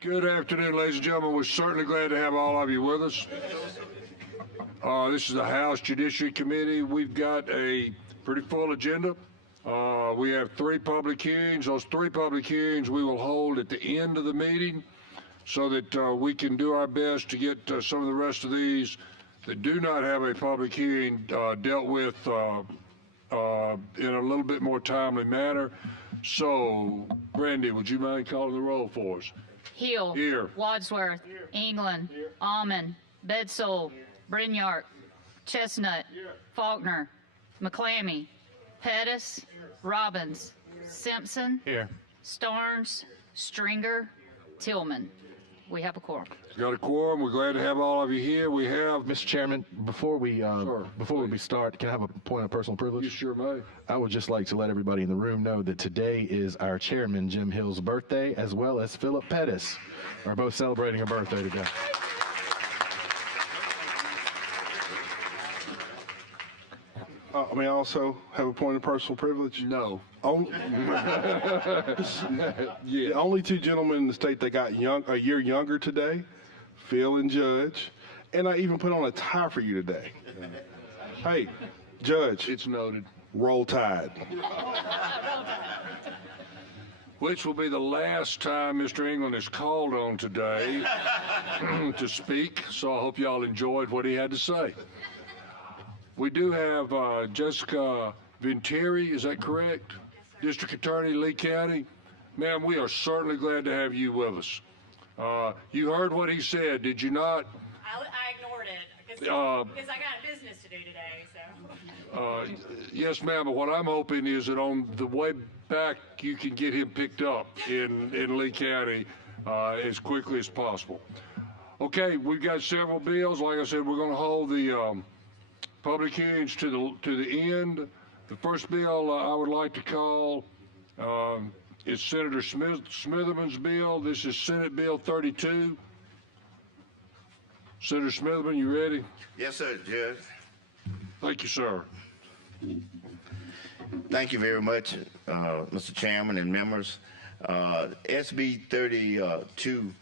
Good afternoon, ladies and gentlemen. We're certainly glad to have all of you with us. This is the House Judiciary Committee. We've got a pretty full agenda. We have 3 public hearings. Those 3 public hearings we will hold at the end of the meeting so that we can do our best to get some of the rest of these that do not have a public hearing dealt with in a little bit more timely manner. So, Brandy, would you mind calling the roll for us? Hill. Here. Wadsworth. Here. England. Here. Almond. Bedsole. Here. Brinyard. Chestnut. Here. Faulkner. McClammy. Pettis. Here. Robbins. Simpson. Here. Starnes. Stringer. Tillman. We have a quorum. Got a quorum. We're glad to have all of you here. We have... Mr. Chairman, before we start, can I have a point of personal privilege? You sure may. I would just like to let everybody in the room know that today is our chairman, Jim Hill's birthday, as well as Philip Pettis are both celebrating a birthday today. May I also have a point of personal privilege? No. The only 2 gentlemen in the state that got a year younger today, Phil and Judge, and I even put on a tie for you today. Hey, Judge. It's noted. Roll Tide. Which will be the last time Mr. England is called on today to speak, so I hope y'all enjoyed what he had to say. We do have Jessica Venteri, is that correct? Yes, District Attorney, Lee County. Ma'am, we are certainly glad to have you with us. You heard what he said, did you not? I ignored it because I got business to do today. So. Yes, ma'am, but what I'm hoping is that on the way back you can get him picked up in Lee County as quickly as possible. Okay, we've got several bills. Like I said, we're going to hold the public hearings to the end. The first bill I would like to call is Senator Smitherman's bill. This is Senate Bill 32. Senator Smitherman, you ready? Yes, sir, Judge. Thank you, sir. Thank you very much, Mr. Chairman and members. SB 32,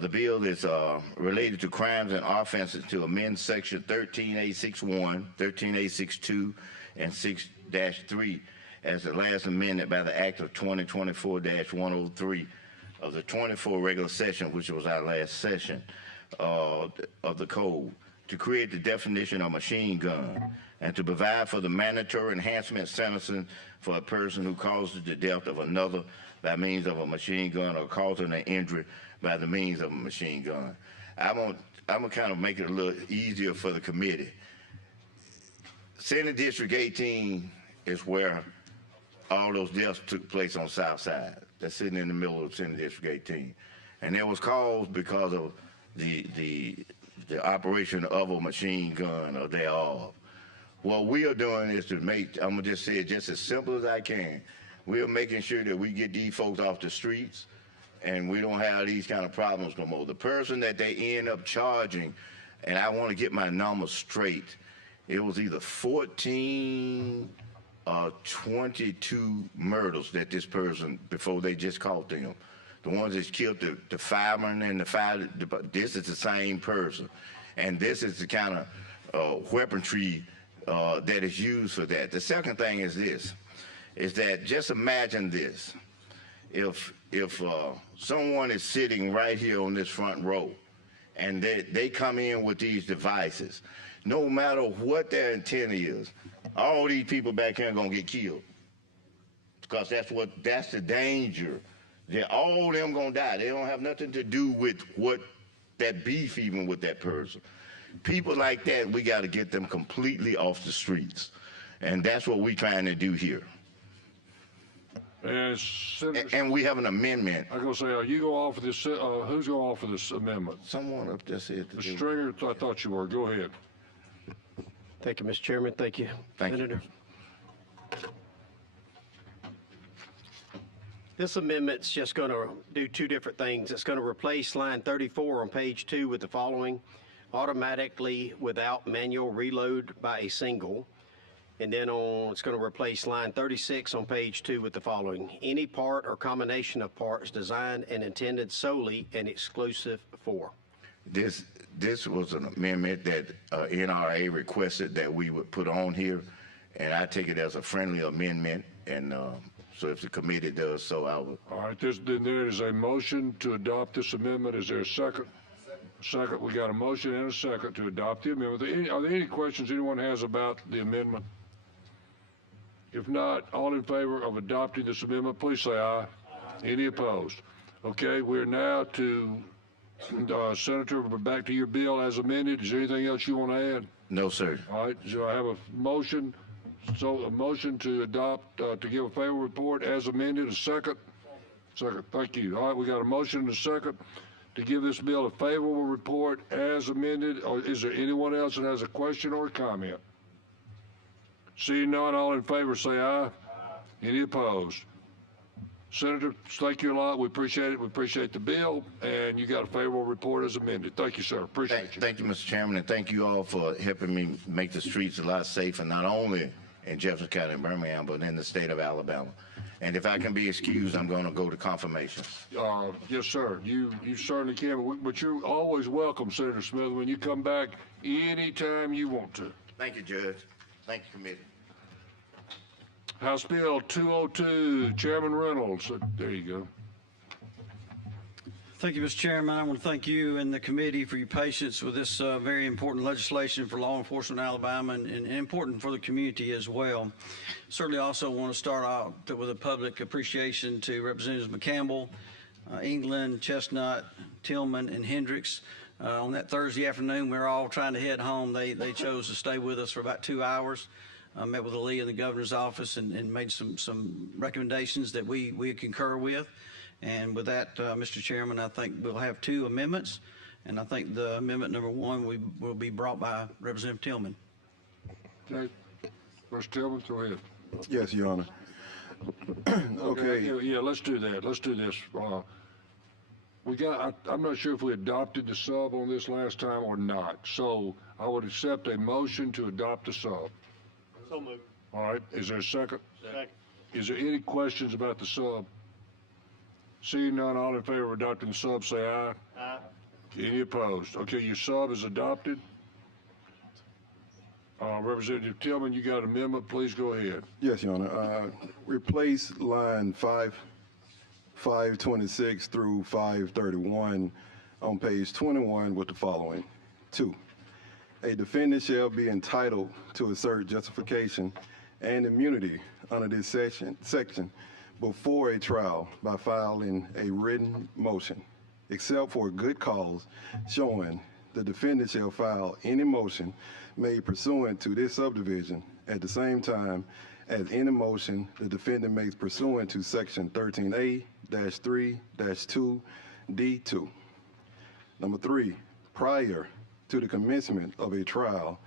the bill is related to crimes and offenses to amend Section 13A61, 13A62, and 6-3 as the last amended by the Act of 2024-103 of the 24 regular session, which was our last session of the code, to create the definition of machine gun and to provide for the mandatory enhancement sentencing for a person who causes the death of another by means of a machine gun or causing an injury by the means of a machine gun. I'm gonna kind of make it a little easier for the committee. Senate District 18 is where all those deaths took place on South Side. That's sitting in the middle of Senate District 18. And it was caused because of the operation of a machine gun or thereof. What we are doing is to make, I'm gonna just say it just as simple as I can. We are making sure that we get these folks off the streets and we don't have these kind of problems no more. The person that they end up charging, and I want to get my numbers straight, it was either 14 or 22 murders that this person, before they just caught them. The ones that killed the fireman and the fire, this is the same person. And this is the kind of weaponry that is used for that. The second thing is this, is that just imagine this. If someone is sitting right here on this front row and they come in with these devices, no matter what their intent is, all these people back here are gonna get killed. Because that's the danger. They're all of them gonna die. They don't have nothing to do with what that beef even with that person. People like that, we gotta get them completely off the streets. And that's what we're trying to do here. And we have an amendment. I'm going to say, are you going to offer this, who's going to offer this amendment? Someone up there said. Mr. Stringer, I thought you were. Go ahead. Thank you, Mr. Chairman. Thank you, Senator. This amendment's just going to do 2 different things. It's going to replace line 34 on page 2 with the following: automatically without manual reload by a single. And then it's going to replace line 36 on page 2 with the following: any part or combination of parts designed and intended solely and exclusive for. This was an amendment that NRA requested that we would put on here, and I take it as a friendly amendment, and so if the committee does so, I would. All right, then there is a motion to adopt this amendment. Is there a second? Second, we got a motion and a second to adopt the amendment. Are there any questions anyone has about the amendment? If not, all in favor of adopting this amendment, please say aye. Any opposed? Okay, we're now to, Senator, we're back to your bill as amended. Is there anything else you want to add? No, sir. All right, so I have a motion. So a motion to adopt, to give a favorable report as amended. A second? Second, thank you. All right, we got a motion and a second to give this bill a favorable report as amended. Or is there anyone else that has a question or a comment? Seeing none, all in favor say aye. Any opposed? Senator, thank you a lot. We appreciate it. We appreciate the bill, and you got a favorable report as amended. Thank you, sir. Appreciate you. Thank you, Mr. Chairman, and thank you all for helping me make the streets a lot safer, not only in Jefferson County and Birmingham, but in the state of Alabama. And if I can be excused, I'm going to go to confirmation. Yes, sir. You certainly can, but you're always welcome, Senator Smitherman. You come back anytime you want to. Thank you, Judge. Thank you, committee. House Bill 202, Chairman Reynolds. There you go. Thank you, Mr. Chairman. I want to thank you and the committee for your patience with this very important legislation for law enforcement in Alabama and important for the community as well. Certainly also want to start out with a public appreciation to Representatives McCampbell, England, Chestnut, Tillman, and Hendricks. On that Thursday afternoon, we were all trying to head home. They chose to stay with us for about 2 hours. Met with Lee in the governor's office and made some recommendations that we concur with. And with that, Mr. Chairman, I think we'll have 2 amendments, and I think the amendment number 1 will be brought by Representative Tillman. Okay. Mr. Tillman, go ahead. Yes, Your Honor. Okay. Yeah, let's do that. Let's do this. I'm not sure if we adopted the sub on this last time or not. So I would accept a motion to adopt the sub. So moved. All right. Is there a second? Second. Is there any questions about the sub? Seeing none, all in favor of adopting the sub, say aye. Aye. Any opposed? Okay, your sub is adopted. Representative Tillman, you got an amendment. Please go ahead. Yes, Your Honor. Replace line 526 through 531 on page 21 with the following. 2, a defendant shall be entitled to assert justification and immunity under this section before a trial by filing a written motion, except for a good cause showing the defendant shall file any motion made pursuant to this subdivision at the same time as any motion the defendant makes pursuant to section 13A-3-2D2. Number 3, prior to the commencement of a trial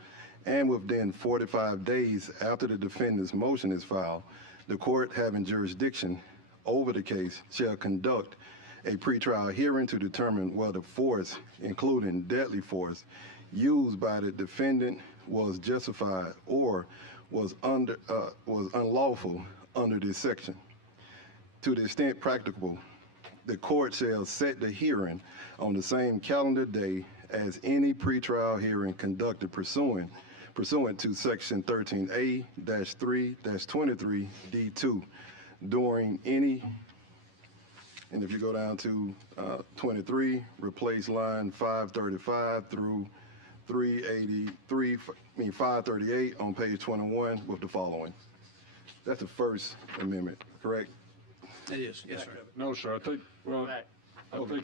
and within 45 days after the defendant's motion is filed, the court having jurisdiction over the case shall conduct a pretrial hearing to determine whether force, including deadly force, used by the defendant was justified or was unlawful under this section. To the extent practicable, the court shall set the hearing on the same calendar day as any pretrial hearing conducted pursuant to section 13A-3-23D2 during any, and if you go down to 23, replace line 535 through 538 on page 21 with the following. That's the first amendment, correct? It is, yes, sir. No, sir. I think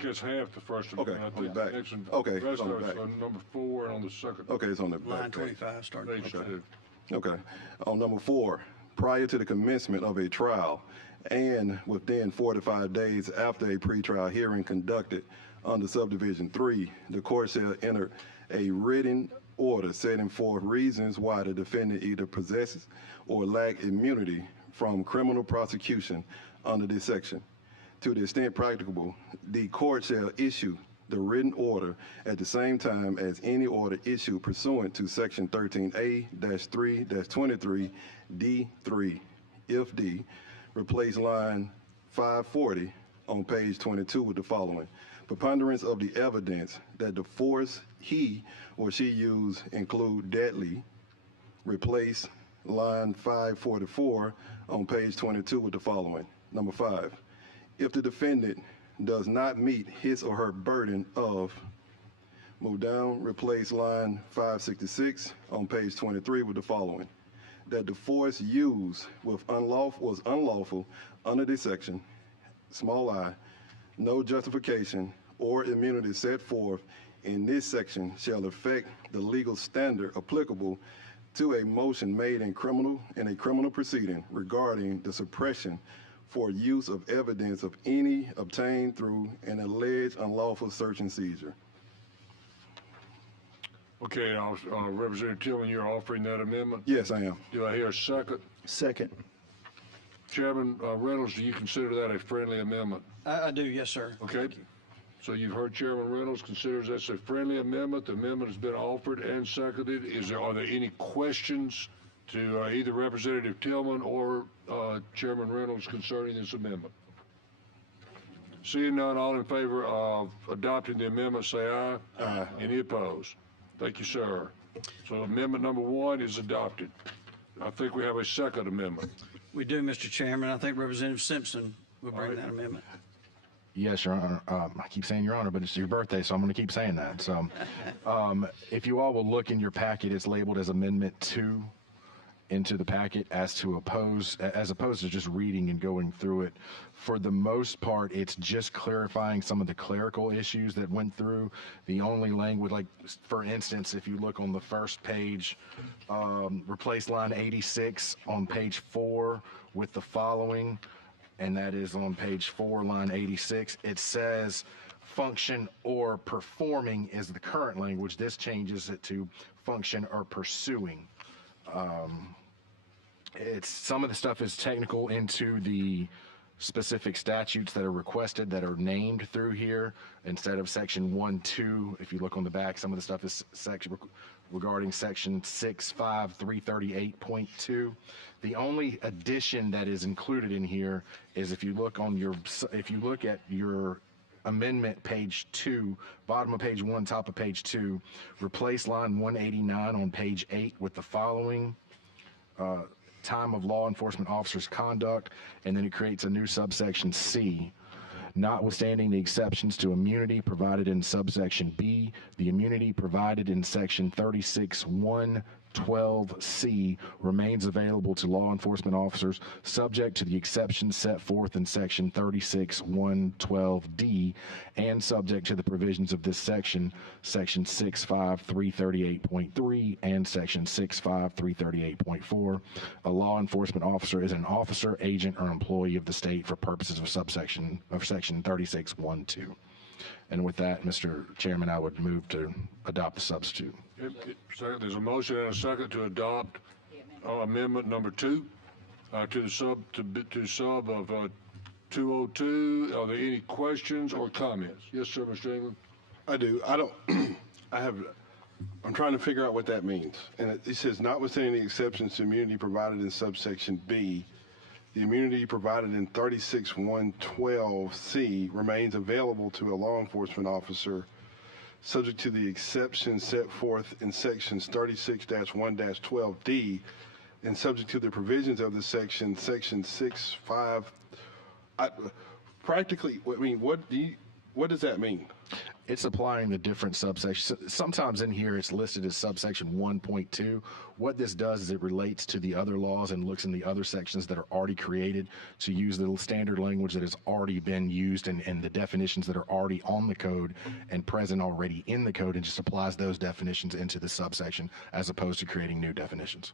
it's half the first Okay, amendment. on the back. Okay, it's on the back. On number 4 and on the second. Okay, it's on the back Line page. 25 starting. Page 2. Okay. On number 4, prior to the commencement of a trial and within 45 days after a pretrial hearing conducted under subdivision 3, the court shall enter a written order setting forth reasons why the defendant either possesses or lack immunity from criminal prosecution under this section. To the extent practicable, the court shall issue the written order at the same time as any order issued pursuant to Section 13A-3-23 if D. Replace line 540 on page 22 with the following. Preponderance of the evidence that the force he or she used include deadly. Replace line 544 on page 22 with the following. Number 5, if the defendant does not meet his or her burden of, move down, replace line 566 on page 23 with the following. That the force used was unlawful under this section, small I, no justification or immunity set forth in this section shall affect the legal standard applicable to a motion made in a criminal proceeding regarding the suppression for use of evidence of any obtained through an alleged unlawful search and seizure. Okay, now, Representative Tillman, you're offering that amendment? Yes, I am. Do I hear a second? Second. Chairman Reynolds, do you consider that a friendly amendment? I do, yes, sir. Okay. So you've heard Chairman Reynolds considers this a friendly amendment. The amendment has been offered and seconded. Are there any questions to either Representative Tillman or Chairman Reynolds concerning this amendment? Seeing none, all in favor of adopting the amendment, say aye. Aye. Any opposed? Thank you, sir. So amendment number 1 is adopted. I think we have a second amendment. We do, Mr. Chairman. I think Representative Simpson will bring that amendment. Yes, Your Honor. I keep saying Your Honor, but it's your birthday, so I'm going to keep saying that. So if you all will look in your packet, it's labeled as Amendment 2 into the packet as opposed to just reading and going through it. For the most part, it's just clarifying some of the clerical issues that went through. The only language, like for instance, if you look on the first page, replace line 86 on page 4 with the following, and that is on page 4, line 86. It says function or performing is the current language. This changes it to function or pursuing. Some of the stuff is technical into the specific statutes that are requested that are named through here instead of section 1-2. If you look on the back, some of the stuff is regarding section 65338.2. The only addition that is included in here is if you look at your amendment page 2, bottom of page 1, top of page 2, replace line 189 on page 8 with the following. Time of law enforcement officer's conduct, and then it creates a new subsection C. Notwithstanding the exceptions to immunity provided in subsection B, the immunity provided in section 36(1)(12)C remains available to law enforcement officers subject to the exceptions set forth in section 36(1)(12)D and subject to the provisions of this section, section 65338.3 and section 65338.4. A law enforcement officer is an officer, agent, or employee of the state for purposes of section 36(1)(2). And with that, Mr. Chairman, I would move to adopt the substitute. There's a motion and a second to adopt amendment number 2 to sub of 202. Are there any questions or comments? Yes, sir, Mr. England. I do. I'm trying to figure out what that means. And it says, notwithstanding the exceptions to immunity provided in subsection B, the immunity provided in 36(1)(12)C remains available to a law enforcement officer subject to the exceptions set forth in sections 36-1-12D and subject to the provisions of the section 6(5). Practically, I mean, what does that mean? It's applying the different subsections. Sometimes in here it's listed as subsection 1.2. What this does is it relates to the other laws and looks in the other sections that are already created to use the standard language that has already been used and the definitions that are already on the code and present already in the code, and just applies those definitions into the subsection as opposed to creating new definitions.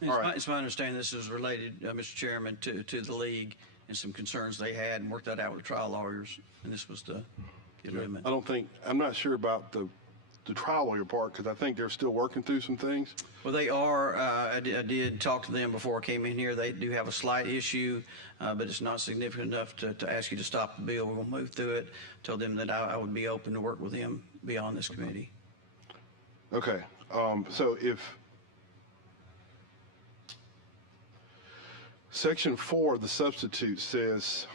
It's my understanding this is related, Mr. Chairman, to the league and some concerns they had, and worked that out with trial lawyers, and this was the amendment. I'm not sure about trial lawyer part, because I think they're still working through some things. Well, they are. I did talk to them before I came in here. They do have a slight issue, but it's not significant enough to ask you to stop the bill. We're going to move through it. Told them that I would be open to work with them beyond this committee. Okay. So if Section 4 of the substitute says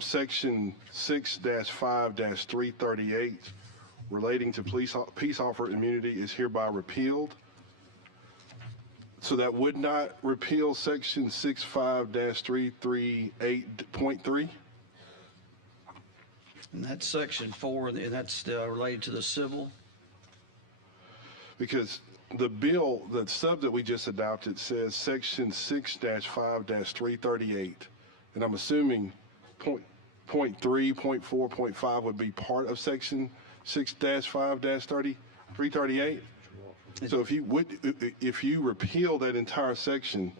Section 6-5-338 relating to peace officer immunity is hereby repealed. So that would not repeal Section 65-338.3? And that's Section 4, and that's related to the civil. Because the bill, the sub that we just adopted says Section 6-5-338, and I'm assuming point 3, point 4, point 5 would be part of Section 6-5-338. So if you repeal that entire section,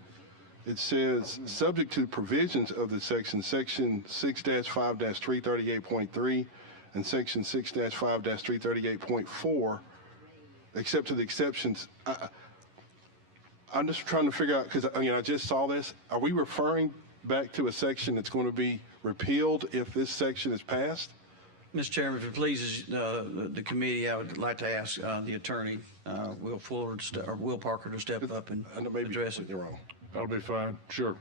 it says subject to provisions of the Section 6-5-338.3 and Section 6-5-338.4, except to the exceptions. I'm just trying to figure out, because I just saw this. Are we referring back to a section that's going to be repealed if this section is passed? Mr. Chairman, if it pleases the committee, I would like to ask the attorney, Will Fuller, or Will Parker, to step up and address it. You're wrong. That'll be fine. Sure.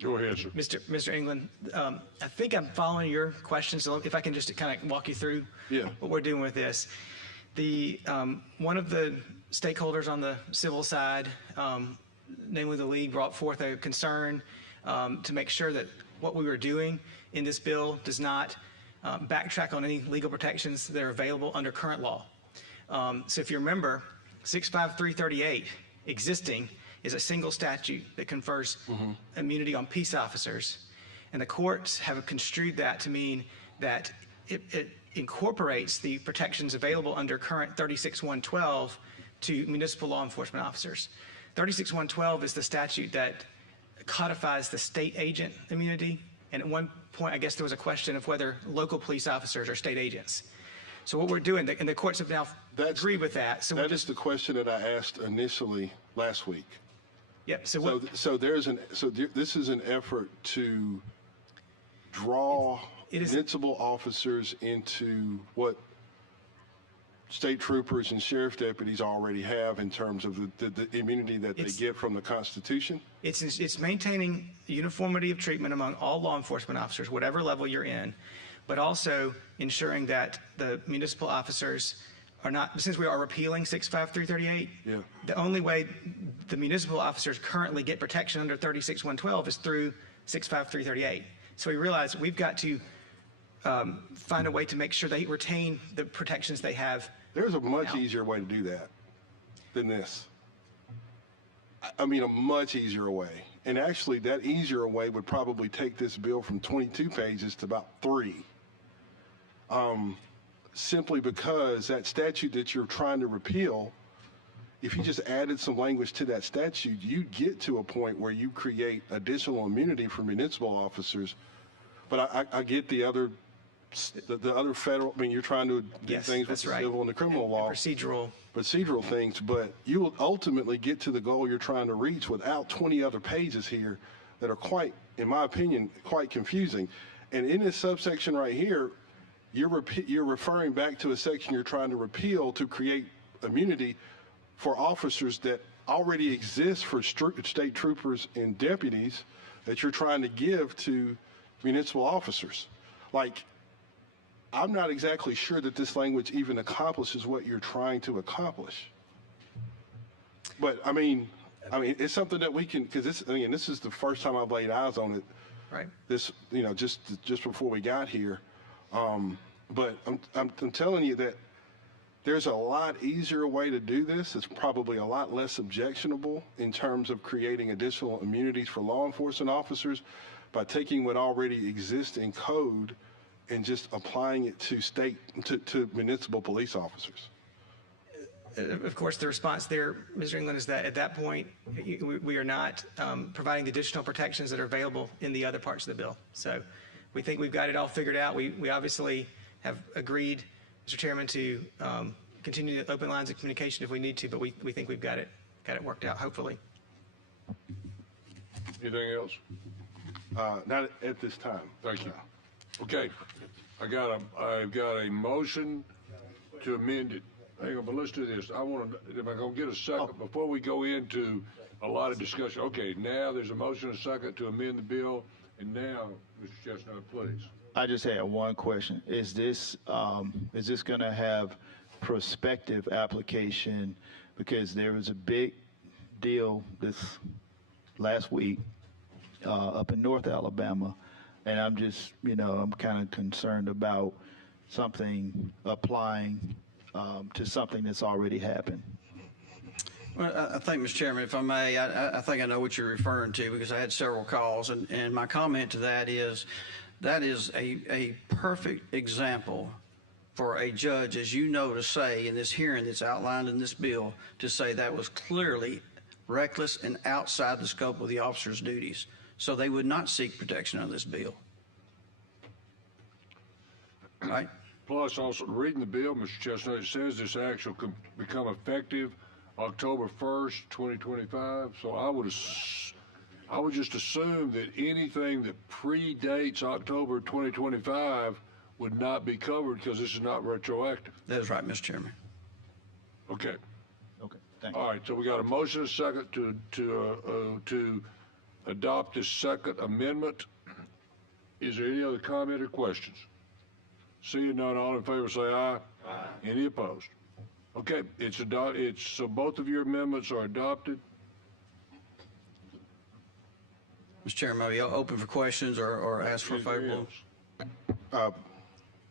Go ahead, sir. Mr. England, I think I'm following your questions. So if I can just kind of walk you through what we're doing with this. One of the stakeholders on the civil side, namely the league, brought forth a concern to make sure that what we were doing in this bill does not backtrack on any legal protections that are available under current law. So if you remember, 65338 existing is a single statute that confers immunity on peace officers. And the courts have construed that to mean that it incorporates the protections available under current 36112 to municipal law enforcement officers. 36112 is the statute that codifies the state agent immunity. And at one point, I guess there was a question of whether local police officers are state agents. So what we're doing, and the courts have now agreed with that. So that is the question that I asked initially last week. Yep. So this is an effort to draw municipal officers into what state troopers and sheriff deputies already have in terms of the immunity that they get from the Constitution. It's maintaining uniformity of treatment among all law enforcement officers, whatever level you're in, but also ensuring that the municipal officers are not, since we are repealing 65338, the only way the municipal officers currently get protection under 36112 is through 65338. So we realize we've got to find a way to make sure they retain the protections they have. There's a much easier way to do that than this. I mean, a much easier way. And actually, that easier way would probably take this bill from 22 pages to about 3. Simply because that statute that you're trying to repeal, if you just added some language to that statute, you'd get to a point where you create additional immunity for municipal officers. But I get the other federal, I mean, you're trying to do things with the civil and the criminal law. Procedural things, but you will ultimately get to the goal you're trying to reach without 20 other pages here that are quite, in my opinion, quite confusing. And in this subsection right here, you're referring back to a section you're trying to repeal to create immunity for officers that already exist for state troopers and deputies that you're trying to give to municipal officers. Like, I'm not exactly sure that this language even accomplishes what you're trying to accomplish. But I mean, it's something that we can, because this is the first time I've laid eyes on it. Right. This, just before we got here. But I'm telling you that there's a lot easier way to do this. It's probably a lot less objectionable in terms of creating additional immunities for law enforcement officers by taking what already exists in code and just applying it to municipal police officers. of course, the response there, Mr. England, is that at that point, we are not providing the additional protections that are available in the other parts of the bill. So we think we've got it all figured out. We obviously have agreed, Mr. Chairman, to continue the open lines of communication if we need to, but we think we've got it worked out, hopefully. Anything else? Not at this time. Thank you. Okay, I've got a motion to amend it. Hang on, but let's do this. Am I gonna get a second before we go into a lot of discussion? Okay, now there's a motion, a second to amend the bill, and now, Mr. Chestnut, please. I just had one question. Is this going to have prospective application? Because there was a big deal this last week up in North Alabama, and I'm just, I'm kind of concerned about something applying to something that's already happened. Well, I think, Mr. Chairman, if I may, I think I know what you're referring to because I had several calls, and my comment to that is a perfect example for a judge, as you know, to say in this hearing that's outlined in this bill, to say that was clearly reckless and outside the scope of the officer's duties. So they would not seek protection on this bill. Right? Plus, also reading the bill, Mr. Chestnut, it says this act shall become effective October 1st, 2025. So I would just assume that anything that predates October 2025 would not be covered because this is not retroactive. That is right, Mr. Chairman. Okay. Okay, thank you. All right. So we got a motion, a second to adopt this second amendment. Is there any other comment or questions? Seeing none, all in favor say aye. Aye. Any opposed? Okay, so both of your amendments are adopted. Mr. Chairman, are you open for questions or ask for a favorable?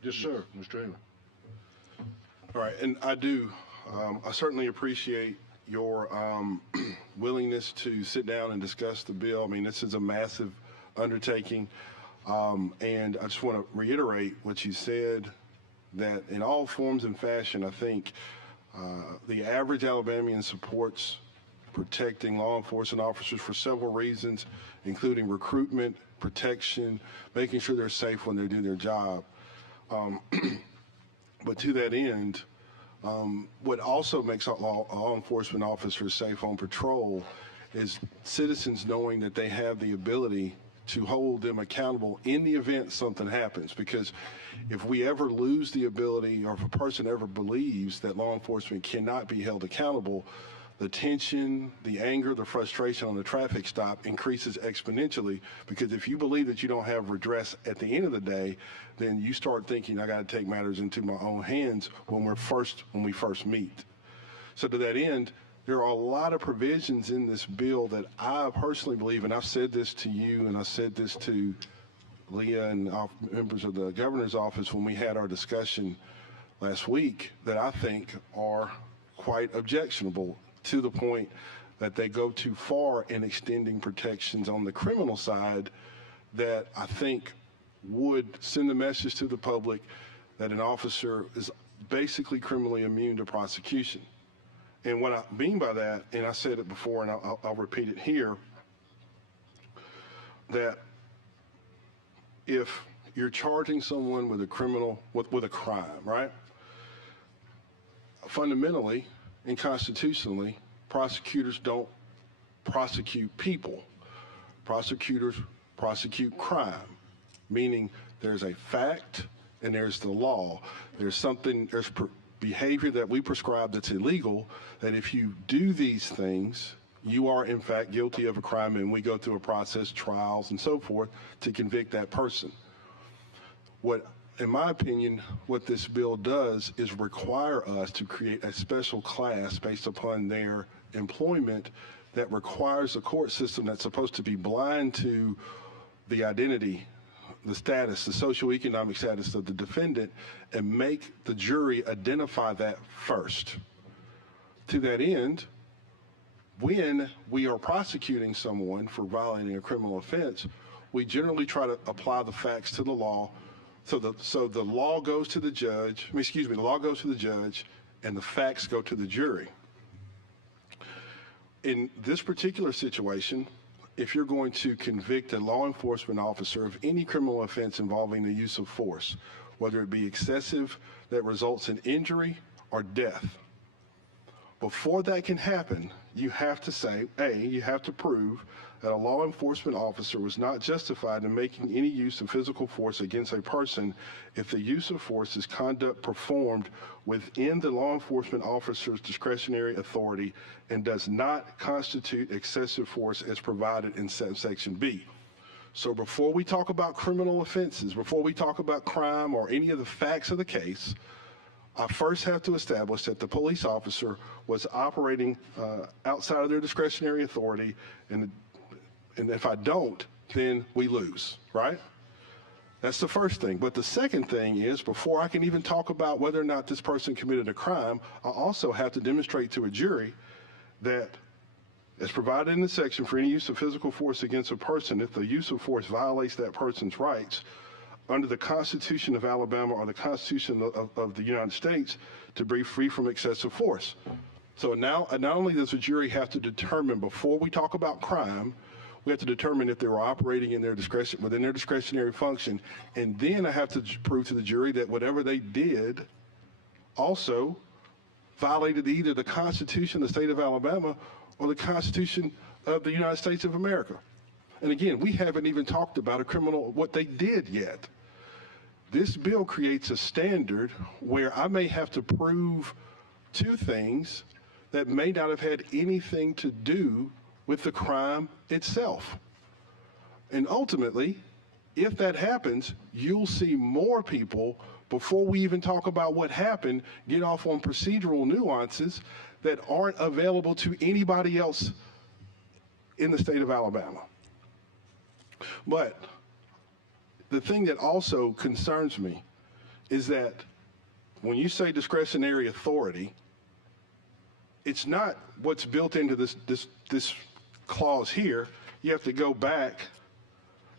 Yes, sir, Mr. England. All right, and I certainly appreciate your willingness to sit down and discuss the bill. I mean, this is a massive undertaking. And I just want to reiterate what you said, that in all forms and fashion, I think the average Alabamian supports protecting law enforcement officers for several reasons, including recruitment, protection, making sure they're safe when they do their job. But to that end, what also makes law enforcement officers safe on patrol is citizens knowing that they have the ability to hold them accountable in the event something happens. Because if we ever lose the ability, or if a person ever believes that law enforcement cannot be held accountable, the tension, the anger, the frustration on a traffic stop increases exponentially. Because if you believe that you don't have redress at the end of the day, then you start thinking, I got to take matters into my own hands when we first meet. So to that end, there are a lot of provisions in this bill that I personally believe, and I've said this to you and I said this to Leah and members of the governor's office when we had our discussion last week, that I think are quite objectionable, to the point that they go too far in extending protections on the criminal side that I think would send a message to the public that an officer is basically criminally immune to prosecution. And what I mean by that, and I said it before and I'll repeat it here, that if you're charging someone with a criminal, with a crime, right? Fundamentally and constitutionally, prosecutors don't prosecute people. Prosecutors prosecute crime, meaning there's a fact and there's the law. There's behavior that we prescribe that's illegal, that if you do these things, you are in fact guilty of a crime, and we go through a process, trials and so forth, to convict that person. In my opinion, what this bill does is require us to create a special class based upon their employment that requires a court system that's supposed to be blind to the identity, the status, the socioeconomic status of the defendant, and make the jury identify that first. To that end, when we are prosecuting someone for violating a criminal offense, we generally try to apply the facts to the law. So the law goes to the judge, the law goes to the judge, and the facts go to the jury. In this particular situation, if you're going to convict a law enforcement officer of any criminal offense involving the use of force, whether it be excessive that results in injury or death, before that can happen, you have to say, you have to prove that a law enforcement officer was not justified in making any use of physical force against a person if the use of force is conduct performed within the law enforcement officer's discretionary authority and does not constitute excessive force as provided in subsection B. So before we talk about criminal offenses, before we talk about crime or any of the facts of the case, I first have to establish that the police officer was operating outside of their discretionary authority, and if I don't, then we lose, right? That's the first thing. But the second thing is, before I can even talk about whether or not this person committed a crime, I also have to demonstrate to a jury that, as provided in the section, for any use of physical force against a person, if the use of force violates that person's rights, under the Constitution of Alabama or the Constitution of the United States, to be free from excessive force. So now, not only does the jury have to determine, before we talk about crime, we have to determine if they were operating in their discretion, within their discretionary function, and then I have to prove to the jury that whatever they did also violated either the Constitution of the state of Alabama or the Constitution of the United States of America. And again, we haven't even talked about what they did yet. This bill creates a standard where I may have to prove two things that may not have had anything to do with the crime itself. And ultimately, if that happens, you'll see more people, before we even talk about what happened, get off on procedural nuances that aren't available to anybody else in the state of Alabama. But the thing that also concerns me is that when you say discretionary authority, it's not what's built into this clause here. You have to go back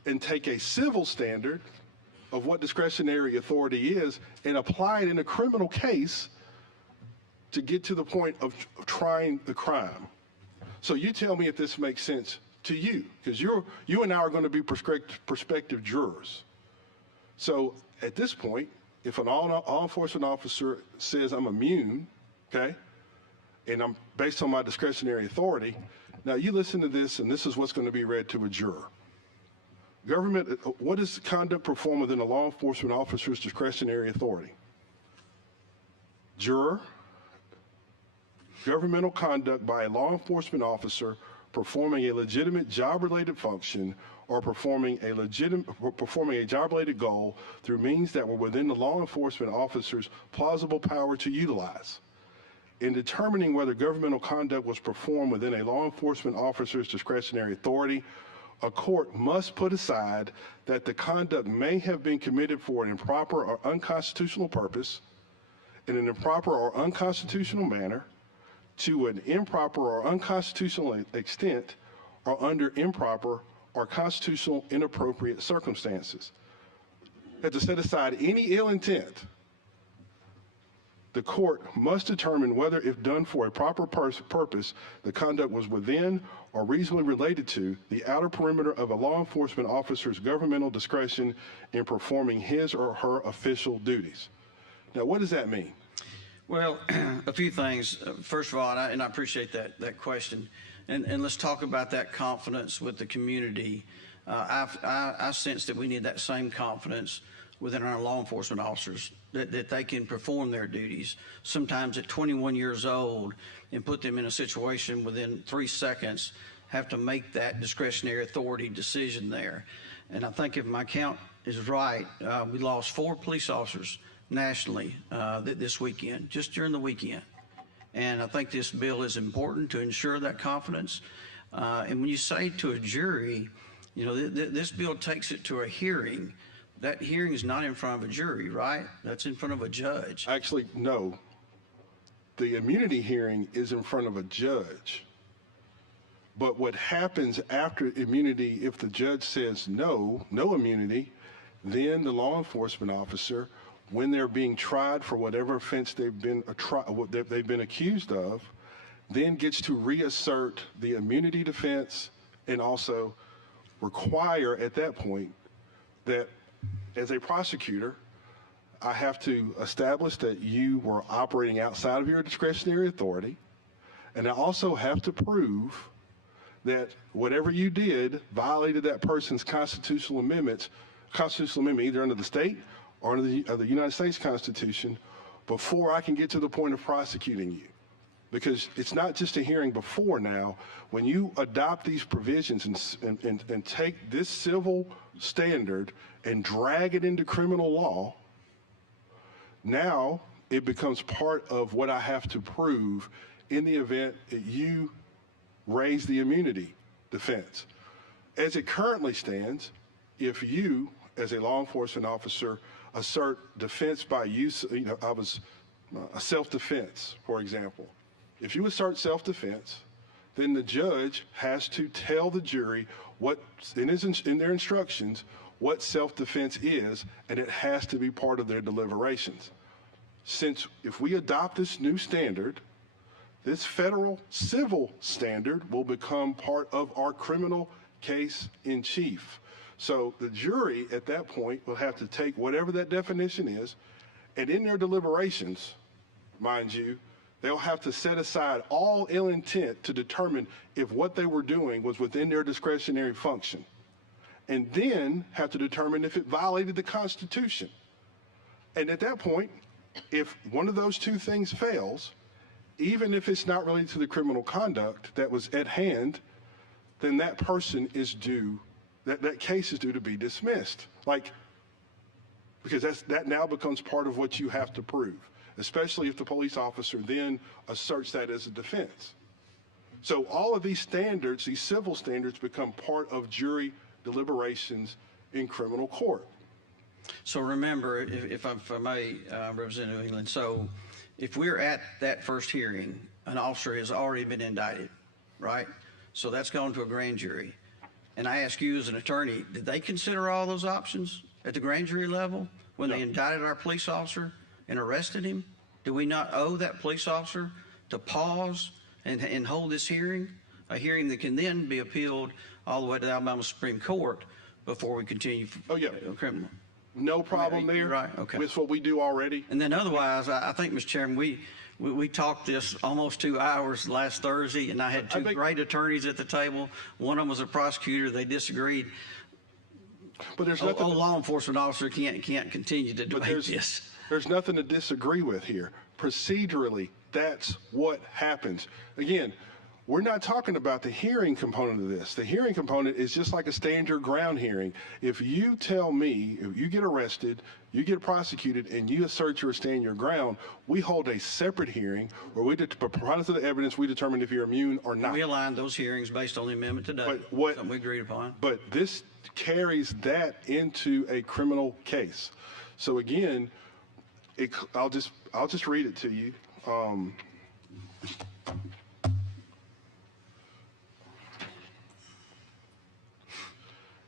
and take a civil standard of what discretionary authority is and apply it in a criminal case to get to the point of trying the crime. So you tell me if this makes sense to you, because you and I are going to be prospective jurors. So at this point, if an law enforcement officer says I'm immune, okay, and I'm based on my discretionary authority, now you listen to this, and this is what's going to be read to a juror. What is conduct performed within a law enforcement officer's discretionary authority? Juror, governmental conduct by a law enforcement officer performing a legitimate job-related function or performing a job-related goal through means that were within the law enforcement officer's plausible power to utilize. In determining whether governmental conduct was performed within a law enforcement officer's discretionary authority, a court must put aside that the conduct may have been committed for an improper or unconstitutional purpose, in an improper or unconstitutional manner, to an improper or unconstitutional extent, or under improper or constitutional inappropriate circumstances. And to set aside any ill intent, the court must determine whether, if done for a proper purpose, the conduct was within or reasonably related to the outer perimeter of a law enforcement officer's governmental discretion in performing his or her official duties. Now, what does that mean? Well, a few things. First of all, and I appreciate that question, and let's talk about that confidence with the community. I sense that we need that same confidence within our law enforcement officers, that they can perform their duties, sometimes at 21 years old, and put them in a situation within 3 seconds, have to make that discretionary authority decision there. And I think if my count is right, we lost 4 police officers nationally this weekend, just during the weekend. And I think this bill is important to ensure that confidence. And when you say to a jury, you know, this bill takes it to a hearing. That hearing is not in front of a jury, right? That's in front of a judge. Actually, no. The immunity hearing is in front of a judge. But what happens after immunity, if the judge says no immunity, then the law enforcement officer when they're being tried for whatever offense they've been accused of, then gets to reassert the immunity defense and also require at that point that as a prosecutor, I have to establish that you were operating outside of your discretionary authority, and I also have to prove that whatever you did violated that person's constitutional amendment either under the state or under the United States Constitution before I can get to the point of prosecuting you. Because it's not just a hearing before now. When you adopt these provisions and take this civil standard and drag it into criminal law, now it becomes part of what I have to prove in the event that you raise the immunity defense. As it currently stands, if you, as a law enforcement officer, assert defense by use, a self-defense, for example. If you assert self-defense, then the judge has to tell the jury what, in their instructions, what self-defense is, and it has to be part of their deliberations. Since if we adopt this new standard, this federal civil standard will become part of our criminal case in chief. So the jury at that point will have to take whatever that definition is, and in their deliberations, mind you, they'll have to set aside all ill intent to determine if what they were doing was within their discretionary function, and then have to determine if it violated the Constitution. And at that point, if one of those two things fails, even if it's not related to the criminal conduct that was at hand, then that person is due, that case is due to be dismissed. Because that now becomes part of what you have to prove, especially if the police officer then asserts that as a defense. So all of these standards, these civil standards, become part of jury deliberations in criminal court. So remember, if I may, Representative England, so if we're at that first hearing, an officer has already been indicted, right? So that's gone to a grand jury. And I ask you as an attorney, did they consider all those options at the grand jury level when they indicted our police officer and arrested him? Do we not owe that police officer to pause and hold this hearing, a hearing that can then be appealed all the way to the Alabama Supreme Court before we continue criminal? No problem there. Right, okay. It's what we do already. And then otherwise, I think, Mr. Chairman, we talked this almost 2 hours last Thursday, and I had two great attorneys at the table. One of them was a prosecutor. They disagreed. But there's nothing. A law enforcement officer can't continue to debate this. There's nothing to disagree with here. Procedurally, that's what happens. Again, we're not talking about the hearing component of this. The hearing component is just like a stand your ground hearing. If you tell me, if you get arrested, you get prosecuted, and you assert your stand your ground, we hold a separate hearing where we, preponderance of the evidence, we determine if you're immune or not. We aligned those hearings based on the amendment today. Something we agreed upon. But this carries that into a criminal case. So again, I'll just read it to you.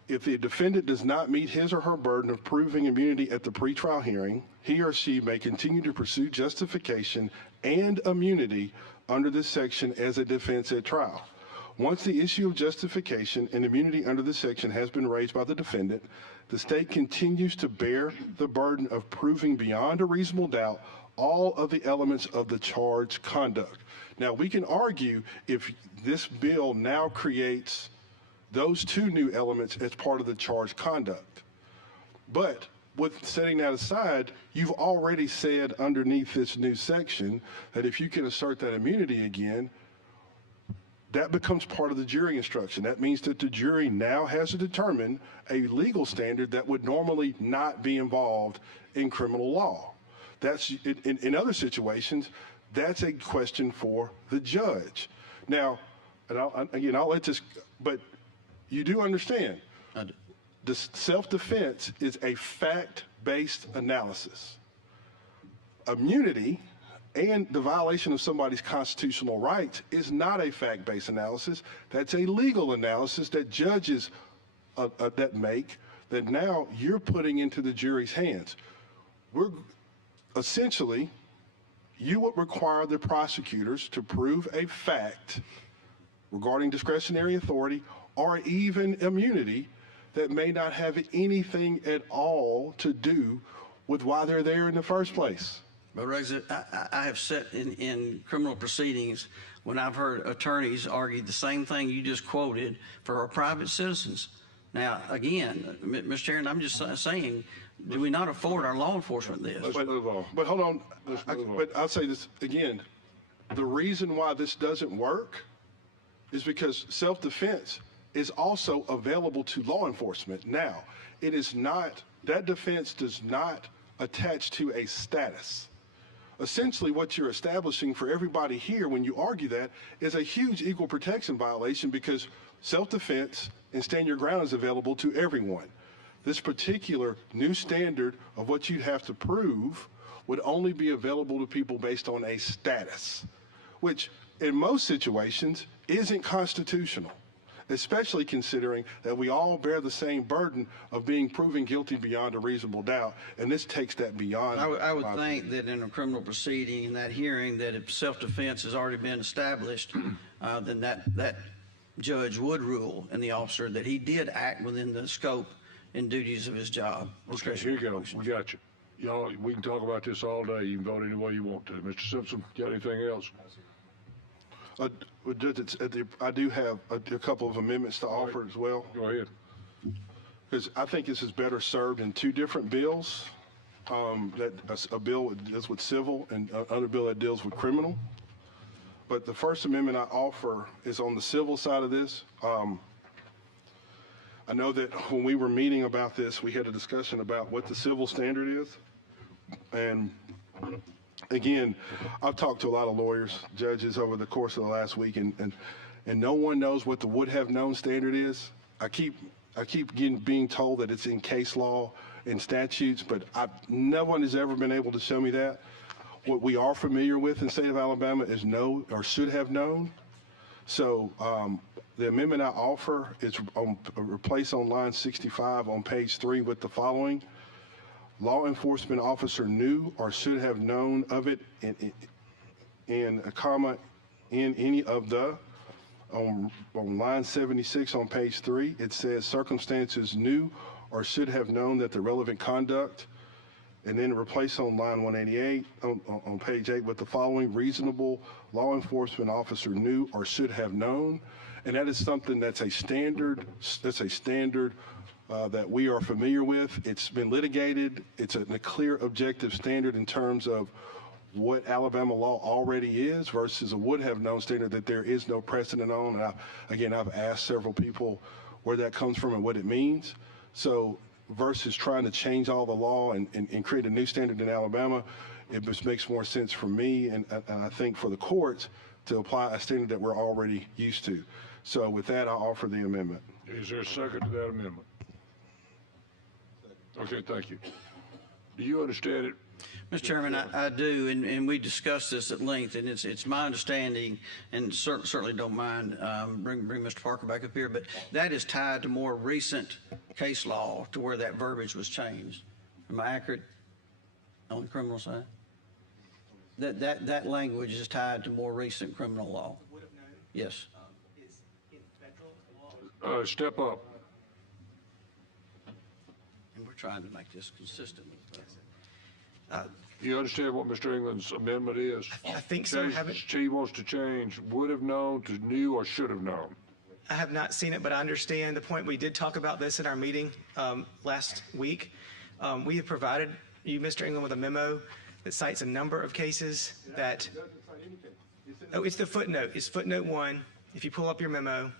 If the defendant does not meet his or her burden of proving immunity at the pretrial hearing, he or she may continue to pursue justification and immunity under this section as a defense at trial. Once the issue of justification and immunity under this section has been raised by the defendant, the state continues to bear the burden of proving beyond a reasonable doubt all of the elements of the charged conduct. Now, we can argue if this bill now creates those two new elements as part of the charged conduct. But with setting that aside, you've already said underneath this new section that if you can assert that immunity again, that becomes part of the jury instruction. That means that the jury now has to determine a legal standard that would normally not be involved in criminal law. That's in other situations, that's a question for the judge. Now, and I'll let this, but you do understand, the self-defense is a fact-based analysis. Immunity and the violation of somebody's constitutional rights is not a fact-based analysis. That's a legal analysis that judges that make, that now you're putting into the jury's hands. essentially, you would require the prosecutors to prove a fact regarding discretionary authority or even immunity that may not have anything at all to do with why they're there in the first place. But Rex, I have sat in criminal proceedings when I've heard attorneys argue the same thing you just quoted for our private citizens. Now, again, Mr. Chairman, I'm just saying, do we not afford our law enforcement this? Let's move on. But hold on. move on. But I'll say this again. The reason why this doesn't work is because self-defense is also available to law enforcement. Now, it is not, that defense does not attach to a status. Essentially, what you're establishing for everybody here when you argue that is a huge equal protection violation, because self-defense and stand your ground is available to everyone. This particular new standard of what you'd have to prove would only be available to people based on a status, which in most situations isn't constitutional, especially considering that we all bear the same burden of being proven guilty beyond a reasonable doubt, and this takes that beyond. I would think that in a criminal proceeding, in that hearing, that if self-defense has already been established, then that judge would rule and the officer that he did act within the scope and duties of his job. Okay, here you go. We got you. Y'all, we can talk about this all day. You can vote any way you want to. Mr. Simpson, got anything else? Judge, I do have a couple of amendments to offer as well. Go ahead. Because I think this is better served in two different bills. That a bill that deals with civil and another bill that deals with criminal. But the first amendment I offer is on the civil side of this. I know that when we were meeting about this, we had a discussion about what the civil standard is. And again, I've talked to a lot of lawyers, judges over the course of the last week, and no one knows what the would have known standard is. I keep being told that it's in case law and statutes, but no one has ever been able to show me that. What we are familiar with in the state of Alabama is know or should have known. So the amendment I offer is replace on line 65 on page 3 with the following. Law enforcement officer knew or should have known of it in a comma in any of the, on line 76 on page 3, it says circumstances knew or should have known that the relevant conduct, and then replace on line 188 on page 8 with the following: reasonable law enforcement officer knew or should have known. And that is something that's a standard, that we are familiar with. It's been litigated. It's a clear objective standard in terms of what Alabama law already is versus a would have known standard that there is no precedent on. And I've asked several people where that comes from and what it means. So versus trying to change all the law and create a new standard in Alabama, it just makes more sense for me and I think for the courts to apply a standard that we're already used to. So with that, I offer the amendment. Is there a second to that amendment? Okay, thank you. Do you understand it? Mr. Chairman, I do, and we discussed this at length, and it's my understanding, and certainly don't mind bring Mr. Parker back up here, but that is tied to more recent case law to where that verbiage was changed. Am I accurate on the criminal side? That language is tied to more recent criminal law. Yes. Step up. And we're trying to make this consistent. You understand what Mr. England's amendment is? I think so. She wants to change would have known to knew or should have known. I have not seen it, but I understand the point. We did talk about this in our meeting last week. We have provided you, Mr. England, with a memo that cites a number of cases that, oh, it's the footnote. It's footnote 1. If you pull up your memo,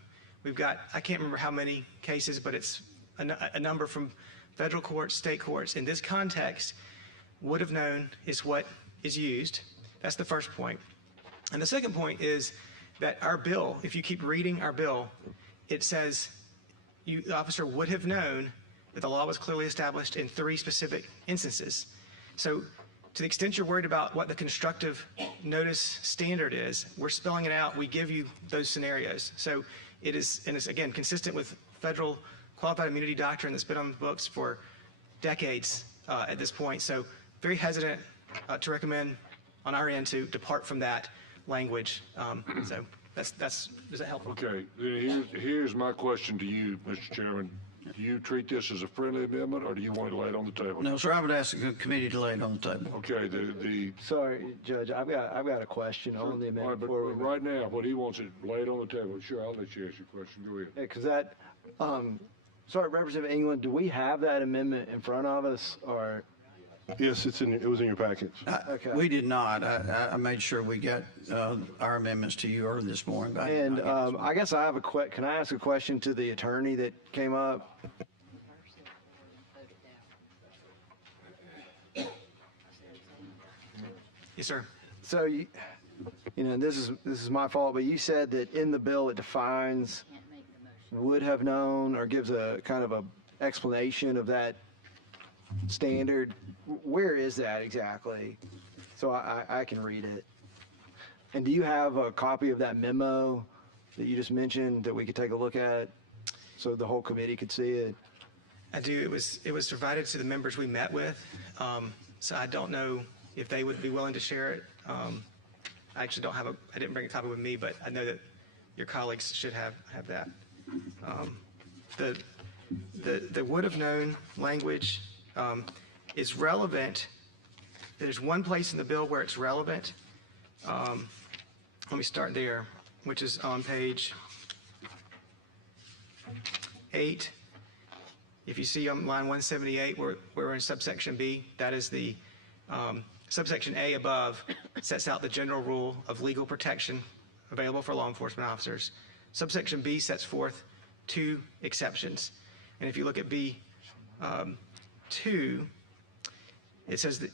we've got, I can't remember how many cases, but it's a number from federal courts, state courts. In this context, would have known is what is used. That's the first point. And the second point is that our bill, if you keep reading our bill, it says the officer would have known that the law was clearly established in 3 specific instances. So to the extent you're worried about what the constructive notice standard is, we're spelling it out. We give you those scenarios. So it is, and it's again consistent with federal qualified immunity doctrine that's been on the books for decades at this point. So very hesitant to recommend on our end to depart from that language. So does that help? Okay, then here's my question to you, Mr. Chairman. Do you treat this as a friendly amendment, or do you want it laid on the table? No, sir, I would ask the committee to lay it on the table. Okay, the Sorry, Judge, I've got a question on the all amendment right, but before we. right now, what he wants it laid on the table. Sure, I'll let you ask your question. Go ahead. Because that, sorry, Representative England, do we have that amendment in front of us, or? Yes, it was in your package. Okay. We did not. I made sure we got our amendments to you early this morning. but And I guess I have can I ask a question to the attorney that came up? Yes, sir. So you know, this is my fault, but you said that in the bill it defines would have known, or gives a kind of a explanation of that standard. Where is that exactly? So I can read it. And do you have a copy of that memo that you just mentioned that we could take a look at so the whole committee could see it? I do. It was provided to the members we met with. So I don't know if they would be willing to share it. I actually don't have I didn't bring a copy with me, but I know that your colleagues should have that. The would have known language is relevant. There's one place in the bill where it's relevant. Let me start there, which is on page 8. If you see on line 178, we're in subsection B. That is the subsection A above sets out the general rule of legal protection available for law enforcement officers. Subsection B sets forth 2 exceptions. And if you look at B 2, it says that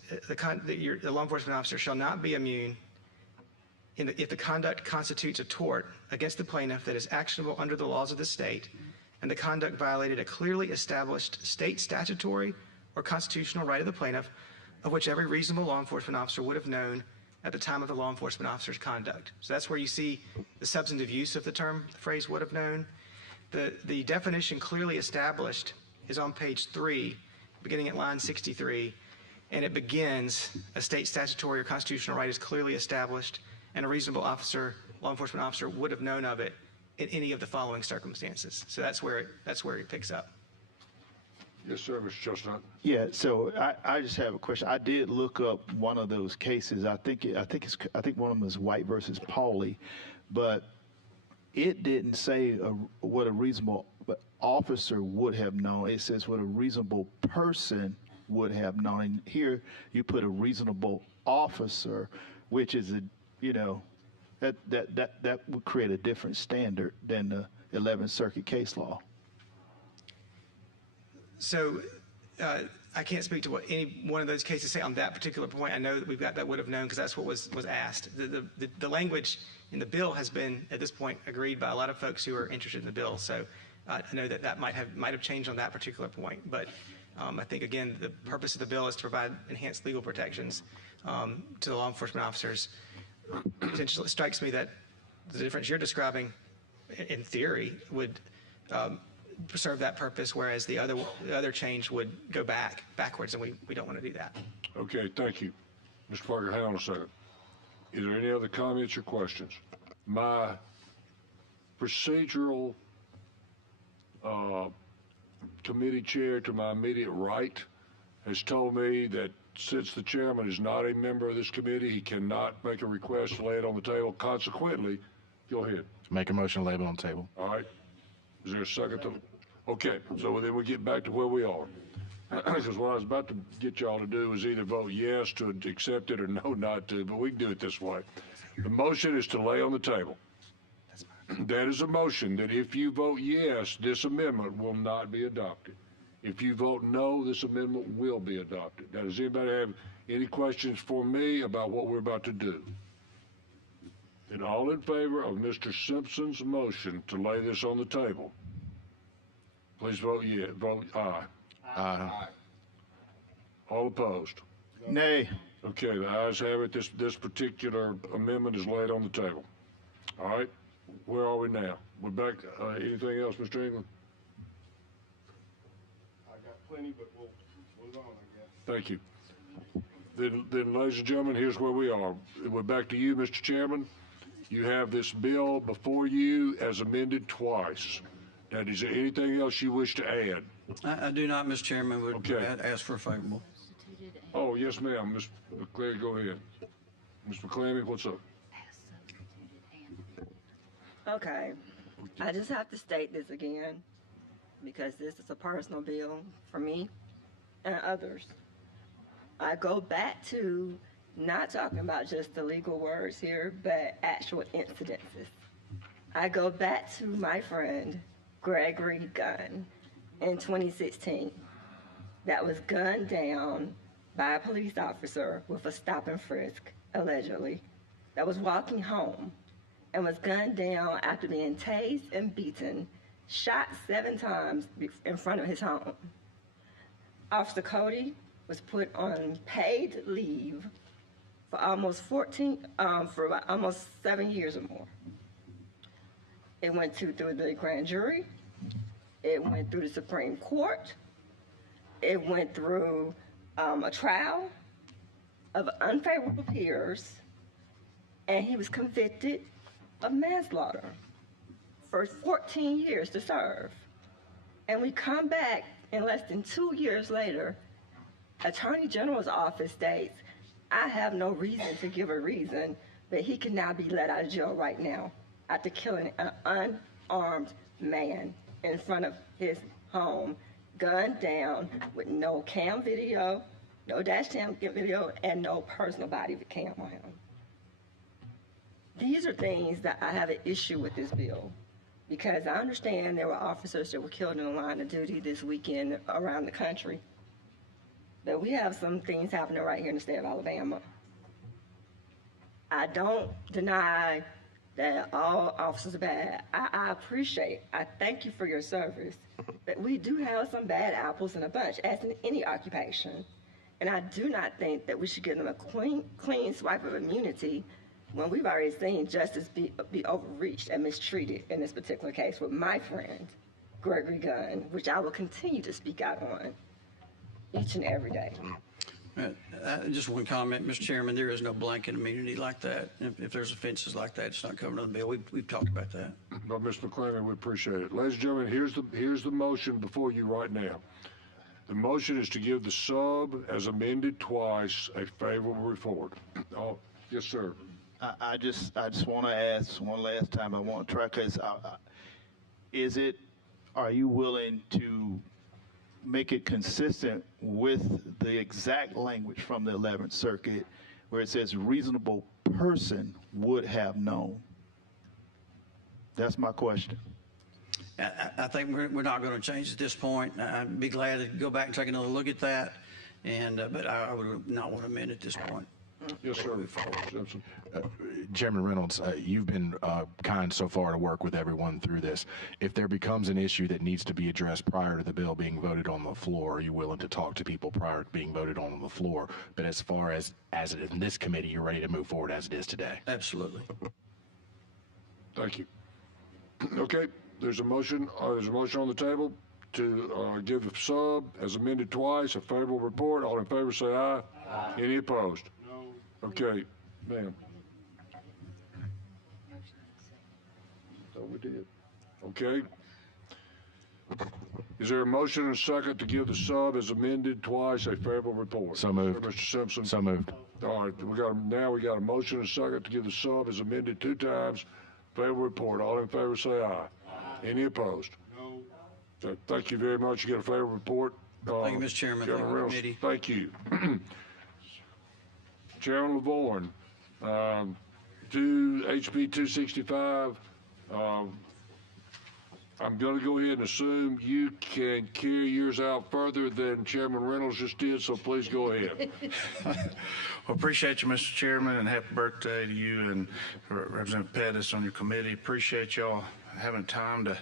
the law enforcement officer shall not be immune if the conduct constitutes a tort against the plaintiff that is actionable under the laws of the state, and the conduct violated a clearly established state statutory or constitutional right of the plaintiff, of which every reasonable law enforcement officer would have known at the time of the law enforcement officer's conduct. So that's where you see the substantive use of the term, the phrase would have known. The definition clearly established is on page 3, beginning at line 63, and it begins, a state statutory or constitutional right is clearly established, and a reasonable law enforcement officer would have known of it in any of the following circumstances. So that's where it picks up. Yes, sir, Mr. Chestnut. Yeah, so I just have a question. I did look up one of those cases. I think one of them is White versus Pauley, but it didn't say what a reasonable officer would have known. It says what a reasonable person would have known. And here you put a reasonable officer, which is that would create a different standard than the 11th Circuit case law. So I can't speak to what any one of those cases say on that particular point. I know that we've got that would have known because that's what was asked. The language in the bill has been, at this point, agreed by a lot of folks who are interested in the bill. So I know that might have changed on that particular point. But I think, again, the purpose of the bill is to provide enhanced legal protections to the law enforcement officers. Potentially, it strikes me that the difference you're describing, in theory, would serve that purpose, whereas the other change would go backwards, and we don't want to do that. Okay, thank you. Mr. Parker, hang on a second. Is there any other comments or questions? My procedural committee chair to my immediate right has told me that since the chairman is not a member of this committee, he cannot make a request to lay it on the table. Consequently, go ahead. Make a motion to lay it on the table. All right. Is there a second to? Okay, so then we get back to where we are. Because what I was about to get y'all to do is either vote yes to accept it or no not to, but we can do it this way. The motion is to lay on the table. That is a motion that if you vote yes, this amendment will not be adopted. If you vote no, this amendment will be adopted. Now, does anybody have any questions for me about what we're about to do? And all in favor of Mr. Simpson's motion to lay this on the table, please vote yes. Vote aye. Aye. All opposed? Nay. Okay, the ayes have it. This particular amendment is laid on the table. All right, where are we now? We're back. Anything else, Mr. England? I got plenty, but we'll move on, I guess. Thank you. Then, ladies and gentlemen, here's where we are. We're back to you, Mr. Chairman. You have this bill before you as amended twice. Now, is there anything else you wish to add? I do not, Mr. Chairman. Would Okay. ask for a favorable. Oh, yes, ma'am. Ms. McClary, go ahead. Ms. McClary, what's up? Okay, I just have to state this again because this is a personal bill for me and others. I go back to not talking about just the legal words here, but actual incidences. I go back to my friend Gregory Gunn in 2016 that was gunned down by a police officer with a stop and frisk, allegedly, that was walking home and was gunned down after being tased and beaten, shot 7 times in front of his home. Officer Cody was put on paid leave for almost 7 years or more. It went through the grand jury. It went through the Supreme Court. It went through a trial of unfavorable peers, and he was convicted of manslaughter for 14 years to serve. And we come back, and less than 2 years later, Attorney General's office states, I have no reason to give a reason, but he can now be let out of jail right now after killing an unarmed man in front of his home, gunned down with no cam video, no dash cam video, and no personal body cam on him. These are things that I have an issue with this bill, because I understand there were officers that were killed in the line of duty this weekend around the country. But we have some things happening right here in the state of Alabama. I don't deny that all officers are bad. I thank you for your service. But we do have some bad apples in a bunch, as in any occupation. And I do not think that we should give them a clean swipe of immunity when we've already seen justice be overreached and mistreated in this particular case with my friend, Gregory Gunn, which I will continue to speak out on each and every day. Just one comment, Mr. Chairman, there is no blanket immunity like that. If there's offenses like that, it's not covered in the bill. We've talked about that. No, Mr. McClary, we appreciate it. Ladies and gentlemen, here's the motion before you right now. The motion is to give the sub, as amended twice, a favorable report. Oh, yes, sir. I just want to ask one last time. I want to try, because are you willing to make it consistent with the exact language from the 11th Circuit where it says reasonable person would have known? That's my question. I think we're not going to change at this point. I'd be glad to go back and take another look at that, but I would not want to amend at this point. Yes, sir. Simpson. Chairman Reynolds, you've been kind so far to work with everyone through this. If there becomes an issue that needs to be addressed prior to the bill being voted on the floor, are you willing to talk to people prior to being voted on the floor? But as far as it is in this committee, you're ready to move forward as it is today? Absolutely. Thank you. Okay, there's a motion on the table to give the sub, as amended twice, a favorable report. All in favor say aye. Aye. Any opposed? No. Okay, ma'am. Thought we did. Okay. Is there a motion and a second to give the sub, as amended twice, a favorable report? So moved. Mr. Simpson. So moved. All right, we got a motion and a second to give the sub, as amended 2 times, favorable report. All in favor say aye. Aye. Any opposed? No. So, thank you very much. You get a favorable report. Thank you, Mr. Chairman. Thank you, Reynolds. committee. Thank you. Chairman Lovvorn, HB 265. I'm going to go ahead and assume you can carry yours out further than Chairman Reynolds just did, so please go ahead. Well, appreciate you, Mr. Chairman, and happy birthday to you and Representative Pettis on your committee. Appreciate y'all having time to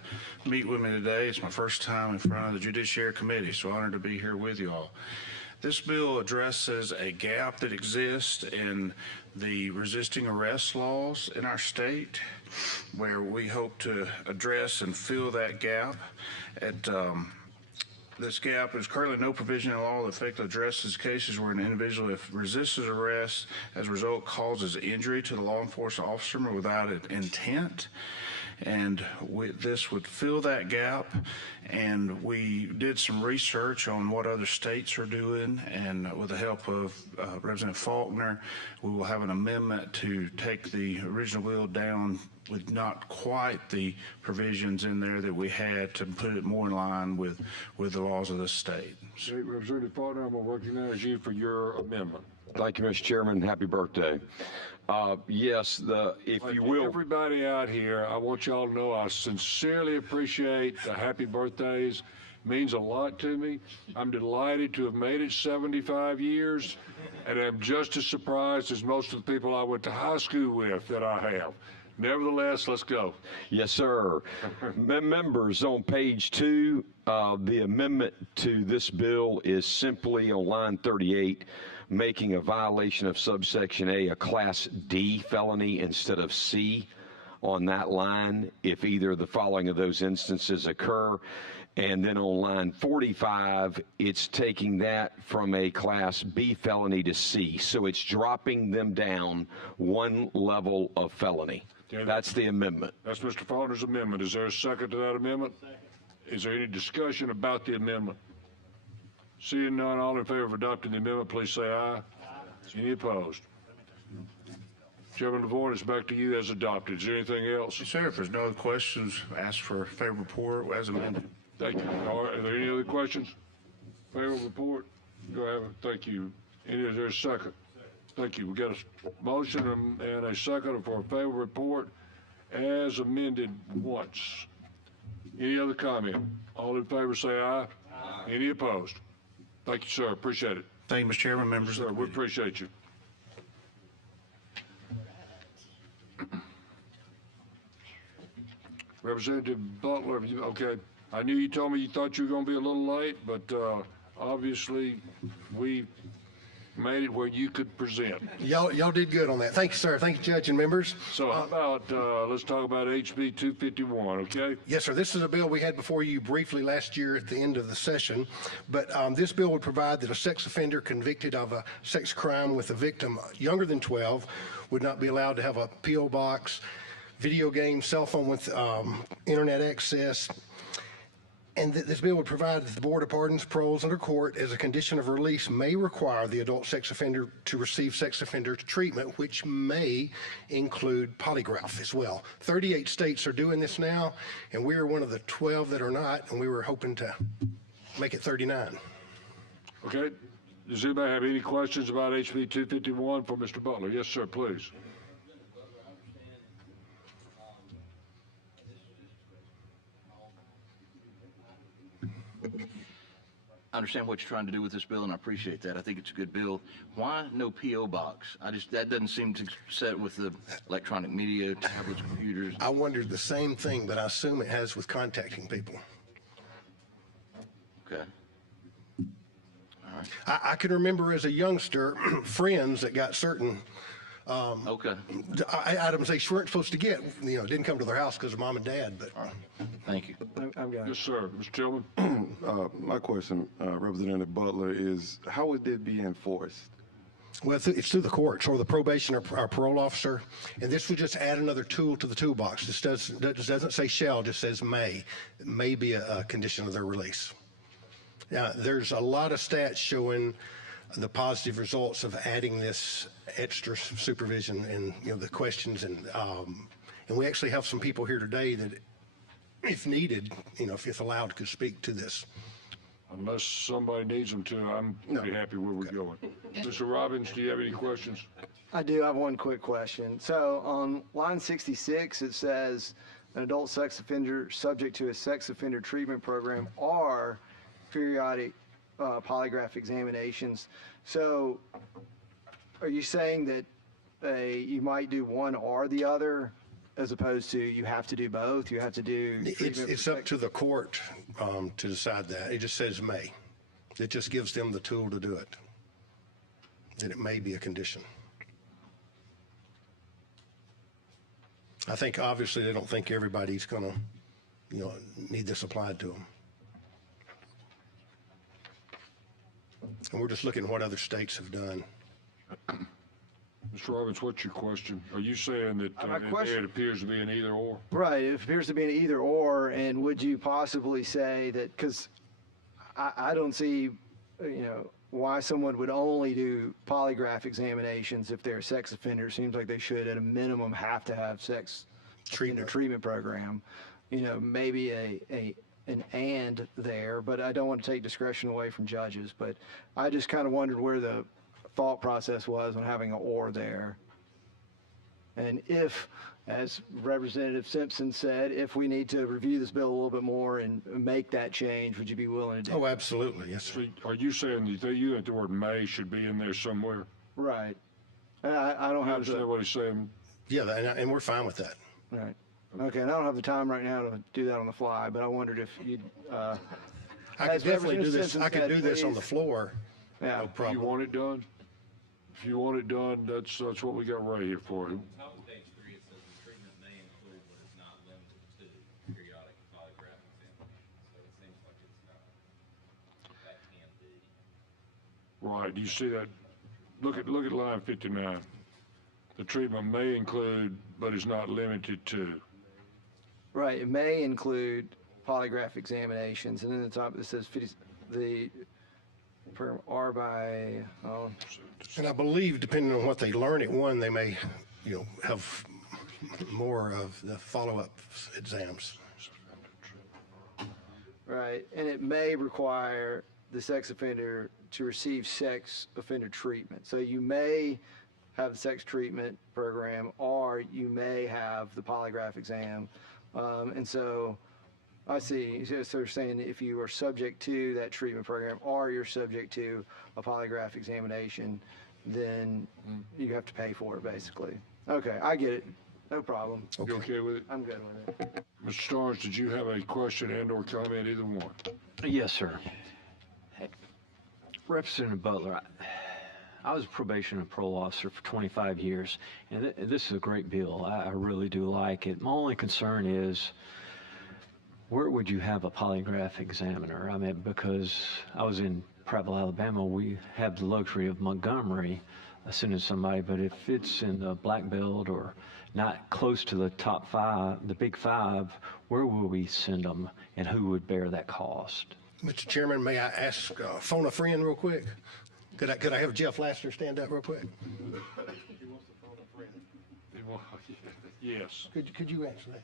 meet with me today. It's my first time in front of the Judiciary Committee, so honored to be here with you all. This bill addresses a gap that exists in the resisting arrest laws in our state, where we hope to address and fill that gap. this gap. There's currently no provision in law that effectively addresses cases where an individual, if resisted arrest, as a result causes injury to the law enforcement officer without intent. And this would fill that gap. And we did some research on what other states are doing, and with the help of Representative Faulkner, we will have an amendment to take the original bill down with not quite the provisions in there that we had, to put it more in line with the laws of the state. Okay, Representative Faulkner, I'm going to recognize you for your amendment. Thank you, Mr. Chairman. Happy birthday. Yes, if you will. Everybody out here, I want y'all to know I sincerely appreciate the happy birthdays. It means a lot to me. I'm delighted to have made it 75 years, and I'm just as surprised as most of the people I went to high school with that I have. Nevertheless, let's go. Yes, sir. Members, on page 2, the amendment to this bill is simply on line 38, making a violation of subsection A a Class D felony instead of C on that line if either of the following of those instances occur. And then on line 45, it's taking that from a Class B felony to C. So it's dropping them down one level of felony. Okay, that's the amendment. That's Mr. Faulkner's amendment. Is there a second to that amendment? Second. Is there any discussion about the amendment? Seeing none, all in favor of adopting the amendment, please say aye. Aye. Any opposed? Chairman Lovvorn, it's back to you as adopted. Is there anything else? Yes, sir. If there's no other questions, ask for a favorable report as amended. Thank you. Are there any other questions? Favorable report? Do I have thank you. Is there a second? Thank you. We got a motion and a second for a favorable report as amended once. Any other comment? All in favor say aye. Aye. Any opposed? Thank you, sir. Appreciate it. Thank you, Mr. Chairman, members. Sir, we appreciate you. Representative Butler, okay. I knew you told me you thought you were going to be a little late, but obviously we made it where you could present. Y'all did good on that. Thank you, sir. Thank you, Judge and members. So how about, let's talk about HB 251, okay? Yes, sir. This is a bill we had before you briefly last year at the end of the session. But this bill would provide that a sex offender convicted of a sex crime with a victim younger than 12 would not be allowed to have a P.O. box, video game, cell phone with internet access. And this bill would provide that the Board of Pardons, Paroles, under court, as a condition of release, may require the adult sex offender to receive sex offender treatment, which may include polygraph as well. 38 states are doing this now, and we are one of the 12 that are not, and we were hoping to make it 39. Okay. Does anybody have any questions about HB 251 for Mr. Butler? Yes, sir, please. I understand what you're trying to do with this bill, and I appreciate that. I think it's a good bill. Why no P.O. box? That doesn't seem to set with the electronic media, tablets, computers. I wondered the same thing, but I assume it has with contacting people. Okay. All right. I can remember as a youngster friends that got certain okay. items they weren't supposed to get. You know, didn't come to their house because of mom and dad. But thank you. I'm got it. Yes, sir. Mr. Tillman. My question, Representative Butler, is how would it be enforced? Well, it's through the courts or the probation or parole officer, and this would just add another tool to the toolbox. This doesn't say shall, just says may. It may be a condition of their release. Now, there's a lot of stats showing the positive results of adding this extra supervision and the questions, and we actually have some people here today that, if needed, if allowed, could speak to this. Unless somebody needs them to, I'm pretty happy where we're going. Mr. Robbins, do you have any questions? I do have one quick question. So on line 66, it says an adult sex offender subject to a sex offender treatment program or periodic polygraph examinations. So are you saying that you might do one or the other, as opposed to you have to do both? You have to do it's up to the court to decide that. It just says may. It just gives them the tool to do it. That it may be a condition. I think obviously they don't think everybody's going to need this applied to them. And we're just looking at what other states have done. Mr. Robbins, what's your question? Are you saying that it appears to be an either or? Right, it appears to be an either or, and would you possibly say that, because I don't see, why someone would only do polygraph examinations if they're a sex offender. Seems like they should at a minimum have to have sex treatment program. Maybe an and there, but I don't want to take discretion away from judges. But I just kind of wondered where the thought process was on having an or there. And if, as Representative Simpson said, if we need to review this bill a little bit more and make that change, would you be willing to do Oh, absolutely, yes, sir. So are you saying that you think the word may should be in there somewhere? Right. I don't have understand what he's saying. Yeah, and we're fine with that. Right. Okay, and I don't have the time right now to do that on the fly, but I wondered if you'd... I could definitely do this. I could do this on the floor. Yeah. No problem. You want it done? If you want it done, that's what we got right here for you. Top of page 3, it says the treatment may include, but is not limited to, periodic polygraph examination. So it seems like that can be. Right, you see that? Look at line 59. The treatment may include, but is not limited to. Right, it may include polygraph examinations, and then the top it says the per R by, And I believe, depending on what they learn at one, they may, have more of the follow-up exams. right, and it may require the sex offender to receive sex offender treatment. So you may have the sex treatment program, or you may have the polygraph exam. And so I see, so they're saying if you are subject to that treatment program or you're subject to a polygraph examination, then you have to pay for it, basically. Okay, I get it. No problem. You okay with it? I'm good with it. Mr. Starnes, did you have a question and or comment, either one? Yes, sir. Representative Butler, I was a probation and parole officer for 25 years, and this is a great bill. I really do like it. My only concern is, where would you have a polygraph examiner? I mean, because I was in Prattville, Alabama, we have the luxury of Montgomery sending somebody, but if it's in the Black Belt or not close to the top 5, the big 5, where will we send them, and who would bear that cost? Mr. Chairman, may I ask, phone a friend real quick? Could I have Jeff Lassiter stand up real quick? He wants to phone a friend. Yes. Could you answer that?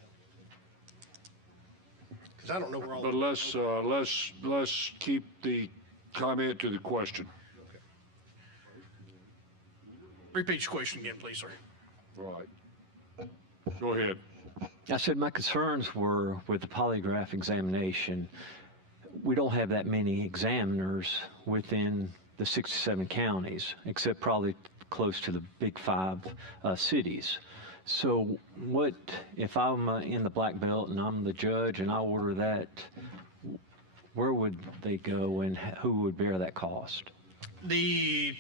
Because I don't know where all. But let's keep the comment to the question. Repeat your question again, please, sir. Right. Go ahead. I said my concerns were with the polygraph examination. We don't have that many examiners within the 67 counties, except probably close to the big 5 cities. So what, if I'm in the Black Belt and I'm the judge and I order that, where would they go and who would bear that cost? The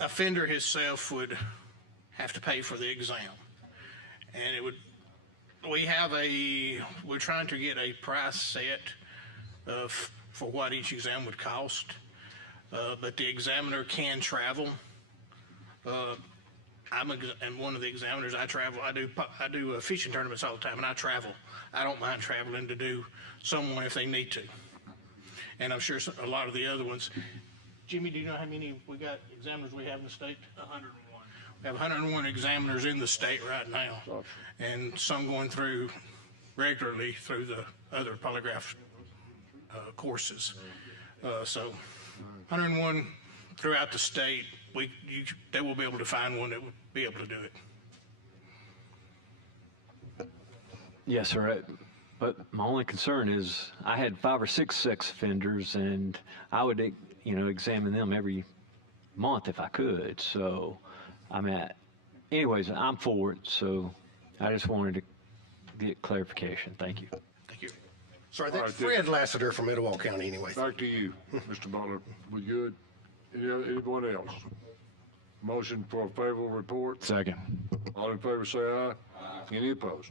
offender himself would have to pay for the exam. And it would, we're trying to get a price set for what each exam would cost. But the examiner can travel. I'm one of the examiners. I travel. I do fishing tournaments all the time, and I travel. I don't mind traveling to do someone if they need to. And I'm sure a lot of the other ones. Jimmy, do you know how many examiners we have in the state? 101. We have 101 examiners in the state right now, and some going through regularly through the other polygraph courses. So 101 throughout the state, they will be able to find one that would be able to do it. Yes, sir. But my only concern is I had 5 or 6 sex offenders, and I would, examine them every month if I could. So, anyways, I'm for it. So, I just wanted to get clarification. Thank you. Thank you. Sorry, that's Fred Lassiter from Etowah County, anyway. Back to you, Mr. Butler. We good? Anyone else? Motion for a favorable report? Second. All in favor say aye. Any opposed?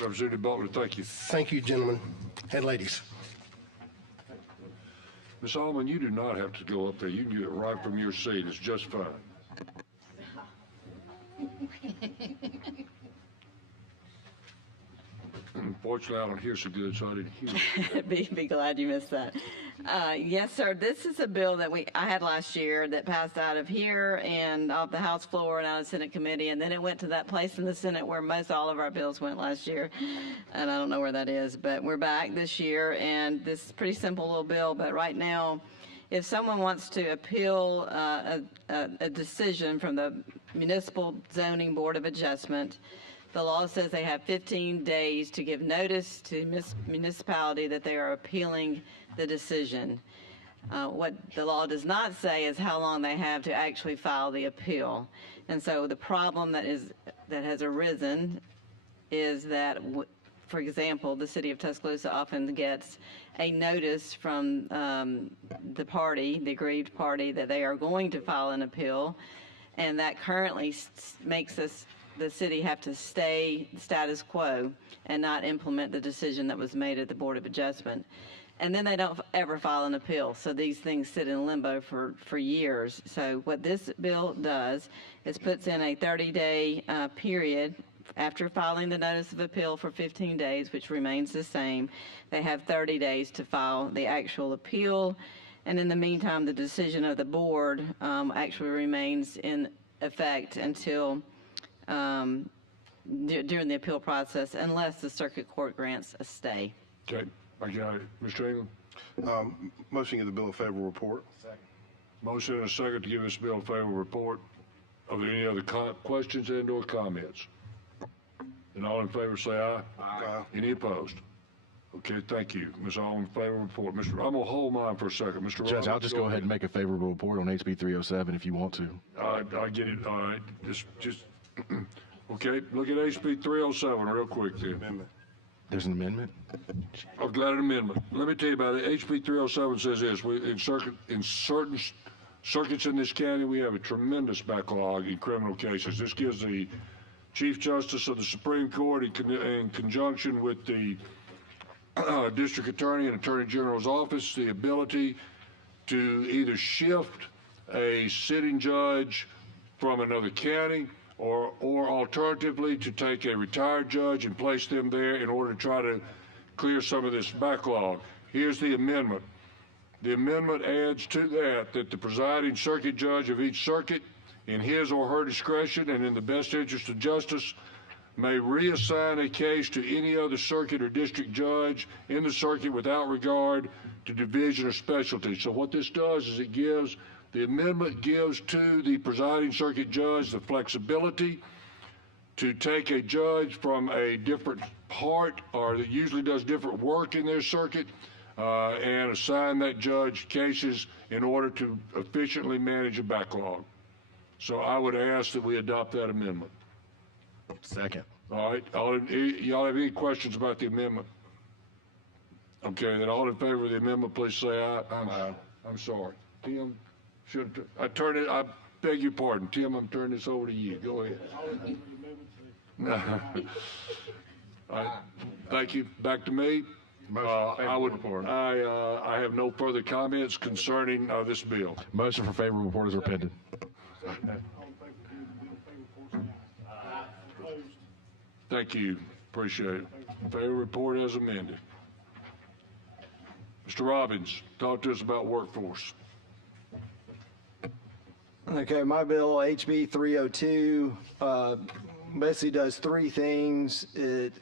Representative Butler, thank you. Thank you, gentlemen and ladies. Ms. Almond, you do not have to go up there. You can do it right from your seat. It's just fine. Unfortunately, I don't hear so good, so I didn't hear it. Be glad you missed that. Yes, sir. This is a bill that I had last year that passed out of here and off the House floor and out of Senate committee, and then it went to that place in the Senate where most all of our bills went last year, and I don't know where that is, but we're back this year, and this is a pretty simple little bill, but right now, if someone wants to appeal a decision from the Municipal Zoning Board of Adjustment, the law says they have 15 days to give notice to municipality that they are appealing the decision. What the law does not say is how long they have to actually file the appeal. And so the problem that has arisen is that, for example, the city of Tuscaloosa often gets a notice from the aggrieved party, that they are going to file an appeal, and that currently makes the city have to stay status quo and not implement the decision that was made at the Board of Adjustment. And then they don't ever file an appeal. So these things sit in limbo for years. So what this bill does is puts in a 30-day period after filing the notice of appeal for 15 days, which remains the same. They have 30 days to file the actual appeal. And in the meantime, the decision of the board actually remains in effect until during the appeal process, unless the circuit court grants a stay. Okay, I got it. Mr. England? Motion to give the bill a favorable report. Second. Motion and a second to give this bill a favorable report. Are there any other questions and or comments? And all in favor say aye. Aye. Any opposed? Okay, thank you. Ms. All in favor report. I'm going to hold mine for a second. Mr. Judge, Roberts, I'll just go ahead and make a favorable report on HB 307 if you want to. I get it. All right. Just okay, look at HB 307 real quick then. Amendment. There's an amendment? I've got an amendment. Let me tell you about it. HB 307 says this. In certain circuits in this county, we have a tremendous backlog in criminal cases. This gives the Chief Justice of the Supreme Court, in conjunction with the District Attorney and Attorney General's office, the ability to either shift a sitting judge from another county, or alternatively to take a retired judge and place them there in order to try to clear some of this backlog. Here's the amendment. The amendment adds to that the presiding circuit judge of each circuit, in his or her discretion and in the best interest of justice, may reassign a case to any other circuit or district judge in the circuit without regard to division or specialty. So what this does is the amendment gives to the presiding circuit judge the flexibility to take a judge from a different part, or that usually does different work in their circuit, and assign that judge cases in order to efficiently manage a backlog. So I would ask that we adopt that amendment. Second. All right. Y'all have any questions about the amendment? Okay, then all in favor of the amendment, please say aye. Aye. I'm sorry. Tim, I beg your pardon. Tim, I'm turning this over to you. Go ahead. All right. Thank you. Back to me. I have no further comments concerning this bill. Motion for favorable report is appended. Thank you. Appreciate it. Favorable report as amended. Mr. Robbins, talk to us about workforce. Okay, my bill, HB 302, basically does three things. It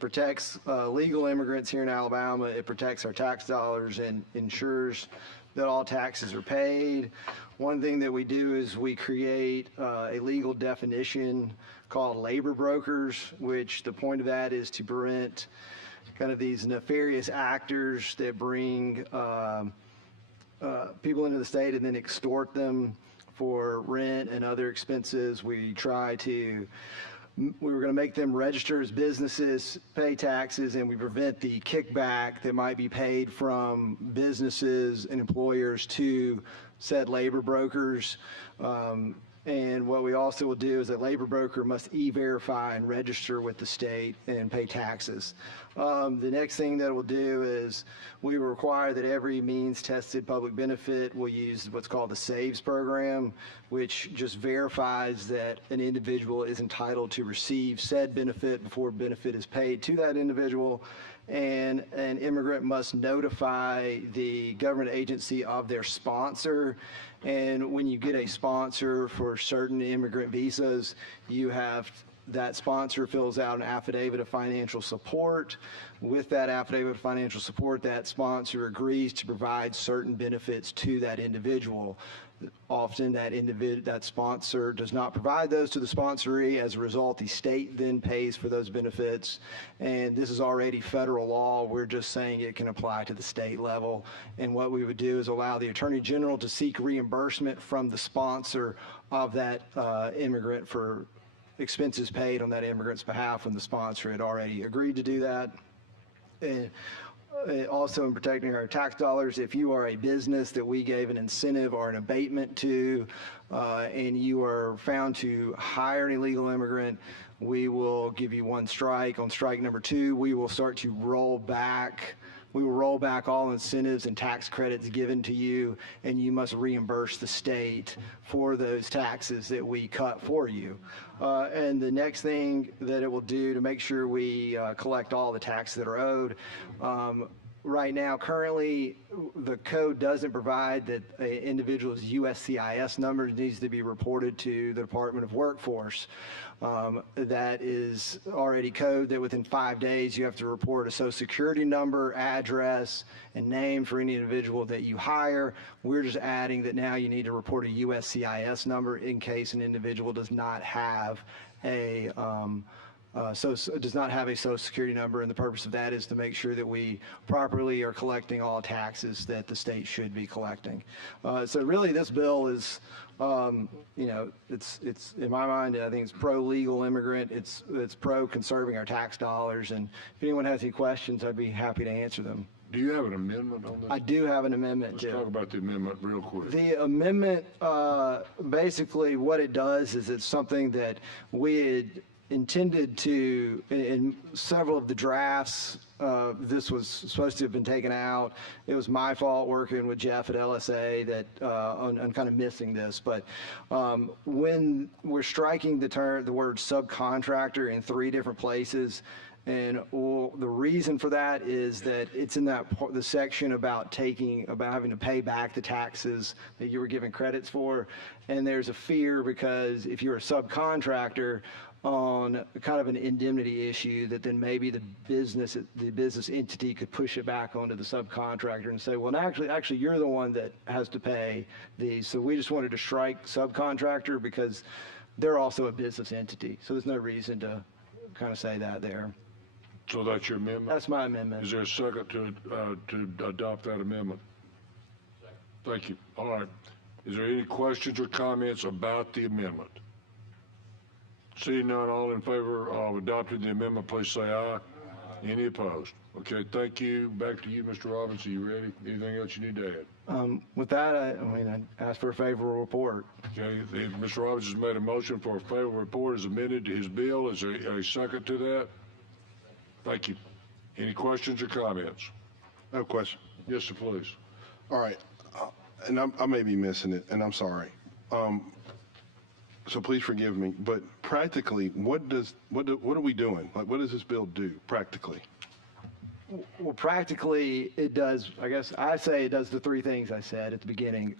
protects legal immigrants here in Alabama. It protects our tax dollars and ensures that all taxes are paid. One thing that we do is we create a legal definition called labor brokers, which the point of that is to prevent kind of these nefarious actors that bring people into the state and then extort them for rent and other expenses. We were going to make them register as businesses, pay taxes, and we prevent the kickback that might be paid from businesses and employers to said labor brokers. And what we also will do is a labor broker must e-verify and register with the state and pay taxes. The next thing that we'll do is we will require that every means-tested public benefit will use what's called the SAVES program, which just verifies that an individual is entitled to receive said benefit before benefit is paid to that individual. And an immigrant must notify the government agency of their sponsor. And when you get a sponsor for certain immigrant visas, you have that sponsor fills out an affidavit of financial support. With that affidavit of financial support, that sponsor agrees to provide certain benefits to that individual. Often that sponsor does not provide those to the sponsoree. As a result, the state then pays for those benefits. And this is already federal law. We're just saying it can apply to the state level. And what we would do is allow the Attorney General to seek reimbursement from the sponsor of that immigrant for expenses paid on that immigrant's behalf when the sponsor had already agreed to do that. And also in protecting our tax dollars, if you are a business that we gave an incentive or an abatement to, and you are found to hire an illegal immigrant, we will give you one strike. On strike number 2, we will start to roll back all incentives and tax credits given to you, and you must reimburse the state for those taxes that we cut for you. And the next thing that it will do to make sure we collect all the taxes that are owed, right now, currently, the code doesn't provide that an individual's USCIS number needs to be reported to the Department of Workforce. That is already code that within 5 days you have to report a Social Security number, address, and name for any individual that you hire. We're just adding that now you need to report a USCIS number in case an individual does not have a does not have a Social Security number, and the purpose of that is to make sure that we properly are collecting all taxes that the state should be collecting. So really, this bill is, it's in my mind, I think it's pro-legal immigrant. It's pro-conserving our tax dollars, and if anyone has any questions, I'd be happy to answer them. Do you have an amendment on this? I do have an amendment. Let's talk about the amendment real quick. The amendment, basically what it does is it's something that we had intended to, in several of the drafts, this was supposed to have been taken out. It was my fault working with Jeff at LSA that on kind of missing this. But when we're striking the word subcontractor in 3 different places, and the reason for that is that it's in the section about having to pay back the taxes that you were given credits for, and there's a fear because if you're a subcontractor on kind of an indemnity issue, that then maybe the business entity could push it back onto the subcontractor and say, well, actually you're the one that has to pay these. So we just wanted to strike subcontractor because they're also a business entity. So there's no reason to kind of say that there. So that's your amendment? That's my amendment. Is there a second to adopt that amendment? Thank you. All right. Is there any questions or comments about the amendment? Seeing none, all in favor of adopting the amendment, please say aye. Any opposed? Okay, thank you. Back to you, Mr. Robinson. You ready? Anything else you need to add? With that, I ask for a favorable report. Okay, Mr. Robinson has made a motion for a favorable report as amended to his bill. Is there a second to that? Thank you. Any questions or comments? I have a question. Yes, sir, please. All right, and I may be missing it, and I'm sorry. So please forgive me, but practically, what are we doing? Like, what does this bill do practically? Well, practically, it does, I guess I say it does the 3 things I said at the beginning.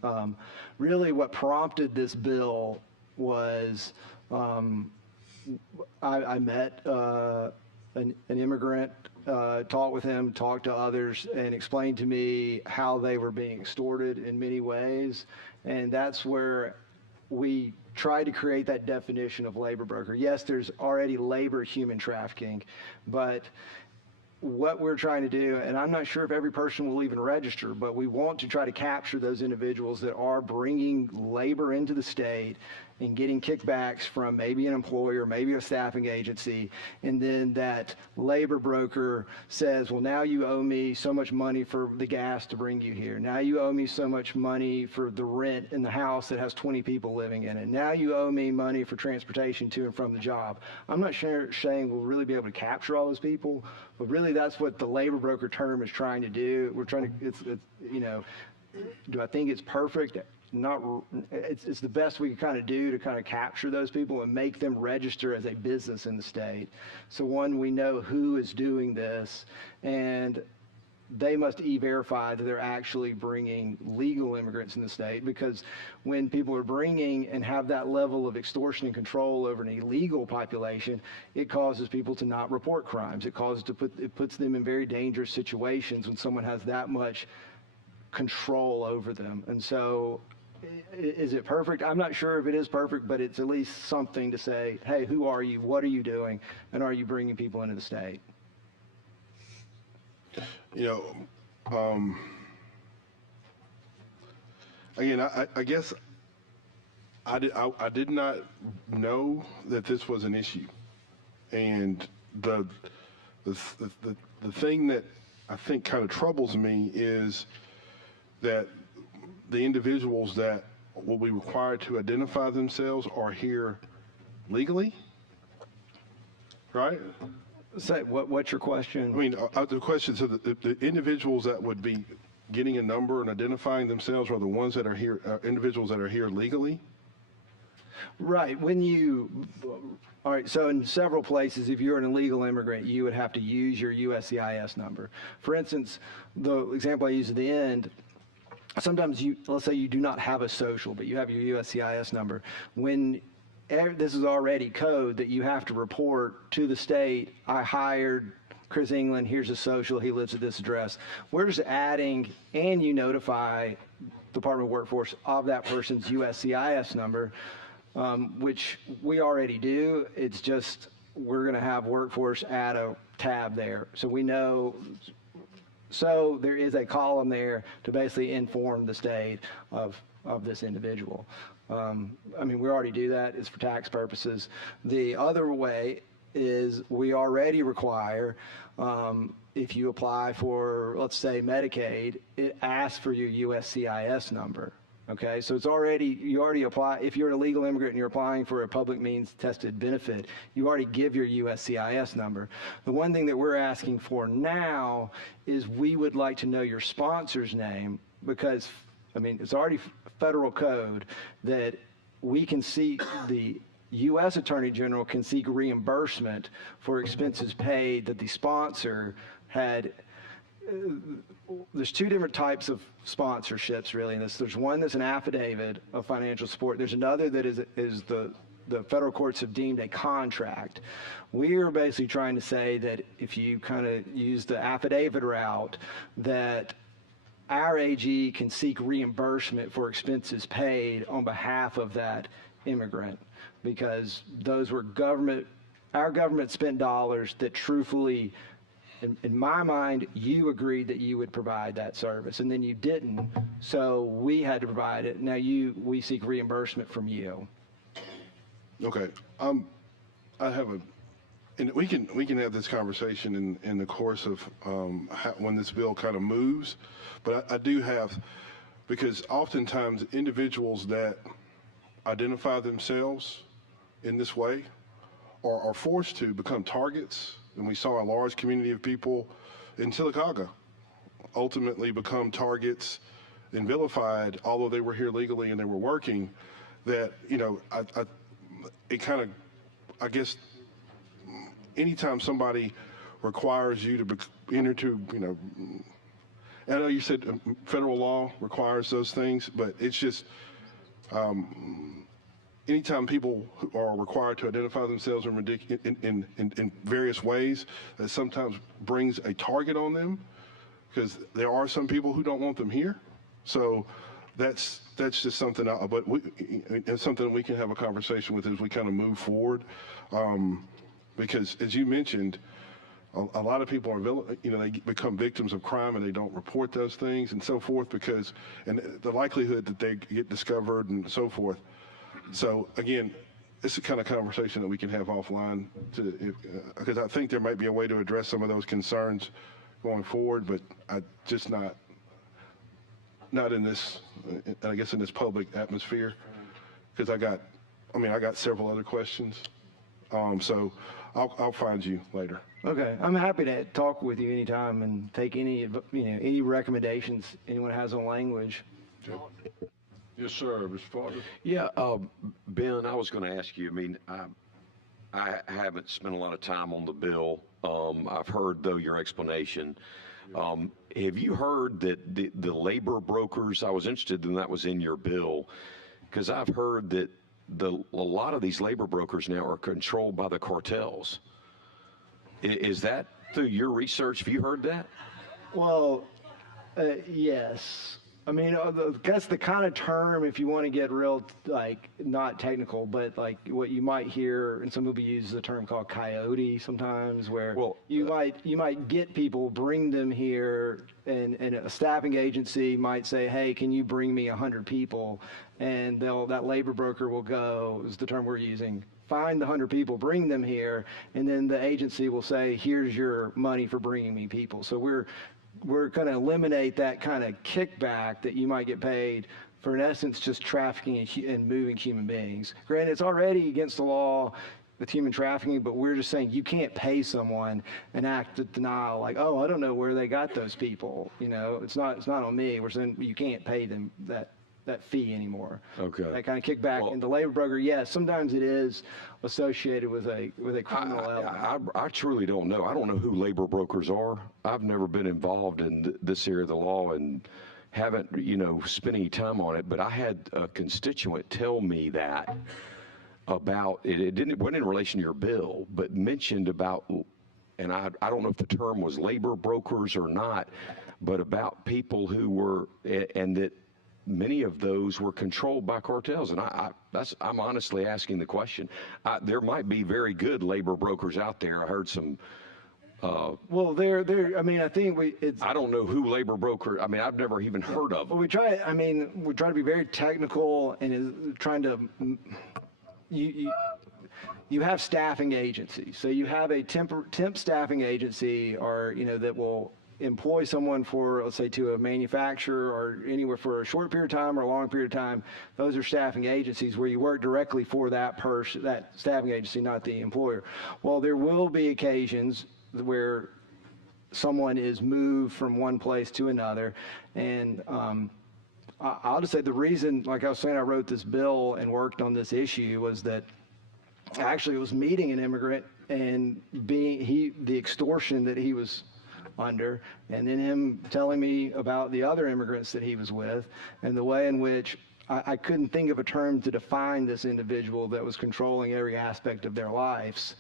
Really, what prompted this bill was I met an immigrant, talked with him, talked to others, and explained to me how they were being extorted in many ways. And that's where we tried to create that definition of labor broker. Yes, there's already labor human trafficking, but what we're trying to do, and I'm not sure if every person will even register, but we want to try to capture those individuals that are bringing labor into the state and getting kickbacks from maybe an employer, maybe a staffing agency, and then that labor broker says, well, now you owe me so much money for the gas to bring you here. Now you owe me so much money for the rent in the house that has 20 people living in it. Now you owe me money for transportation to and from the job. I'm not sure saying we'll really be able to capture all those people, but really that's what the labor broker term is trying to do. We're trying to, it's you know, do I think it's perfect? Not, it's the best we can kind of do to kind of capture those people and make them register as a business in the state. So one, we know who is doing this, and they must e-verify that they're actually bringing legal immigrants in the state, because when people are bringing and have that level of extortion and control over an illegal population, it causes people to not report crimes. It puts them in very dangerous situations when someone has that much control over them. And so is it perfect? I'm not sure if it is perfect, but it's at least something to say, hey, who are you? What are you doing? And are you bringing people into the state? You know, again, I guess I did not know that this was an issue, and the thing that I think kind of troubles me is that the individuals that will be required to identify themselves are here legally, right? Say, what's your question? I mean, the question, so the individuals that would be getting a number and identifying themselves are the ones that are here, individuals that are here legally? Right. All right, so in several places, if you're an illegal immigrant, you would have to use your USCIS number. For instance, the example I used at the end, sometimes let's say you do not have a social, but you have your USCIS number. When this is already code that you have to report to the state, I hired Chris England, here's his social, he lives at this address. We're just adding, and you notify Department of Workforce of that person's USCIS number, which we already do. It's just we're going to have Workforce add a tab there. So we know. So there is a column there to basically inform the state of this individual. I mean, we already do that. It's for tax purposes. The other way is we already require, if you apply for, let's say, Medicaid, it asks for your USCIS number. Okay, so you already apply. If you're an illegal immigrant and you're applying for a public means tested benefit, you already give your USCIS number. The one thing that we're asking for now is we would like to know your sponsor's name, because, I mean, it's already federal code that we can seek, the U.S. Attorney General can seek reimbursement for expenses paid that the sponsor had. There's two different types of sponsorships, really, in this. There's one that's an affidavit of financial support. There's another that is the federal courts have deemed a contract. We are basically trying to say that if you kind of use the affidavit route, that our AG can seek reimbursement for expenses paid on behalf of that immigrant, because those were our government spent dollars that truthfully, in my mind, you agreed that you would provide that service, and then you didn't, so we had to provide it. Now we seek reimbursement from you. Okay. I have and we can have this conversation in the course of when this bill kind of moves, but I do have, because oftentimes individuals that identify themselves in this way are forced to become targets. And we saw a large community of people in Sylacauga ultimately become targets and vilified, although they were here legally and they were working. That, you know, it kind of, I guess, anytime somebody requires you to enter to, you know, I know you said federal law requires those things, but it's just, anytime people are required to identify themselves in various ways, that sometimes brings a target on them, because there are some people who don't want them here. So that's just something, but it's something we can have a conversation with as we kind of move forward, because as you mentioned, a lot of people are, you know, they become victims of crime and they don't report those things and so forth, and the likelihood that they get discovered and so forth. So again, it's the kind of conversation that we can have offline because I think there might be a way to address some of those concerns going forward, but I just not in this, I guess in this public atmosphere, because I got several other questions. So I'll find you later. Okay, I'm happy to talk with you anytime and take any recommendations anyone has on language. Yes, sir, Mr. Farley. Yeah, Ben, I was going to ask you, I mean, I haven't spent a lot of time on the bill. I've heard, though, your explanation. Have you heard that the labor brokers, I was interested in that was in your bill, because I've heard that a lot of these labor brokers now are controlled by the cartels. Is that through your research? Have you heard that? Well, yes. I mean, that's the kind of term, if you want to get real, like, not technical, but like what you might hear, and some people use the term called coyote sometimes, where you might get people, bring them here, and a staffing agency might say, hey, can you bring me 100 people? And that labor broker will go, is the term we're using, find the 100 people, bring them here, and then the agency will say, here's your money for bringing me people. So we're going to eliminate that kind of kickback that you might get paid for, in essence, just trafficking and moving human beings. Granted, it's already against the law with human trafficking, but we're just saying you can't pay someone an act of denial, like, oh, I don't know where they got those people. You know, it's not on me. We're saying you can't pay them that fee anymore. Okay. That kind of kickback. And the labor broker, yes, sometimes it is associated with a criminal element. I truly don't know. I don't know who labor brokers are. I've never been involved in this area of the law and haven't, spent any time on it. But I had a constituent tell me that about it. It wasn't in relation to your bill, but mentioned about, and I don't know if the term was labor brokers or not, but about people who were, and that many of those were controlled by cartels, and I'm honestly asking the question. There might be very good labor brokers out there. I heard some. Well, I mean, I think I don't know who labor broker. I mean, I've never even heard of them. Well, we try to be very technical and is trying to. You have staffing agencies, so you have a temp staffing agency, or that will employ someone for, let's say, to a manufacturer or anywhere for a short period of time or a long period of time. Those are staffing agencies where you work directly for that person, that staffing agency, not the employer. Well, there will be occasions where someone is moved from one place to another, and I'll just say the reason, like I was saying, I wrote this bill and worked on this issue was that I actually was meeting an immigrant, and the extortion that he was under, and then him telling me about the other immigrants that he was with, and the way in which I couldn't think of a term to define this individual that was controlling every aspect of their lives.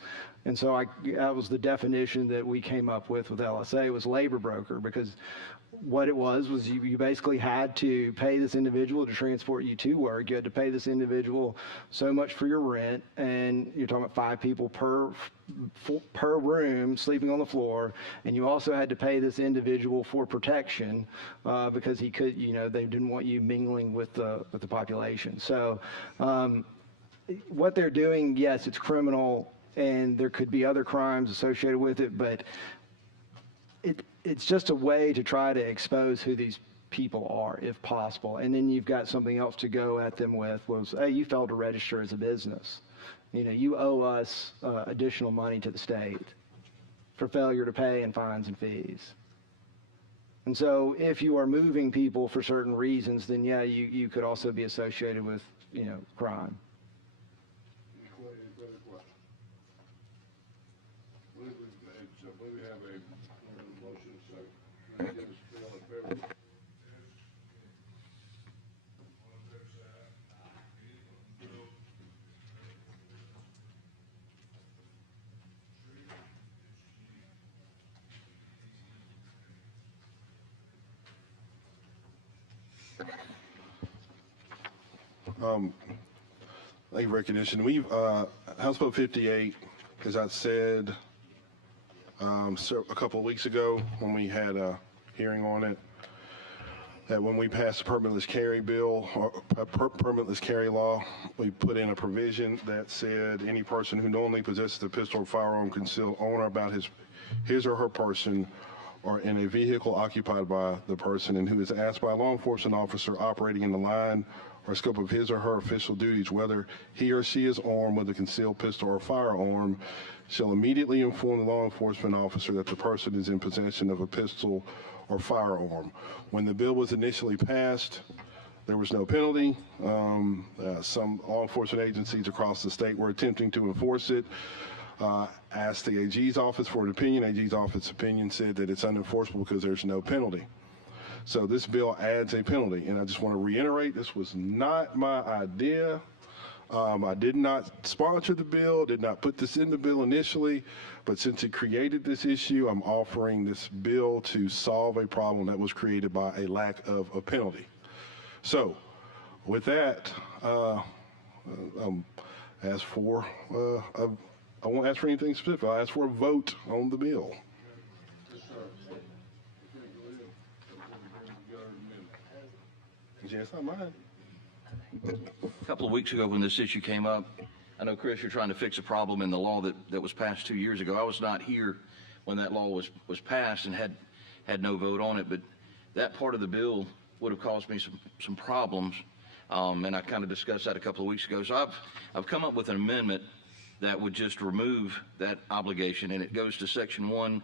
And so that was the definition that we came up with LSA, was labor broker, because what it was you basically had to pay this individual to transport you to work. You had to pay this individual so much for your rent, and you're talking about 5 people per room sleeping on the floor, and you also had to pay this individual for protection because he could, they didn't want you mingling with the population. So what they're doing, yes, it's criminal, and there could be other crimes associated with it, but it's just a way to try to expose who these people are, if possible. And then you've got something else to go at them with, was, hey, you failed to register as a business. You owe us additional money to the state for failure to pay and fines and fees. And so if you are moving people for certain reasons, then yeah, you could also be associated with, crime. Late recognition. We've House Bill 58, as I said a couple of weeks ago when we had a hearing on it. that when we passed the permitless carry bill, or permitless carry law, we put in a provision that said any person who knowingly possesses a pistol or firearm concealed on or about his or her person or in a vehicle occupied by the person and who is asked by a law enforcement officer operating in the line or scope of his or her official duties whether he or she is armed with a concealed pistol or firearm shall immediately inform the law enforcement officer that the person is in possession of a pistol or firearm. When the bill was initially passed, there was no penalty. Some law enforcement agencies across the state were attempting to enforce it. Asked the AG's office for an opinion. AG's office opinion said that it's unenforceable because there's no penalty. So this bill adds a penalty, and I just want to reiterate, this was not my idea. I did not sponsor the bill, did not put this in the bill initially, but since it created this issue, I'm offering this bill to solve a problem that was created by a lack of a penalty. So, with that, as for, I won't ask for anything specific. I'll ask for a vote on the bill. Yes, I mind. A couple of weeks ago when this issue came up, I know, Chris, you're trying to fix a problem in the law that was passed 2 years ago. I was not here when that law was passed and had no vote on it, but that part of the bill would have caused me some problems, and I kind of discussed that a couple of weeks ago. So I've come up with an amendment that would just remove that obligation, and it goes to Section 1,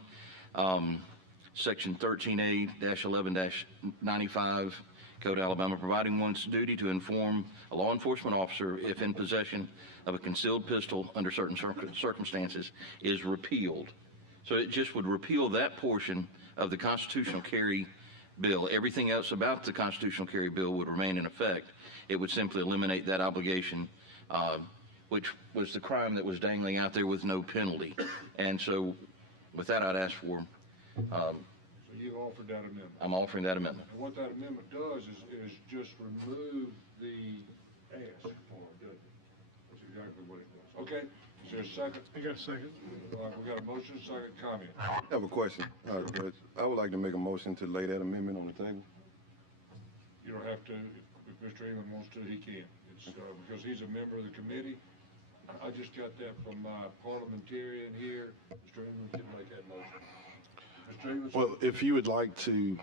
Section 13A-11-95, Code of Alabama, providing one's duty to inform a law enforcement officer if in possession of a concealed pistol under certain circumstances is repealed. So it just would repeal that portion of the constitutional carry bill. Everything else about the constitutional carry bill would remain in effect. It would simply eliminate that obligation, which was the crime that was dangling out there with no penalty. And so with that, I'd ask for You offered that amendment. I'm offering that amendment. And what that amendment does is just remove the ask for it, doesn't it? That's exactly what it does. Okay, is there a second? I got a second. All right, we got a motion, second comment. I have a question. Judge. I would like to make a motion to lay that amendment on the table. You don't have to, if Mr. England wants to, he can. It's because he's a member of the committee. I just got that from my parliamentarian here. Mr. England can make that motion. Mr. England? Well, if you would like to,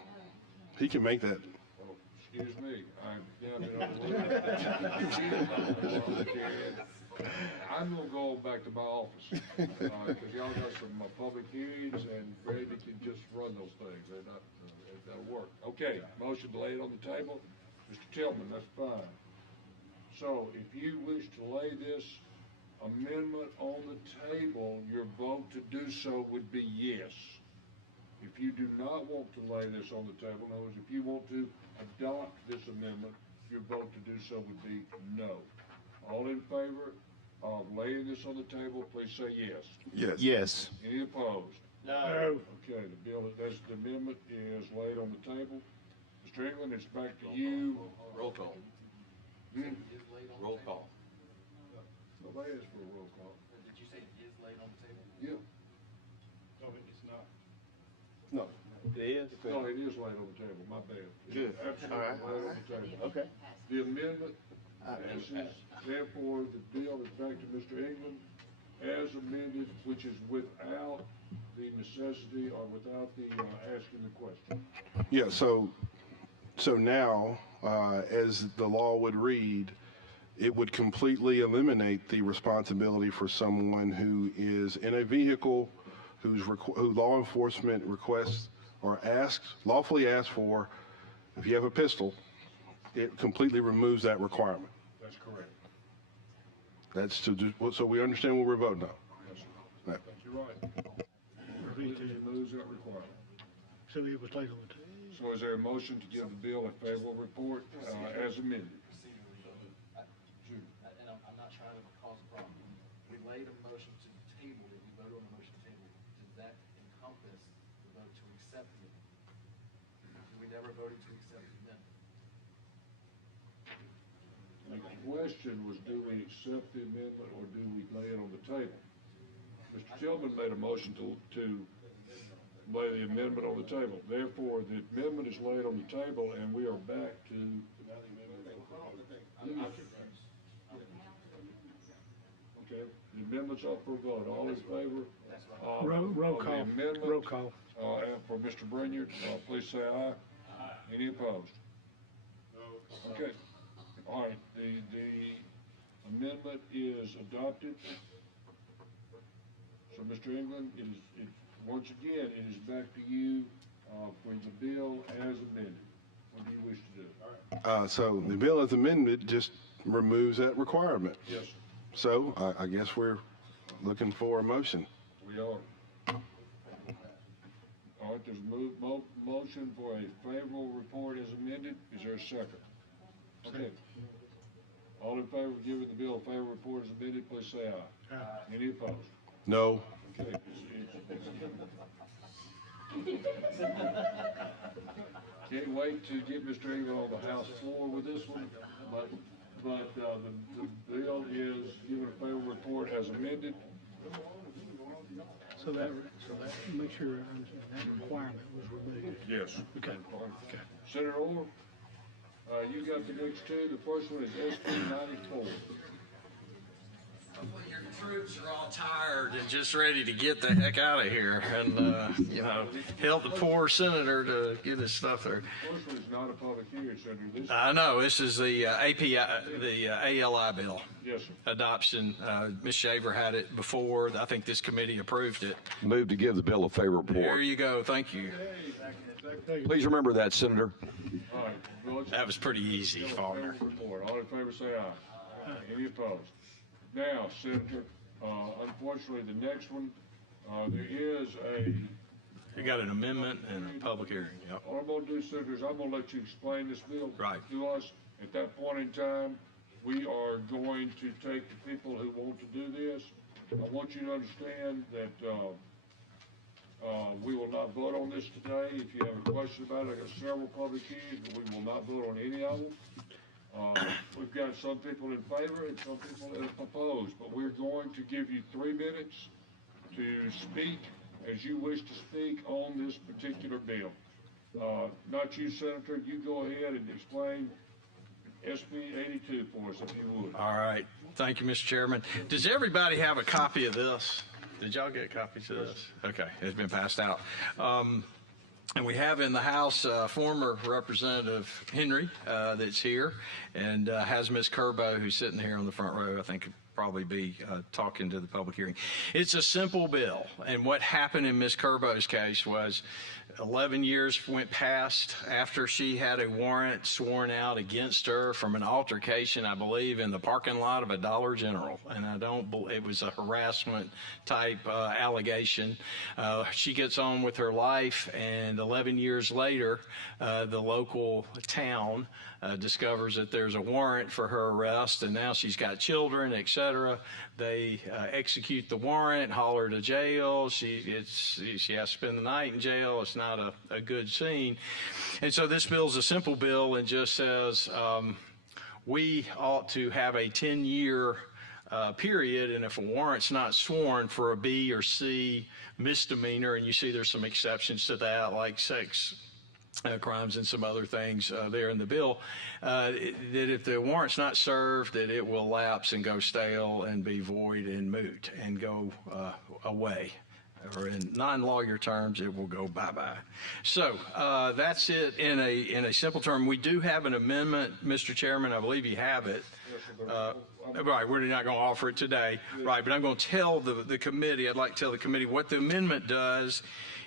he can make that. Oh, excuse me. I'm going to go back to my office because y'all got some public hearings and Brady can just run those things. That'll work. Okay, motion to lay it on the table. Mr. Tillman, that's fine. So if you wish to lay this amendment on the table, your vote to do so would be yes. If you do not want to lay this on the table, in other words, if you want to adopt this amendment, your vote to do so would be no. All in favor of laying this on the table, please say yes. Yes. Yes. Any opposed? No. Okay, the amendment is laid on the table. Mr. England, it's back to you. Roll call. Roll call. Nobody asked for a roll call. Did you say it is laid on the table? Yeah. No, it's not. No. It is? No, it is laid on the table, my bad. Good. Absolutely All right. laid on the table. Okay. The amendment passes, therefore the bill is back to Mr. England as amended, which is without the necessity or without the asking the question. Yeah, so now, as the law would read, it would completely eliminate the responsibility for someone who is in a vehicle who law enforcement requests or lawfully asks for. If you have a pistol, it completely removes that requirement. That's correct. That's so we understand what we're voting on. Yes, sir. Right. You're right. Completely removes that requirement. So it was laid on the table. So is there a motion to give the bill a favorable report as amended? And I'm not trying to cause a problem. We laid a motion to table it, we voted on the motion to table. Does that encompass the vote to accept it? We never voted to accept the amendment. The question was, do we accept the amendment or do we lay it on the table? Mr. Tillman made a motion to lay the amendment on the table. Therefore, the amendment is laid on the table, and we are back to. Okay, the amendment's up for a vote. All in favor? Roll of call. The amendment, Roll call. And for Mr. Brinyard, please say aye. Any opposed? Okay. All right. The amendment is adopted. So, Mr. England, once again, it is back to you for the bill as amended. What do you wish to do? So the bill as amended just removes that requirement. Yes. So I guess we're looking for a motion. We are. All right, there's a motion for a favorable report as amended. Is there a second? Okay. All in favor of giving the bill a favorable report as amended, please say aye. Aye. Any opposed? No. Okay. Can't wait to get Mr. England on the House floor with this one, but the bill is given a favorable report as amended. So that make sure that requirement was removed. Yes. Okay. Okay. Senator Orr, you got the next two. The first one is SB 94. Your troops are all tired and just ready to get the heck out of here and, help the poor senator to get his stuff there. The first one is not a public hearing, Senator. This I know, this is the API, the ALI bill. Yes, sir. Adoption. Ms. Shaver had it before. I think this committee approved it. Move to give the bill a favorable report. There you go. Thank you. Please remember that, Senator. All right. That was pretty easy, Faulkner. Report. All in favor say aye. Any opposed? Now, Senator, unfortunately, the next one, there is You got an amendment and a public hearing. Yep. All I'm going to do, Senator, is I'm going to let you explain this bill to us. At that point in time, we are going to take the people who want to do this. I want you to understand that we will not vote on this today. If you have a question about it, I got several public hearings, but we will not vote on any of them. We've got some people in favor and some people that have opposed, but we're going to give you 3 minutes to speak as you wish to speak on this particular bill. Not you, Senator. You go ahead and explain SB 82 for us, if you would. All right. Thank you, Mr. Chairman. Does everybody have a copy of this? Did y'all get copies of this? Okay. It's been passed out. And we have in the House former Representative Henry that's here, and has Ms. Kerbo, who's sitting here on the front row, I think probably be talking to the public hearing. It's a simple bill, and what happened in Ms. Kerbo's case was 11 years went past after she had a warrant sworn out against her from an altercation, I believe, in the parking lot of a Dollar General. And it was a harassment type allegation. She gets on with her life, and 11 years later, the local town discovers that there's a warrant for her arrest, and now she's got children, etc. They execute the warrant, haul her to jail. She has to spend the night in jail. It's not a good scene. And so this bill is a simple bill and just says we ought to have a 10-year period, and if a warrant's not sworn for a B or C misdemeanor, and you see there's some exceptions to that, like sex crimes and some other things there in the bill, that if the warrant's not served, that it will lapse and go stale and be void and moot and go away. Or in non-lawyer terms, it will go bye-bye. So that's it in a simple term. We do have an amendment, Mr. Chairman. I believe you have it. Right, we're not going to offer it today. Right, but I'm going to tell the committee, I'd like to tell the committee what the amendment does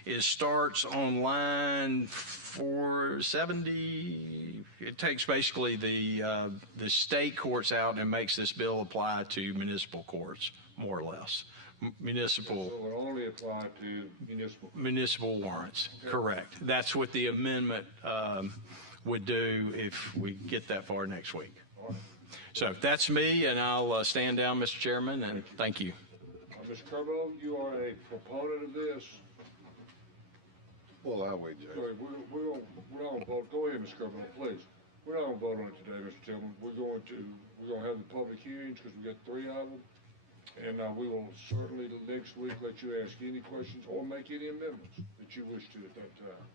is starts on line 470. It takes basically the state courts out and makes this bill apply to municipal courts, more or less. Municipal. So it will only apply to municipal warrants. Okay. Correct. That's what the amendment would do if we get that far next week. Right. So that's me, and I'll stand down, Mr. Chairman, and thank you. Ms. Kerbo, you are a proponent of this. Well, I'll wait, Judge. Sorry, we're not going to vote. Go ahead, Ms. Kerbo, please. We're not going to vote on it today, Mr. Tillman. We're going to have the public hearings because we got 3 of them. And we will certainly next week let you ask any questions or make any amendments that you wish to at that time.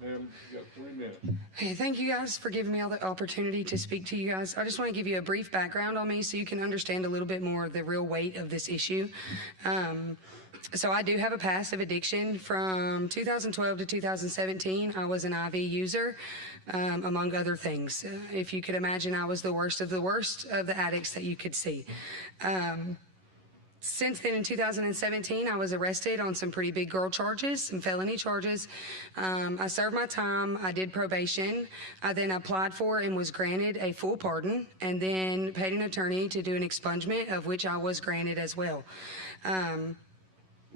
Ma'am, you got 3 minutes. Hey, thank you guys for giving me all the opportunity to speak to you guys. I just want to give you a brief background on me so you can understand a little bit more of the real weight of this issue. So I do have a past of addiction. From 2012 to 2017, I was an IV user, among other things. If you could imagine, I was the worst of the addicts that you could see. Since then, in 2017, I was arrested on some pretty big girl charges, some felony charges. I served my time. I did probation. I then applied for and was granted a full pardon, and then paid an attorney to do an expungement, of which I was granted as well.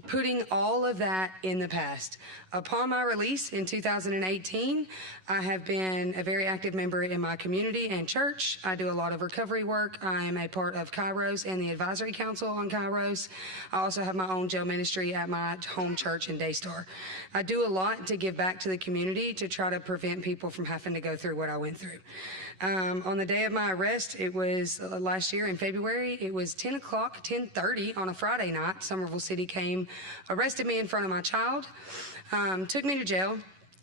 Putting all of that in the past. Upon my release in 2018, I have been a very active member in my community and church. I do a lot of recovery work. I am a part of Kairos and the advisory council on Kairos. I also have my own jail ministry at my home church in Daystar. I do a lot to give back to the community to try to prevent people from having to go through what I went through. On the day of my arrest, it was last year in February, it was 10 o'clock, 10:30 on a Friday night. Somerville City came, arrested me in front of my child, took me to jail,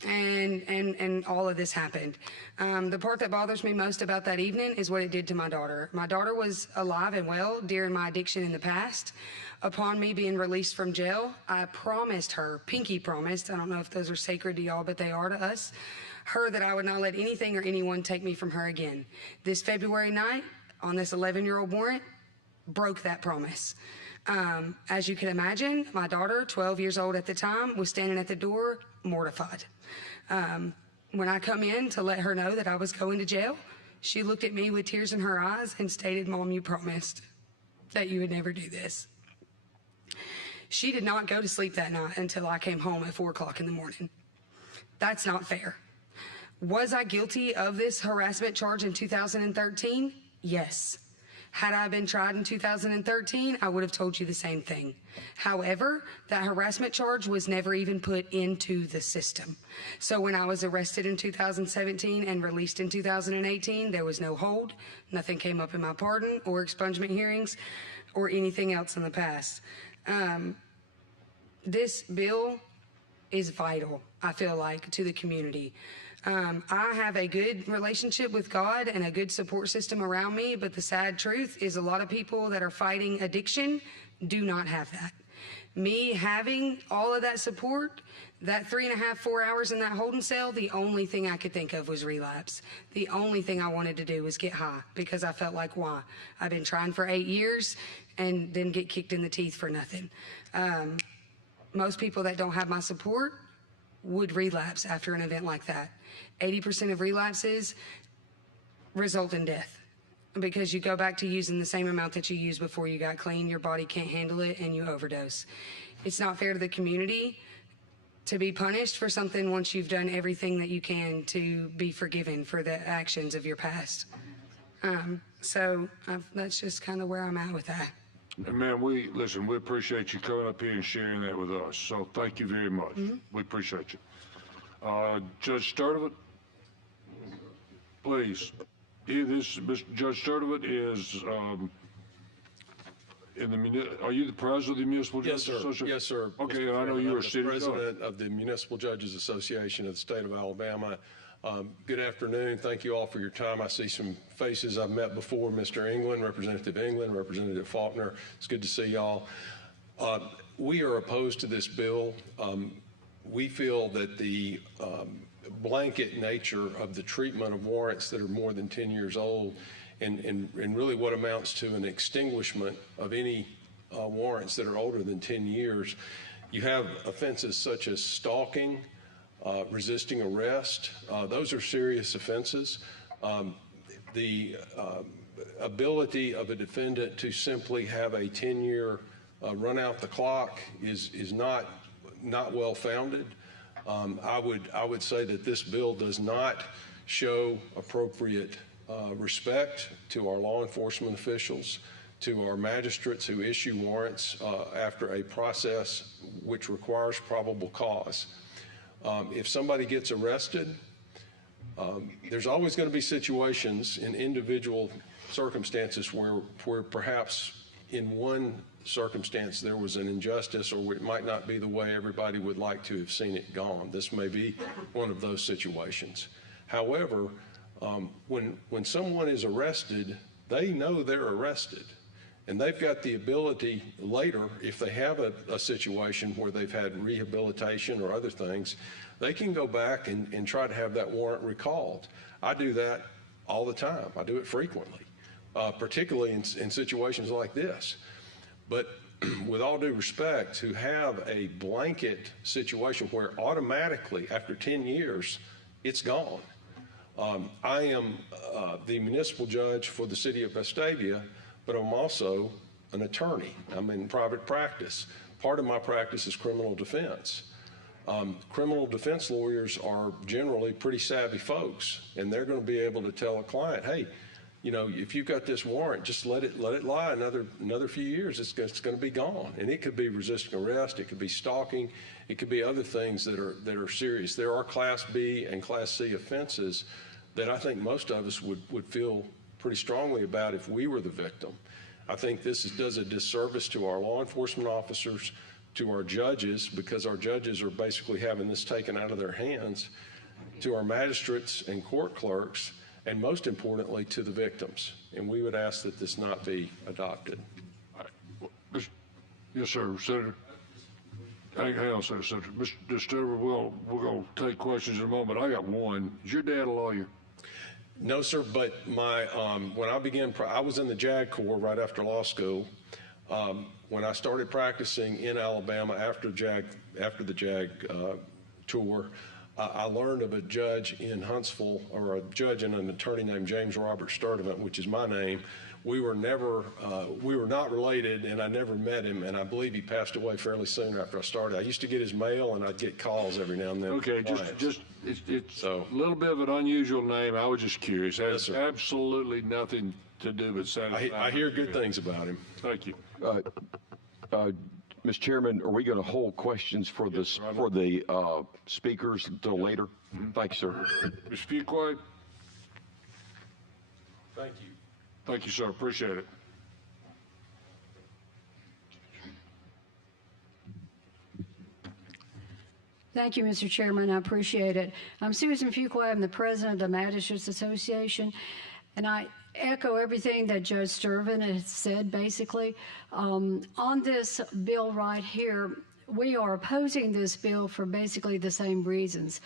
and all of this happened. The part that bothers me most about that evening is what it did to my daughter. My daughter was alive and well during my addiction in the past. Upon me being released from jail, I promised her, pinky promised, I don't know if those are sacred to y'all, but they are to us, her that I would not let anything or anyone take me from her again. This February night, on this 11-year-old warrant, broke that promise. As you can imagine, my daughter, 12 years old at the time, was standing at the door, mortified. When I come in to let her know that I was going to jail, she looked at me with tears in her eyes and stated, "Mom, you promised that you would never do this." She did not go to sleep that night until I came home at 4 o'clock in the morning. That's not fair. Was I guilty of this harassment charge in 2013? Yes. Had I been tried in 2013, I would have told you the same thing. However, that harassment charge was never even put into the system. So when I was arrested in 2017 and released in 2018, there was no hold. Nothing came up in my pardon or expungement hearings or anything else in the past. This bill is vital, I feel like, to the community. I have a good relationship with God and a good support system around me, but the sad truth is a lot of people that are fighting addiction do not have that. Me having all of that support, that 3.5, 4 hours in that holding cell, the only thing I could think of was relapse. The only thing I wanted to do was get high because I felt like, why? I've been trying for 8 years and then get kicked in the teeth for nothing. Most people that don't have my support would relapse after an event like that. 80% of relapses result in death because you go back to using the same amount that you used before you got clean. Your body can't handle it and you overdose. It's not fair to the community to be punished for something once you've done everything that you can to be forgiven for the actions of your past. That's just kind of where I'm at with that. And man, we appreciate you coming up here and sharing that with us. So thank you very much. We appreciate you. Judge Sturdivant, please. Judge Sturdivant is are you the president of the Municipal Judges Association? Yes, sir. Okay, and I know you're a city judge. President of the Municipal Judges Association of the state of Alabama. Good afternoon. Thank you all for your time. I see some faces I've met before. Mr. England, Representative England, Representative Faulkner. It's good to see y'all. We are opposed to this bill. We feel that the blanket nature of the treatment of warrants that are more than 10 years old and really what amounts to an extinguishment of any warrants that are older than 10 years. You have offenses such as stalking, resisting arrest. Those are serious offenses. The ability of a defendant to simply have a 10-year run out the clock is not well founded. I would say that this bill does not show appropriate respect to our law enforcement officials, to our magistrates who issue warrants after a process which requires probable cause. If somebody gets arrested, there's always going to be situations in individual circumstances where perhaps in one circumstance there was an injustice, or it might not be the way everybody would like to have seen it gone. This may be one of those situations. However, when someone is arrested, they know they're arrested. And they've got the ability later, if they have a situation where they've had rehabilitation or other things, they can go back and try to have that warrant recalled. I do that all the time. I do it frequently, particularly in situations like this. But with all due respect, to have a blanket situation where automatically after 10 years, it's gone. I am the municipal judge for the city of Vestavia, but I'm also an attorney. I'm in private practice. Part of my practice is criminal defense. Criminal defense lawyers are generally pretty savvy folks, and they're going to be able to tell a client, hey, you know, if you've got this warrant, just let it lie another few years. It's going to be gone, and it could be resisting arrest, it could be stalking, it could be other things that are serious. There are Class B and Class C offenses that I think most of us would feel pretty strongly about if we were the victim. I think this does a disservice to our law enforcement officers, to our judges, because our judges are basically having this taken out of their hands, to our magistrates and court clerks, and most importantly, to the victims. And we would ask that this not be adopted. Yes, sir, Senator. Hang on, Senator. Mr. Stover, we're going to take questions in a moment. I got one. Is your dad a lawyer? No, sir, but my when I began, I was in the JAG Corps right after law school. When I started practicing in Alabama after the JAG tour, I learned of a judge in Huntsville, or a judge and an attorney named James Robert Sturdivant, which is my name. We were not related, and I never met him, and I believe he passed away fairly soon after I started. I used to get his mail, and I'd get calls every now and then. Okay, it's a little bit of an unusual name. I was just curious. It has absolutely nothing to do with satisfaction. I hear good things about him. Thank you. Mr. Chairman, are we going to hold questions for the speakers until later? Thank you, sir. Mr. Fuqua? Thank you. Thank you, sir. Appreciate it. Thank you, Mr. Chairman. I appreciate it. I'm Susan Fuqua. I'm the president of the Magistrates Association, and I echo everything that Judge Sturvin has said, basically. On this bill right here, we are opposing this bill for basically the same reasons.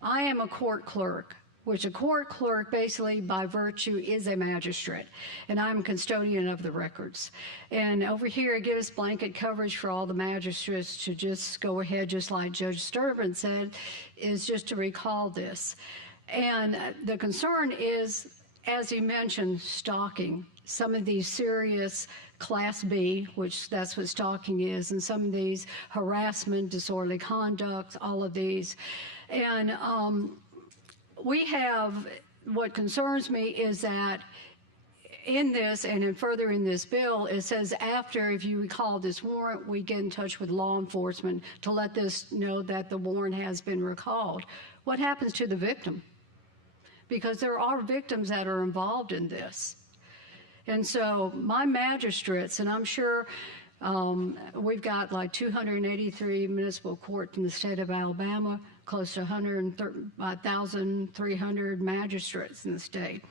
I am a court clerk, which a court clerk basically by virtue is a magistrate, and I'm custodian of the records. And over here it gives blanket coverage for all the magistrates to just go ahead, just like Judge Sturvin said, is just to recall this. And the concern is, as he mentioned, stalking. Some of these serious Class B, which that's what stalking is, and some of these harassment, disorderly conduct, all of these. And we have, what concerns me is that in this and in further in this bill, it says after, if you recall this warrant, we get in touch with law enforcement to let this know that the warrant has been recalled. What happens to the victim? Because there are victims that are involved in this. And so my magistrates, and I'm sure we've got like 283 municipal courts in the state of Alabama, close to 1,300 magistrates in the state.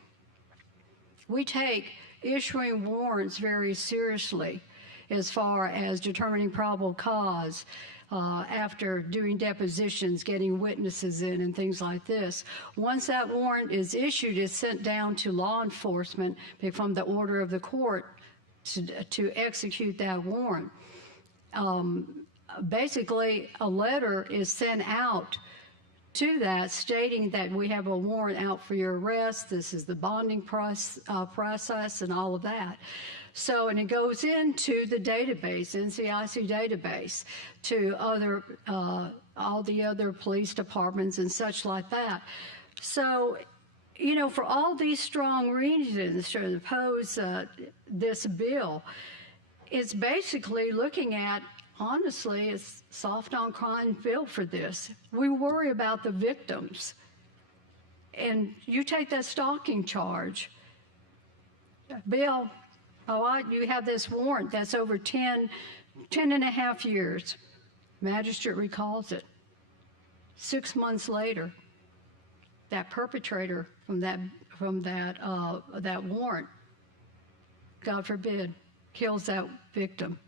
We take issuing warrants very seriously as far as determining probable cause, after doing depositions, getting witnesses in and things like this. Once that warrant is issued, it's sent down to law enforcement from the order of the court to execute that warrant. Basically, a letter is sent out to that stating that we have a warrant out for your arrest. This is the bonding process and all of that. So, and it goes into the database, NCIC database, to other, all the other police departments and such like that. So, you know, for all these strong reasons to oppose this bill, it's basically looking at, honestly, it's soft on crime bill for this. We worry about the victims. And you take that stalking charge, Bill, You have this warrant that's over 10 and a half years. Magistrate recalls it. 6 months later, that perpetrator from that warrant, God forbid, kills that victim.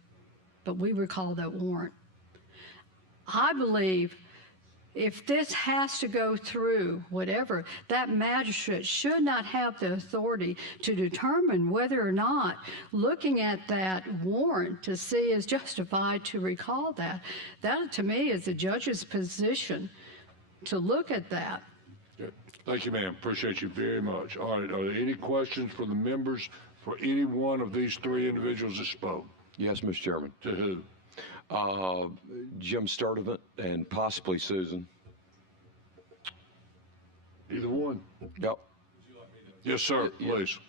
But we recall that warrant. I believe if this has to go through whatever, that magistrate should not have the authority to determine whether or not looking at that warrant to see is justified to recall that. That, to me, is the judge's position to look at that. Good. Thank you, ma'am. Appreciate you very much. All right, are there any questions for the members for any one of these three individuals that spoke? Yes, Mr. Chairman. To who? Jim Sturdivant and possibly Susan. Either one. Yep. Yes, sir. Please.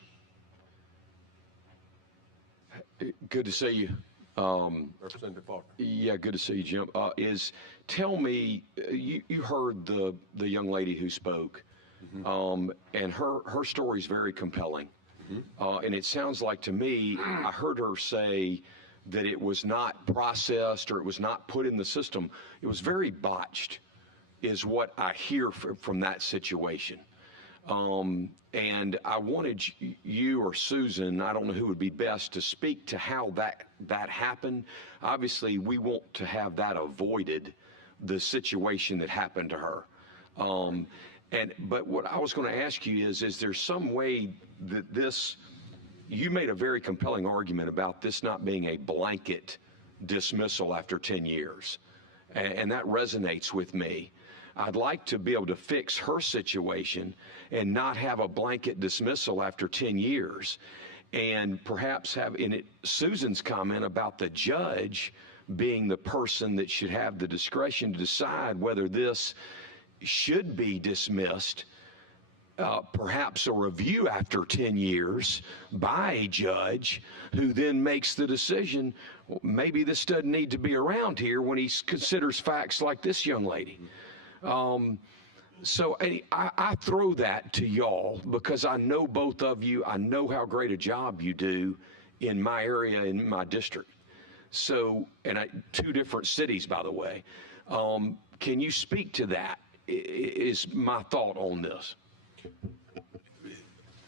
Good to see you. Representative Faulkner. Yeah, good to see you, Jim. Tell me, you heard the young lady who spoke, and her story is very compelling. And it sounds like to me, I heard her say that it was not processed or it was not put in the system. It was very botched, is what I hear from that situation. And I wanted you or Susan, I don't know who would be best, to speak to how that happened. Obviously, we want to have that avoided, the situation that happened to her. But what I was going to ask you is there some way that this, you made a very compelling argument about this not being a blanket dismissal after 10 years. And that resonates with me. I'd like to be able to fix her situation and not have a blanket dismissal after 10 years. And perhaps have in it Susan's comment about the judge being the person that should have the discretion to decide whether this should be dismissed, perhaps a review after 10 years by a judge who then makes the decision, well, maybe this doesn't need to be around here when he considers facts like this young lady. So I throw that to y'all because I know both of you. I know how great a job you do in my area, in my district. So, and two different cities, by the way. Can you speak to that? Is my thought on this.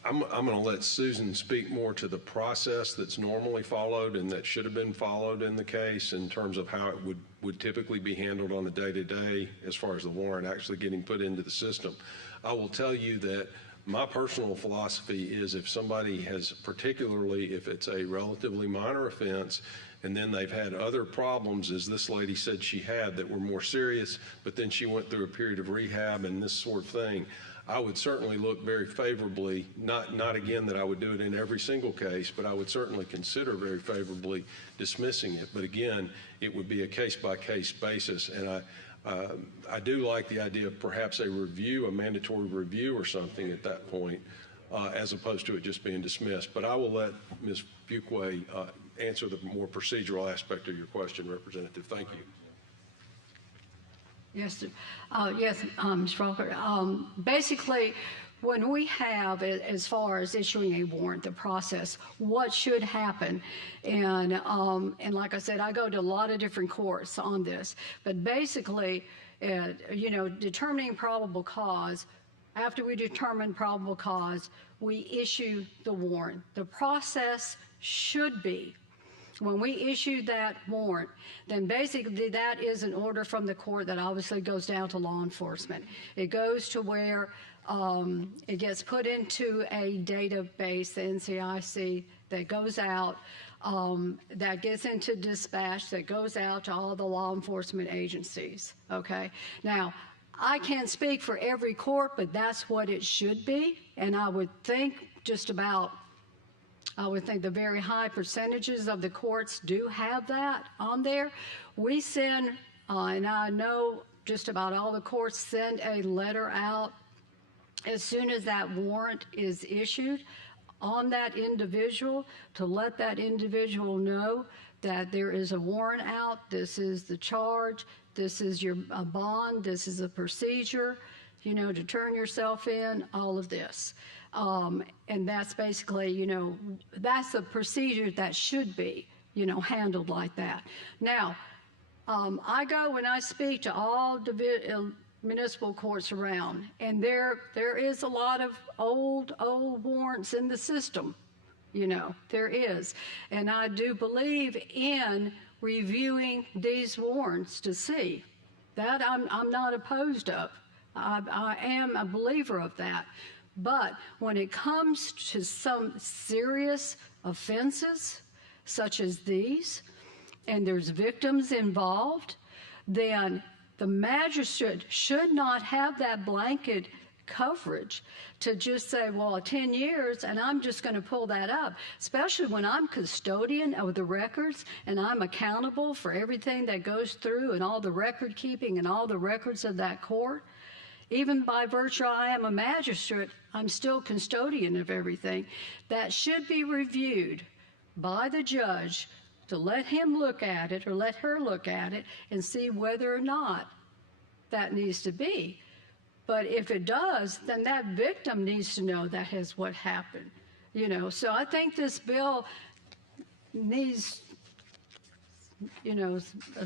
I'm going to let Susan speak more to the process that's normally followed and that should have been followed in the case in terms of how it would typically be handled on a day-to-day as far as the warrant actually getting put into the system. I will tell you that my personal philosophy is if somebody has, particularly if it's a relatively minor offense, and then they've had other problems, as this lady said she had, that were more serious, but then she went through a period of rehab and this sort of thing, I would certainly look very favorably, not again that I would do it in every single case, but I would certainly consider very favorably dismissing it. But again, it would be a case-by-case basis. And I do like the idea of perhaps a review, a mandatory review or something at that point, as opposed to it just being dismissed. But I will let Ms. Fuqua answer the more procedural aspect of your question, Representative. Thank you. Yes, Ms. Faulkner. Basically, when we have, as far as issuing a warrant, the process, what should happen, and like I said, I go to a lot of different courts on this, but basically, determining probable cause. After we determine probable cause, we issue the warrant. The process should be, when we issue that warrant, then basically that is an order from the court that obviously goes down to law enforcement. It goes to where it gets put into a database, the NCIC, that goes out, that gets into dispatch, that goes out to all the law enforcement agencies, okay? Now, I can't speak for every court, but that's what it should be, and I would think the very high percentages of the courts do have that on there. We send, and I know just about all the courts send a letter out as soon as that warrant is issued on that individual to let that individual know that there is a warrant out, this is the charge, this is your bond, this is a procedure, to turn yourself in, all of this. And that's basically, that's a procedure that should be, handled like that. Now, I go when I speak to all municipal courts around, and there is a lot of old warrants in the system. There is. And I do believe in reviewing these warrants to see. That I'm not opposed of. I am a believer of that. But when it comes to some serious offenses, such as these, and there's victims involved, then the magistrate should not have that blanket coverage to just say, well, 10 years, and I'm just going to pull that up, especially when I'm custodian of the records and I'm accountable for everything that goes through and all the record keeping and all the records of that court. Even by virtue I am a magistrate, I'm still custodian of everything. That should be reviewed by the judge to let him look at it or let her look at it and see whether or not that needs to be. But if it does, then that victim needs to know that is what happened. So I think this bill needs,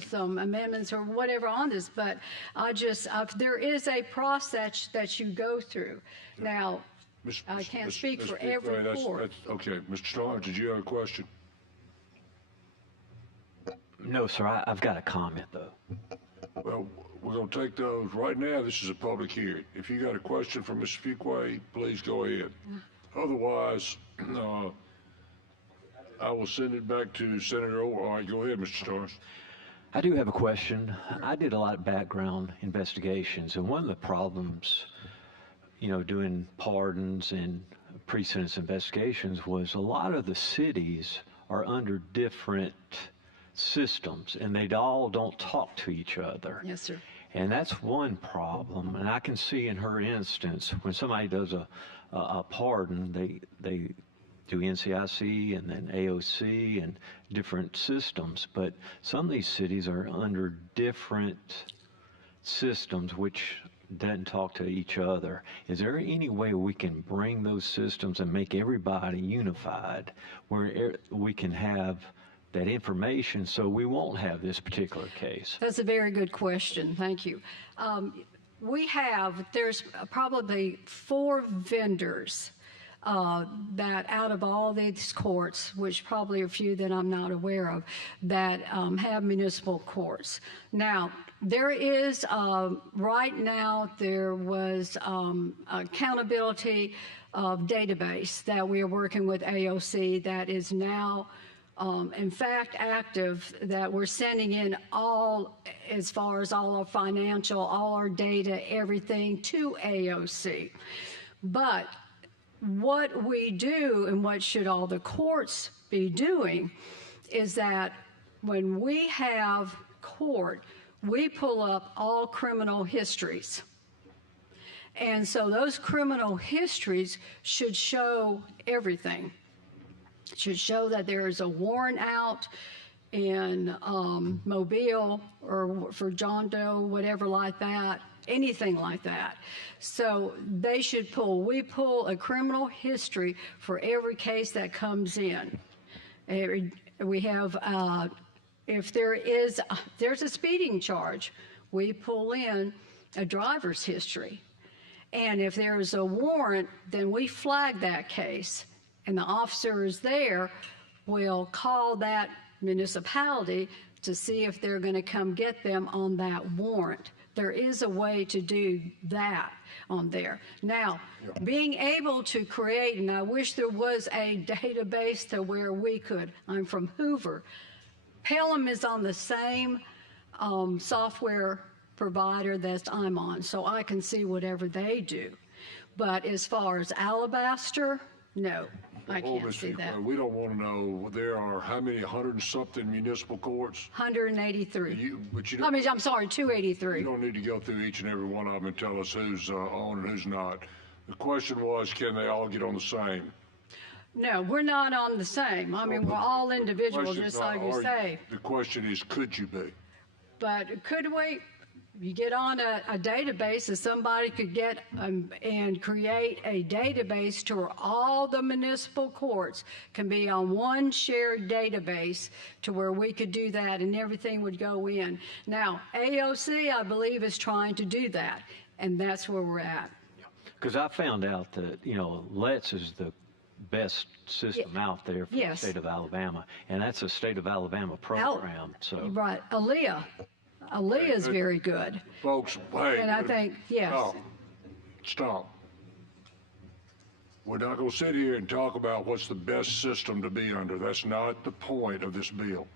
some amendments or whatever on this, but there is a process that you go through. Now, I can't speak for every court. Okay, Mr. Starr, did you have a question? No, sir, I've got a comment, though. Well, we're going to take those. Right now, this is a public hearing. If you got a question for Mr. Fuqua, please go ahead. Otherwise, I will send it back to Senator All right, go ahead, Mr. Starr. I do have a question. I did a lot of background investigations, and one of the problems, doing pardons and pre-sentence investigations was a lot of the cities are under different systems, and they all don't talk to each other. Yes, sir. And that's one problem. And I can see in her instance, when somebody does a pardon, they do NCIC and then AOC and different systems. But some of these cities are under different systems which doesn't talk to each other. Is there any way we can bring those systems and make everybody unified where we can have that information so we won't have this particular case? That's a very good question. Thank you. There's probably 4 vendors that out of all these courts, which probably a few that I'm not aware of, that have municipal courts. Now, there is, right now, there was accountability database that we are working with AOC that is now in fact active, that we're sending in all, as far as all our financial, all our data, everything to AOC. But what we do and what should all the courts be doing is that when we have court, we pull up all criminal histories. And so those criminal histories should show everything. Should show that there is a warrant out in Mobile or for John Doe, whatever like that, anything like that. So they should we pull a criminal history for every case that comes in. We have, if there's a speeding charge, we pull in a driver's history. And if there is a warrant, then we flag that case. And the officers there will call that municipality to see if they're going to come get them on that warrant. There is a way to do that on there. Now, being able to create, and I wish there was a database to where we could, I'm from Hoover. Pelham is on the same software provider that I'm on, so I can see whatever they do. But as far as Alabaster, no, I can't see that. We don't want to know, there are how many, 100-something municipal courts? 183. I'm sorry, 283. You don't need to go through each and every one of them and tell us who's on and who's not. The question was, can they all get on the same? No, we're not on the same. I mean, we're all individual, just like you say. The question is, could you be? But could we? You get on a database, and somebody could get and create a database to where all the municipal courts can be on one shared database to where we could do that and everything would go in. Now, AOC, I believe, is trying to do that, and that's where we're at. Because I found out that, Let's is the best system out there for the state of Alabama, and that's a state of Alabama program. So Right. Aaliyah is very good. Folks, hey. And I think, yes. Stop. We're not going to sit here and talk about what's the best system to be under. That's not the point of this bill.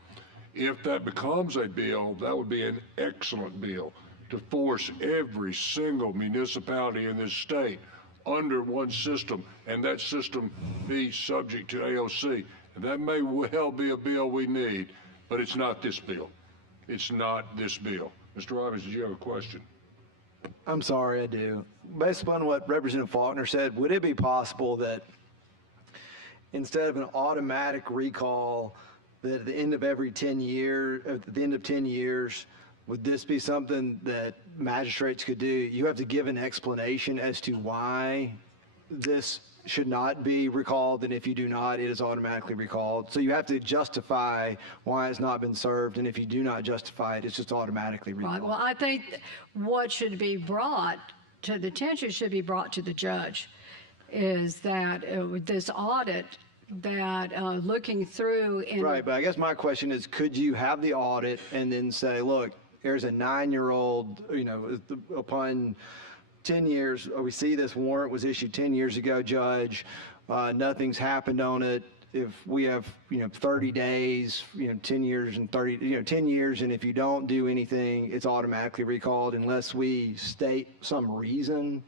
If that becomes a bill, that would be an excellent bill to force every single municipality in this state under one system, and that system be subject to AOC. And that may well be a bill we need, but it's not this bill. It's not this bill. Mr. Robbins, did you have a question? I'm sorry, I do. Based upon what Representative Faulkner said, would it be possible that instead of an automatic recall, that at the end of 10 years, would this be something that magistrates could do? You have to give an explanation as to why this should not be recalled, and if you do not, it is automatically recalled. So you have to justify why it's not been served, and if you do not justify it, it's just automatically recalled. Right. Well, I think what should be brought to the attention should be brought to the judge is that with this audit, that looking through. Right, but I guess my question is, could you have the audit and then say, look, there's a 9-year-old, upon 10 years, we see this warrant was issued 10 years ago, Judge. Nothing's happened on it. If we have, 30 days, 10 years and 30, 10 years, and if you don't do anything, it's automatically recalled unless we state some reason.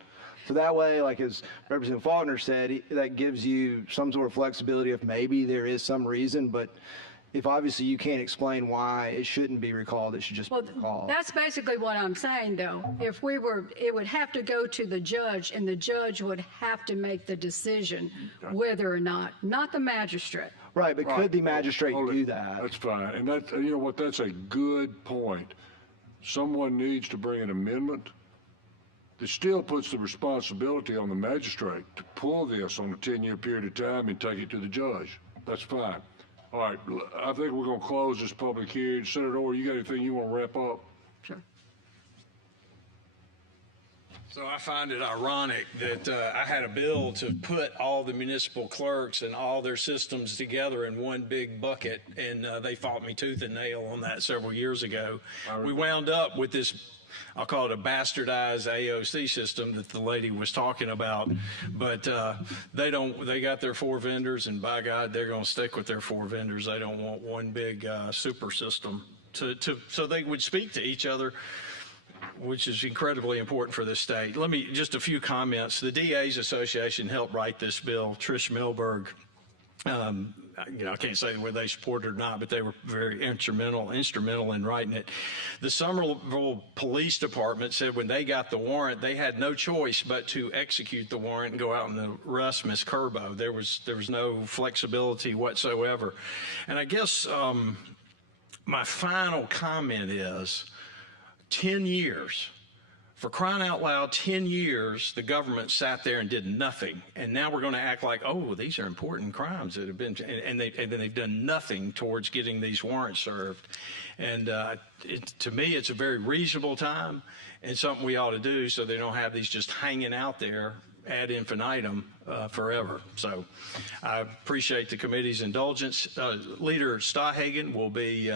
So that way, like as Representative Faulkner said, that gives you some sort of flexibility if maybe there is some reason, but if obviously you can't explain why it shouldn't be recalled, it should just be recalled. That's basically what I'm saying, though. If we were, it would have to go to the judge, and the judge would have to make the decision whether or not the magistrate. Right, but could the magistrate do that? That's fine, and that, you know what, that's a good point. Someone needs to bring an amendment that still puts the responsibility on the magistrate to pull this on a 10-year period of time and take it to the judge. That's fine. All right, I think we're going to close this public hearing. Senator Orr, you got anything you want to wrap up? Sure. So I find it ironic that I had a bill to put all the municipal clerks and all their systems together in one big bucket, and they fought me tooth and nail on that several years ago. We wound up with this, I'll call it a bastardized AOC system that the lady was talking about, but they got their 4 vendors, and by God, they're going to stick with their 4 vendors. They don't want one big super system so they would speak to each other, which is incredibly important for this state. Just a few comments. The DA's Association helped write this bill. Trish Milberg, I can't say whether they supported it or not, but they were very instrumental in writing it. The Somerville Police Department said when they got the warrant, they had no choice but to execute the warrant and go out and arrest Ms. Curbo. There was no flexibility whatsoever. And I guess my final comment is 10 years. For crying out loud, 10 years, the government sat there and did nothing. And now we're going to act like, oh, these are important crimes that have been, and they've done nothing towards getting these warrants served. And to me, it's a very reasonable time and something we ought to do so they don't have these just hanging out there ad infinitum forever. So I appreciate the committee's indulgence. Leader Stahagen will be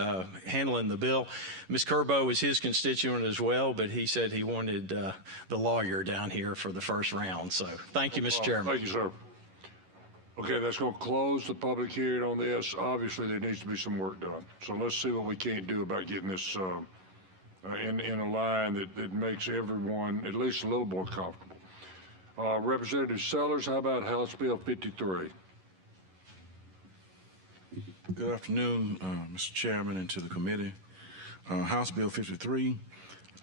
handling the bill. Ms. Curbo is his constituent as well, but he said he wanted the lawyer down here for the first round. So thank you, Mr. Chairman. Thank you, sir. Okay, that's going to close the public hearing on this. Obviously, there needs to be some work done. So let's see what we can do about getting this in a line that makes everyone at least a little more comfortable. Representative Sellers, how about House Bill 53? Good afternoon, Mr. Chairman, and to the committee. House Bill 53,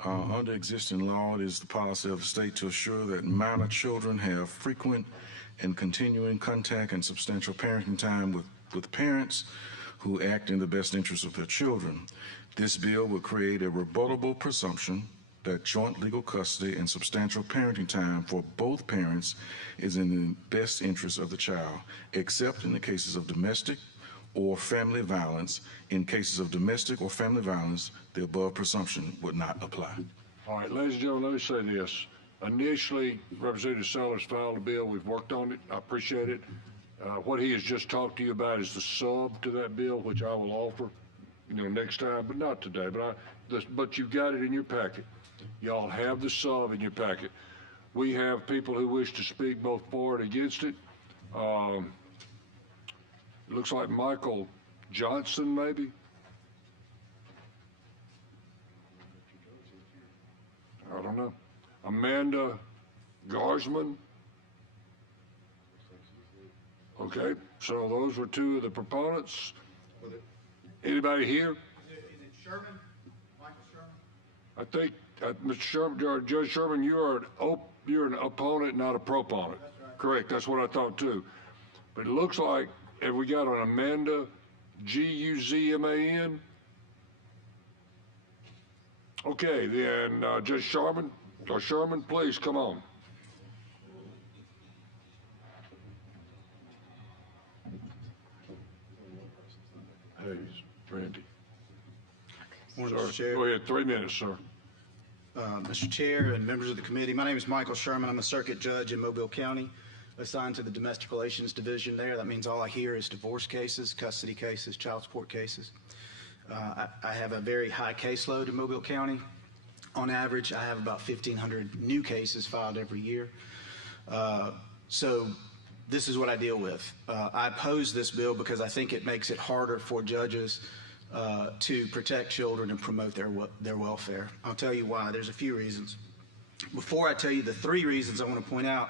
under existing law, it is the policy of the state to assure that minor children have frequent and continuing contact and substantial parenting time with parents who act in the best interest of their children. This bill would create a rebuttable presumption that joint legal custody and substantial parenting time for both parents is in the best interest of the child, except in the cases of domestic or family violence. In cases of domestic or family violence, the above presumption would not apply. All right, ladies and gentlemen, let me say this. Initially, Representative Sellers filed a bill. We've worked on it. I appreciate it. What he has just talked to you about is the sub to that bill, which I will offer, next time, but not today. But you've got it in your packet. Y'all have the sub in your packet. We have people who wish to speak both for and against it. It looks like Michael Johnson, maybe. I don't know. Amanda Garsman. Okay, so those were two of the proponents. Anybody here? Is it Sherman? Michael Sherman? I think, Mr. Sherman, Judge Sherman, you're an opponent, not a proponent. That's right. Correct, that's what I thought too. But it looks like, have we got an Amanda, Guzman? Okay, then Judge Sherman, please come on. Hayes, Randy. Morning, Sir, Mr. Chair. go ahead, 3 minutes, sir. Mr. Chair and members of the committee, my name is Michael Sherman. I'm a circuit judge in Mobile County, assigned to the Domestic Relations Division there. That means all I hear is divorce cases, custody cases, child support cases. I have a very high caseload in Mobile County. On average, I have about 1,500 new cases filed every year. So this is what I deal with. I oppose this bill because I think it makes it harder for judges to protect children and promote their welfare. I'll tell you why. There's a few reasons. Before I tell you the 3 reasons I want to point out,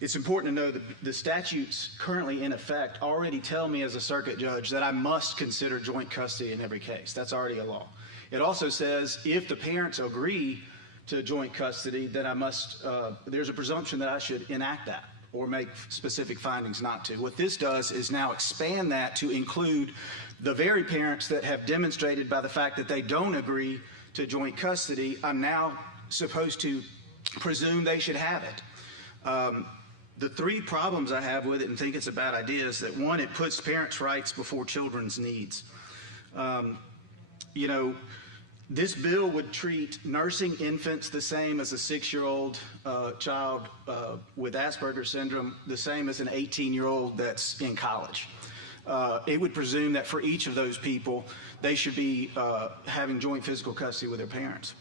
it's important to know that the statutes currently in effect already tell me as a circuit judge that I must consider joint custody in every case. That's already a law. It also says if the parents agree to joint custody, then I must, there's a presumption that I should enact that or make specific findings not to. What this does is now expand that to include the very parents that have demonstrated by the fact that they don't agree to joint custody. I'm now supposed to presume they should have it. The 3 problems I have with it and think it's a bad idea is that 1, it puts parents' rights before children's needs. This bill would treat nursing infants the same as a 6-year-old child with Asperger's syndrome, the same as an 18-year-old that's in college. It would presume that for each of those people, they should be having joint physical custody with their parents.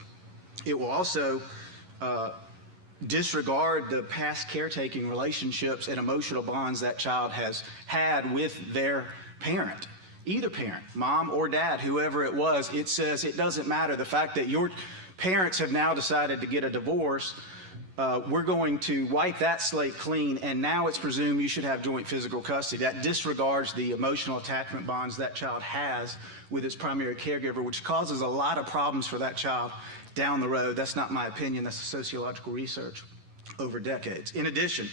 It will also disregard the past caretaking relationships and emotional bonds that child has had with their parent. Either parent, mom or dad, whoever it was, it says it doesn't matter. The fact that your parents have now decided to get a divorce, we're going to wipe that slate clean, and now it's presumed you should have joint physical custody. That disregards the emotional attachment bonds that child has with its primary caregiver, which causes a lot of problems for that child down the road. That's not my opinion. That's sociological research over decades. In addition,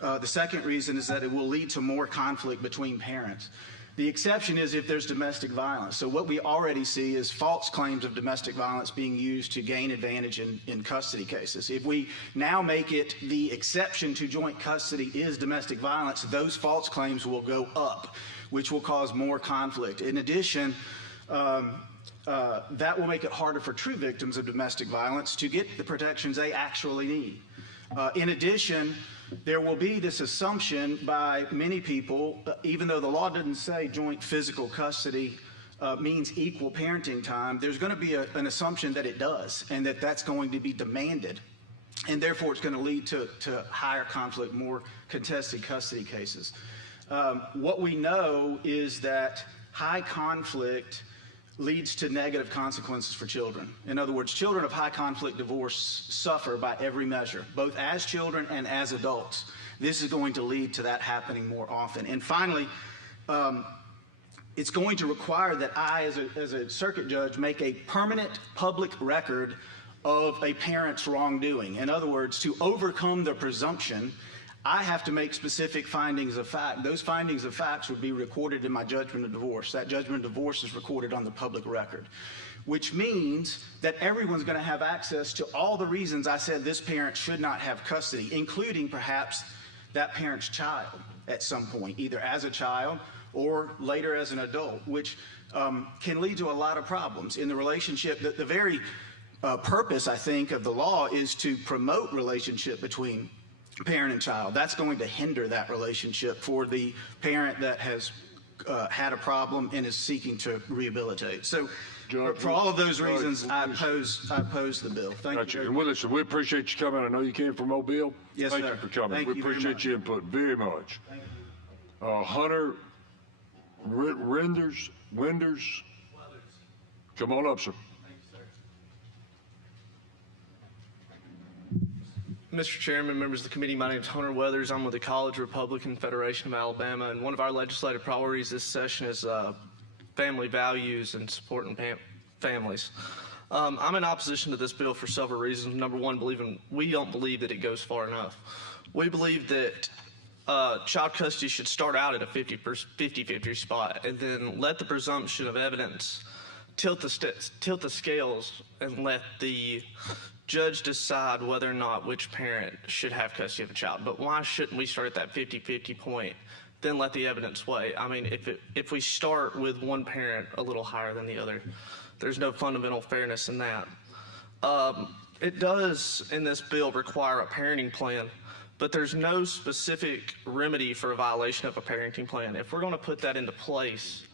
the second reason is that it will lead to more conflict between parents. The exception is if there's domestic violence. So what we already see is false claims of domestic violence being used to gain advantage in custody cases. If we now make it the exception to joint custody is domestic violence, those false claims will go up, which will cause more conflict. In addition, that will make it harder for true victims of domestic violence to get the protections they actually need. In addition, there will be this assumption by many people, even though the law doesn't say joint physical custody means equal parenting time, there's going to be an assumption that it does and that that's going to be demanded. And therefore, it's going to lead to higher conflict, more contested custody cases. What we know is that high conflict leads to negative consequences for children. In other words, children of high conflict divorce suffer by every measure, both as children and as adults. This is going to lead to that happening more often. And finally, it's going to require that I, as a circuit judge, make a permanent public record of a parent's wrongdoing. In other words, to overcome the presumption, I have to make specific findings of fact. Those findings of facts would be recorded in my judgment of divorce. That judgment of divorce is recorded on the public record, which means that everyone's going to have access to all the reasons I said this parent should not have custody, including perhaps that parent's child at some point, either as a child or later as an adult, which can lead to a lot of problems in the relationship. The very purpose, I think, of the law is to promote relationship between parent and child. That's going to hinder that relationship for the parent that has had a problem and is seeking to rehabilitate. So for all of those reasons, I oppose the bill. Thank you. And listen, we appreciate you coming. I know you came from Mobile. Yes, Thank sir. you for coming. Thank We you very appreciate much. your input very much. Hunter Winders, come on up, sir. Mr. Chairman, members of the committee, my name is Hunter Weathers. I'm with the College Republican Federation of Alabama, and one of our legislative priorities this session is family values and supporting families. I'm in opposition to this bill for several reasons. Number one, we don't believe that it goes far enough. We believe that child custody should start out at a 50-50 spot, and then let the presumption of evidence tilt the scales and let the judge decide whether or not which parent should have custody of the child. But why shouldn't we start at that 50-50 point, then let the evidence weigh? I mean, if we start with one parent a little higher than the other, there's no fundamental fairness in that. It does, in this bill, require a parenting plan, but there's no specific remedy for a violation of a parenting plan. If we're going to put that into place,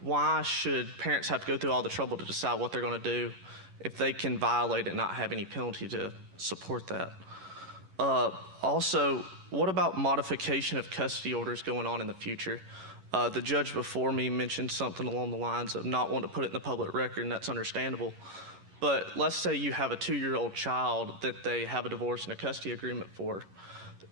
why should parents have to go through all the trouble to decide what they're going to do if they can violate it and not have any penalty to support that? Also, what about modification of custody orders going on in the future? The judge before me mentioned something along the lines of not wanting to put it in the public record, and that's understandable. But let's say you have a 2-year-old child that they have a divorce and a custody agreement for.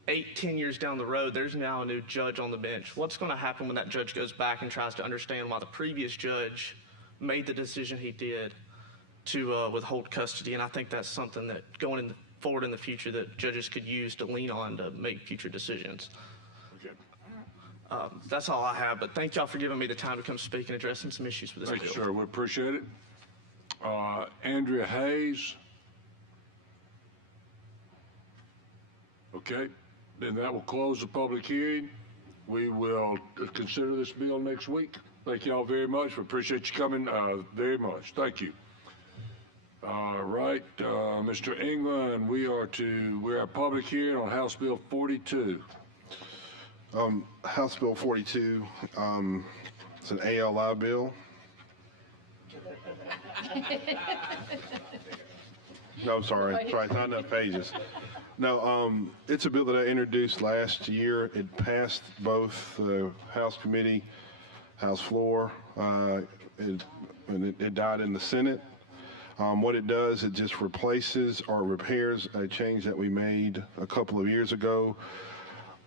8-10 years down the road, there's now a new judge on the bench. What's going to happen when that judge goes back and tries to understand why the previous judge made the decision he did to withhold custody? And I think that's something that going forward in the future that judges could use to lean on to make future decisions. Okay. That's all I have, but thank y'all for giving me the time to come speak and addressing some issues with this bill. Thank you, sir. We appreciate it. Andrea Hayes. Okay. Then that will close the public hearing. We will consider this bill next week. Thank you all very much. We appreciate you coming very much. Thank you. All right, Mr. England, we're at public hearing on House Bill 42. House Bill 42, it's an ALI bill. No, I'm sorry, it's not enough pages. No, it's a bill that I introduced last year. It passed both the House committee, House floor, and it died in the Senate. What it does, it just replaces or repairs a change that we made a couple of years ago,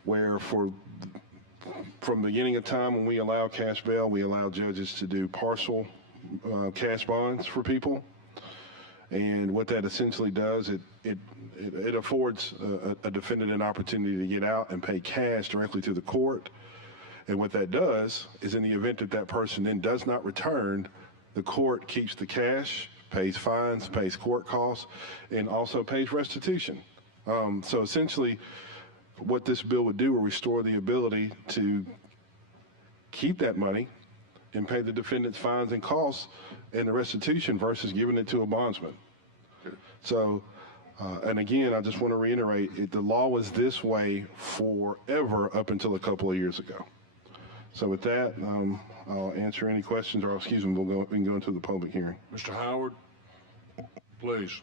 where from the beginning of time when we allow cash bail, we allow judges to do partial cash bonds for people. And what that essentially does, it affords a defendant an opportunity to get out and pay cash directly to the court. And what that does is, in the event that that person then does not return, the court keeps the cash, pays fines, pays court costs, and also pays restitution. So essentially, what this bill would do will restore the ability to keep that money and pay the defendant's fines and costs and the restitution versus giving it to a bondsman. So, and again, I just want to reiterate, the law was this way forever up until a couple of years ago. So with that, I'll answer any questions, or excuse me, we can go into the public hearing. Mr. Howard, please.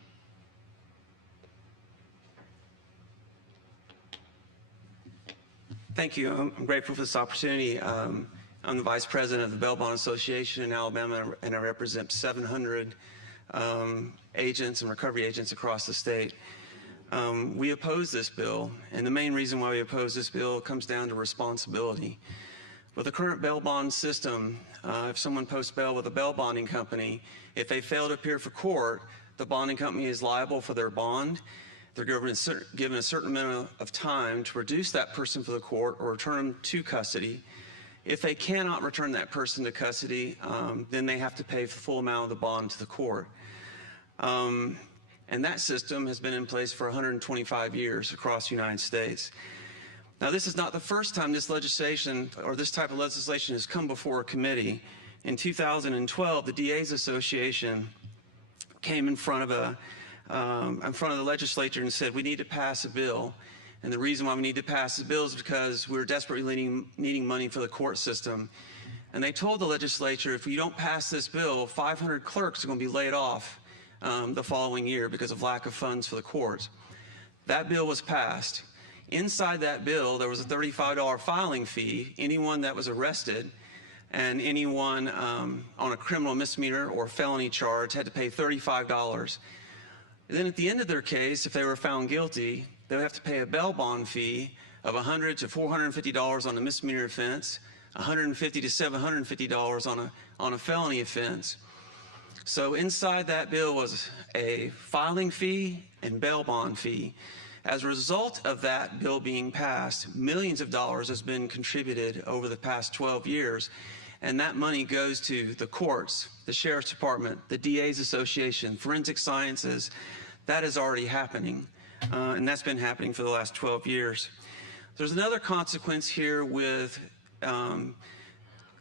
Thank you. I'm grateful for this opportunity. I'm the Vice President of the Bail Bond Association in Alabama, and I represent 700 agents and recovery agents across the state. We oppose this bill, and the main reason why we oppose this bill comes down to responsibility. With the current bail bond system, if someone posts bail with a bail bonding company, if they fail to appear for court, the bonding company is liable for their bond. They're given a certain amount of time to produce that person for the court or return them to custody. If they cannot return that person to custody, then they have to pay the full amount of the bond to the court. And that system has been in place for 125 years across the United States. Now, this is not the first time this legislation or this type of legislation has come before a committee. In 2012, the DA's Association came in front of the legislature and said, we need to pass a bill. And the reason why we need to pass the bill is because we're desperately needing money for the court system. And they told the legislature, if you don't pass this bill, 500 clerks are going to be laid off the following year because of lack of funds for the courts. That bill was passed. Inside that bill, there was a $35 filing fee. Anyone that was arrested and anyone on a criminal misdemeanor or felony charge had to pay $35. And then at the end of their case, if they were found guilty, they would have to pay a bail bond fee of $100 to $450 on a misdemeanor offense, $150 to $750 on a felony offense. So inside that bill was a filing fee and bail bond fee. As a result of that bill being passed, millions of dollars has been contributed over the past 12 years, and that money goes to the courts, the Sheriff's Department, the DA's Association, Forensic Sciences. That is already happening, and that's been happening for the last 12 years. There's another consequence here with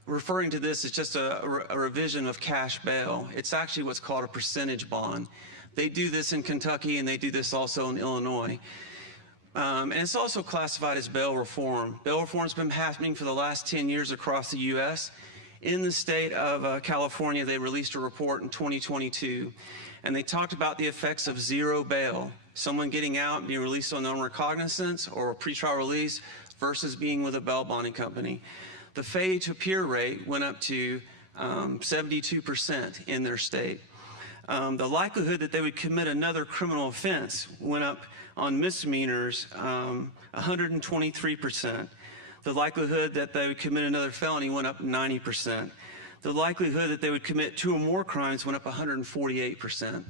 referring to this as just a revision of cash bail. It's actually what's called a percentage bond. They do this in Kentucky, and they do this also in Illinois. And it's also classified as bail reform. Bail reform has been happening for the last 10 years across the U.S. In the state of California, they released a report in 2022, and they talked about the effects of zero bail, someone getting out and being released on their own recognizance or a pretrial release versus being with a bail bonding company. The failure to appear rate went up to 72% in their state. The likelihood that they would commit another criminal offense went up on misdemeanors 123%. The likelihood that they would commit another felony went up 90%. The likelihood that they would commit 2 or more crimes went up 148%.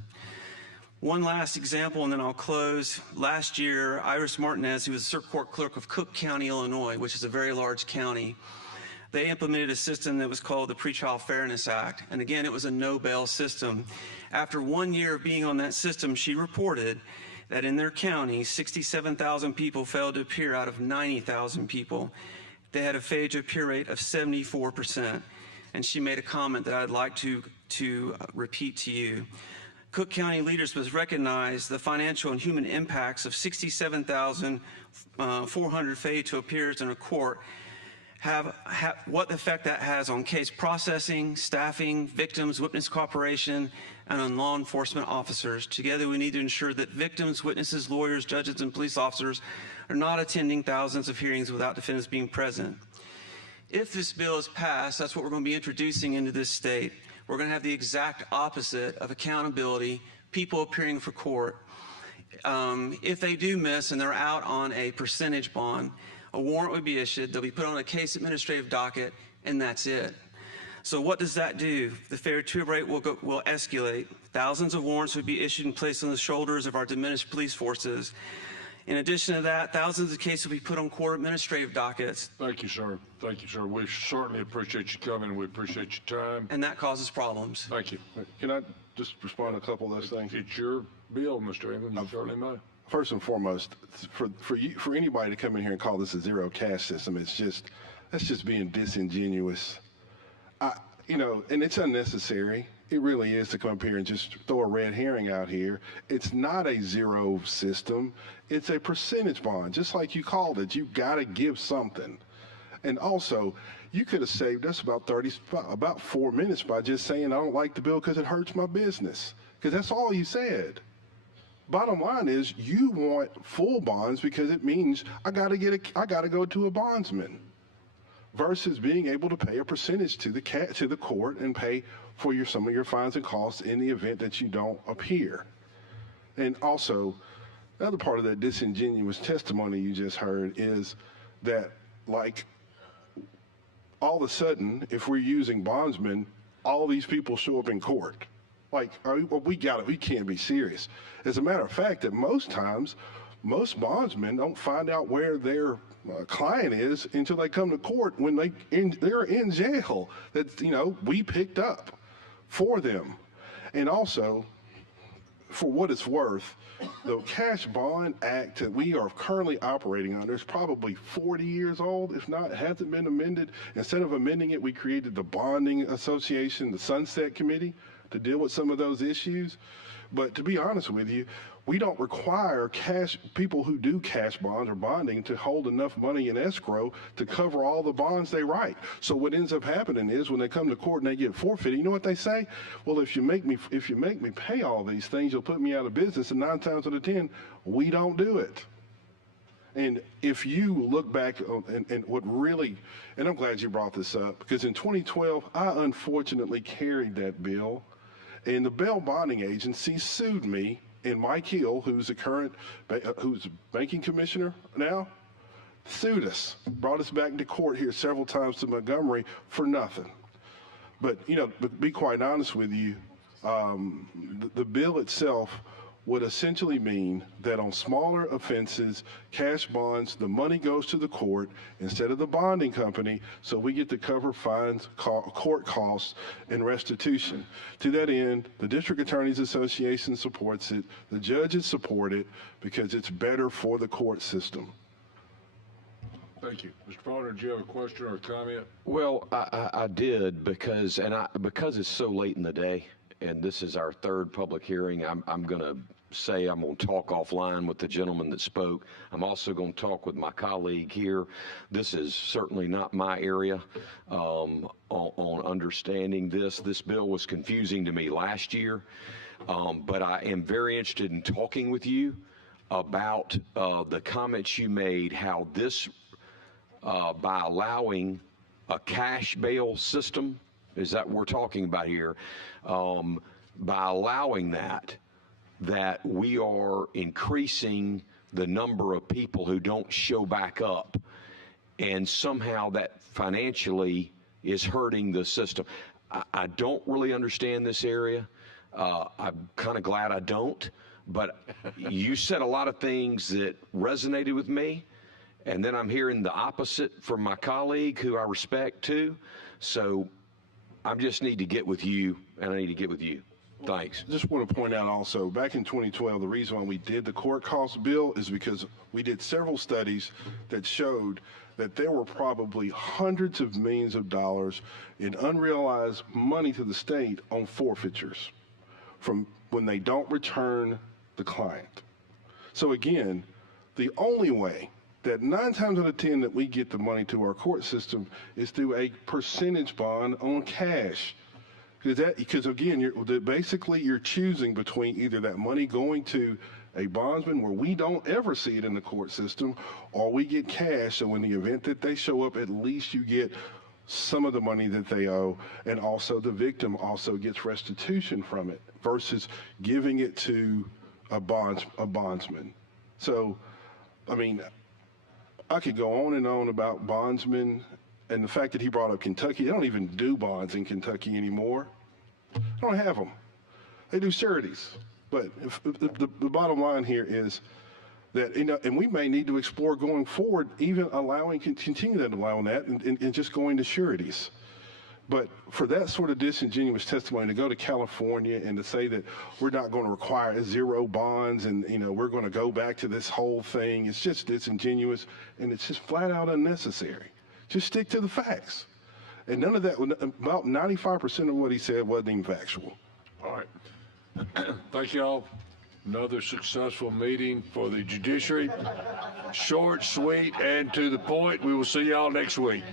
One last example, and then I'll close. Last year, Iris Martinez, who was the circuit court clerk of Cook County, Illinois, which is a very large county, they implemented a system that was called the Pretrial Fairness Act. And again, it was a no-bail system. After 1 year of being on that system, she reported that in their county, 67,000 people failed to appear out of 90,000 people. They had a failure to appear rate of 74%. And she made a comment that I'd like to repeat to you. Cook County leaders must recognize the financial and human impacts of 67,400 failure to appears in a court, what effect that has on case processing, staffing, victims, witness cooperation, and on law enforcement officers. Together, we need to ensure that victims, witnesses, lawyers, judges, and police officers are not attending thousands of hearings without defendants being present. If this bill is passed, that's what we're going to be introducing into this state. We're going to have the exact opposite of accountability, people appearing for court. If they do miss and they're out on a percentage bond, a warrant would be issued, they'll be put on a case administrative docket, and that's it. So what does that do? The failure to rate will escalate. Thousands of warrants would be issued and placed on the shoulders of our diminished police forces. In addition to that, thousands of cases will be put on court administrative dockets. Thank you, sir. Thank you, sir. We certainly appreciate you coming. We appreciate your time. And that causes problems. Thank you. Can I just respond to a couple of those things? It's your bill, Mr. England. You certainly may. First and foremost, for anybody to come in here and call this a zero cash system, that's just being disingenuous. And it's unnecessary. It really is to come up here and just throw a red herring out here. It's not a zero system. It's a percentage bond, just like you called it. You've got to give something. And also, you could have saved us about 4 minutes by just saying, I don't like the bill because it hurts my business. Because that's all you said. Bottom line is, you want full bonds because it means I got to go to a bondsman, versus being able to pay a percentage to the court and pay for some of your fines and costs in the event that you don't appear. And also, the other part of that disingenuous testimony you just heard is that, like, all of a sudden, if we're using bondsmen, all these people show up in court. Like, we got it. We can't be serious. As a matter of fact, that most times, most bondsmen don't find out where their client is until they come to court when they're in jail that, we picked up for them. And also, for what it's worth, the Cash Bond Act that we are currently operating under is probably 40 years old, if not, it hasn't been amended. Instead of amending it, we created the Bonding Association, the Sunset Committee, to deal with some of those issues. But to be honest with you, we don't require people who do cash bonds or bonding to hold enough money in escrow to cover all the bonds they write. So what ends up happening is when they come to court and they get forfeited, you know what they say? Well, if you make me pay all these things, you'll put me out of business. And 9 times out of 10, we don't do it. And if you look back and what really, and I'm glad you brought this up, because in 2012, I unfortunately carried that bill, and the bail bonding agency sued me, and Mike Hill, who's who's banking commissioner now, sued us, brought us back to court here several times to Montgomery for nothing. But, but to be quite honest with you, the bill itself would essentially mean that on smaller offenses, cash bonds, the money goes to the court instead of the bonding company, so we get to cover fines, court costs, and restitution. To that end, the District Attorneys Association supports it, the judges support it, because it's better for the court system. Thank you. Mr. Faulkner, do you have a question or a comment? Well, I did because it's so late in the day, and this is our third public hearing, I'm going to say I'm going to talk offline with the gentleman that spoke. I'm also going to talk with my colleague here. This is certainly not my area on understanding this. This bill was confusing to me last year, but I am very interested in talking with you about the comments you made, how this, by allowing a cash bail system, is that what we're talking about here, by allowing that we are increasing the number of people who don't show back up, and somehow that financially is hurting the system. I don't really understand this area. I'm kind of glad I don't, but you said a lot of things that resonated with me, and then I'm hearing the opposite from my colleague who I respect too. So I just need to get with you, and I need to get with you. Thanks. Just want to point out also, back in 2012, the reason why we did the court cost bill is because we did several studies that showed that there were probably hundreds of millions of dollars in unrealized money to the state on forfeitures from when they don't return the client. So again, the only way that 9 times out of 10 that we get the money to our court system is through a percentage bond on cash. Because again, basically you're choosing between either that money going to a bondsman where we don't ever see it in the court system, or we get cash, so in the event that they show up, at least you get some of the money that they owe, and also the victim also gets restitution from it versus giving it to a bondsman. So, I mean, I could go on and on about bondsmen, and the fact that he brought up Kentucky. They don't even do bonds in Kentucky anymore. They don't have them. They do sureties. But the bottom line here is that, and we may need to explore going forward, even continue that allowing that, and just going to sureties. But for that sort of disingenuous testimony to go to California and to say that we're not going to require 0 bonds and, we're going to go back to this whole thing, it's just disingenuous, and it's just flat out unnecessary. Just stick to the facts. And none of that, about 95% of what he said wasn't even factual. All right. Thank you all. Another successful meeting for the judiciary. Short, sweet, and to the point. We will see y'all next week.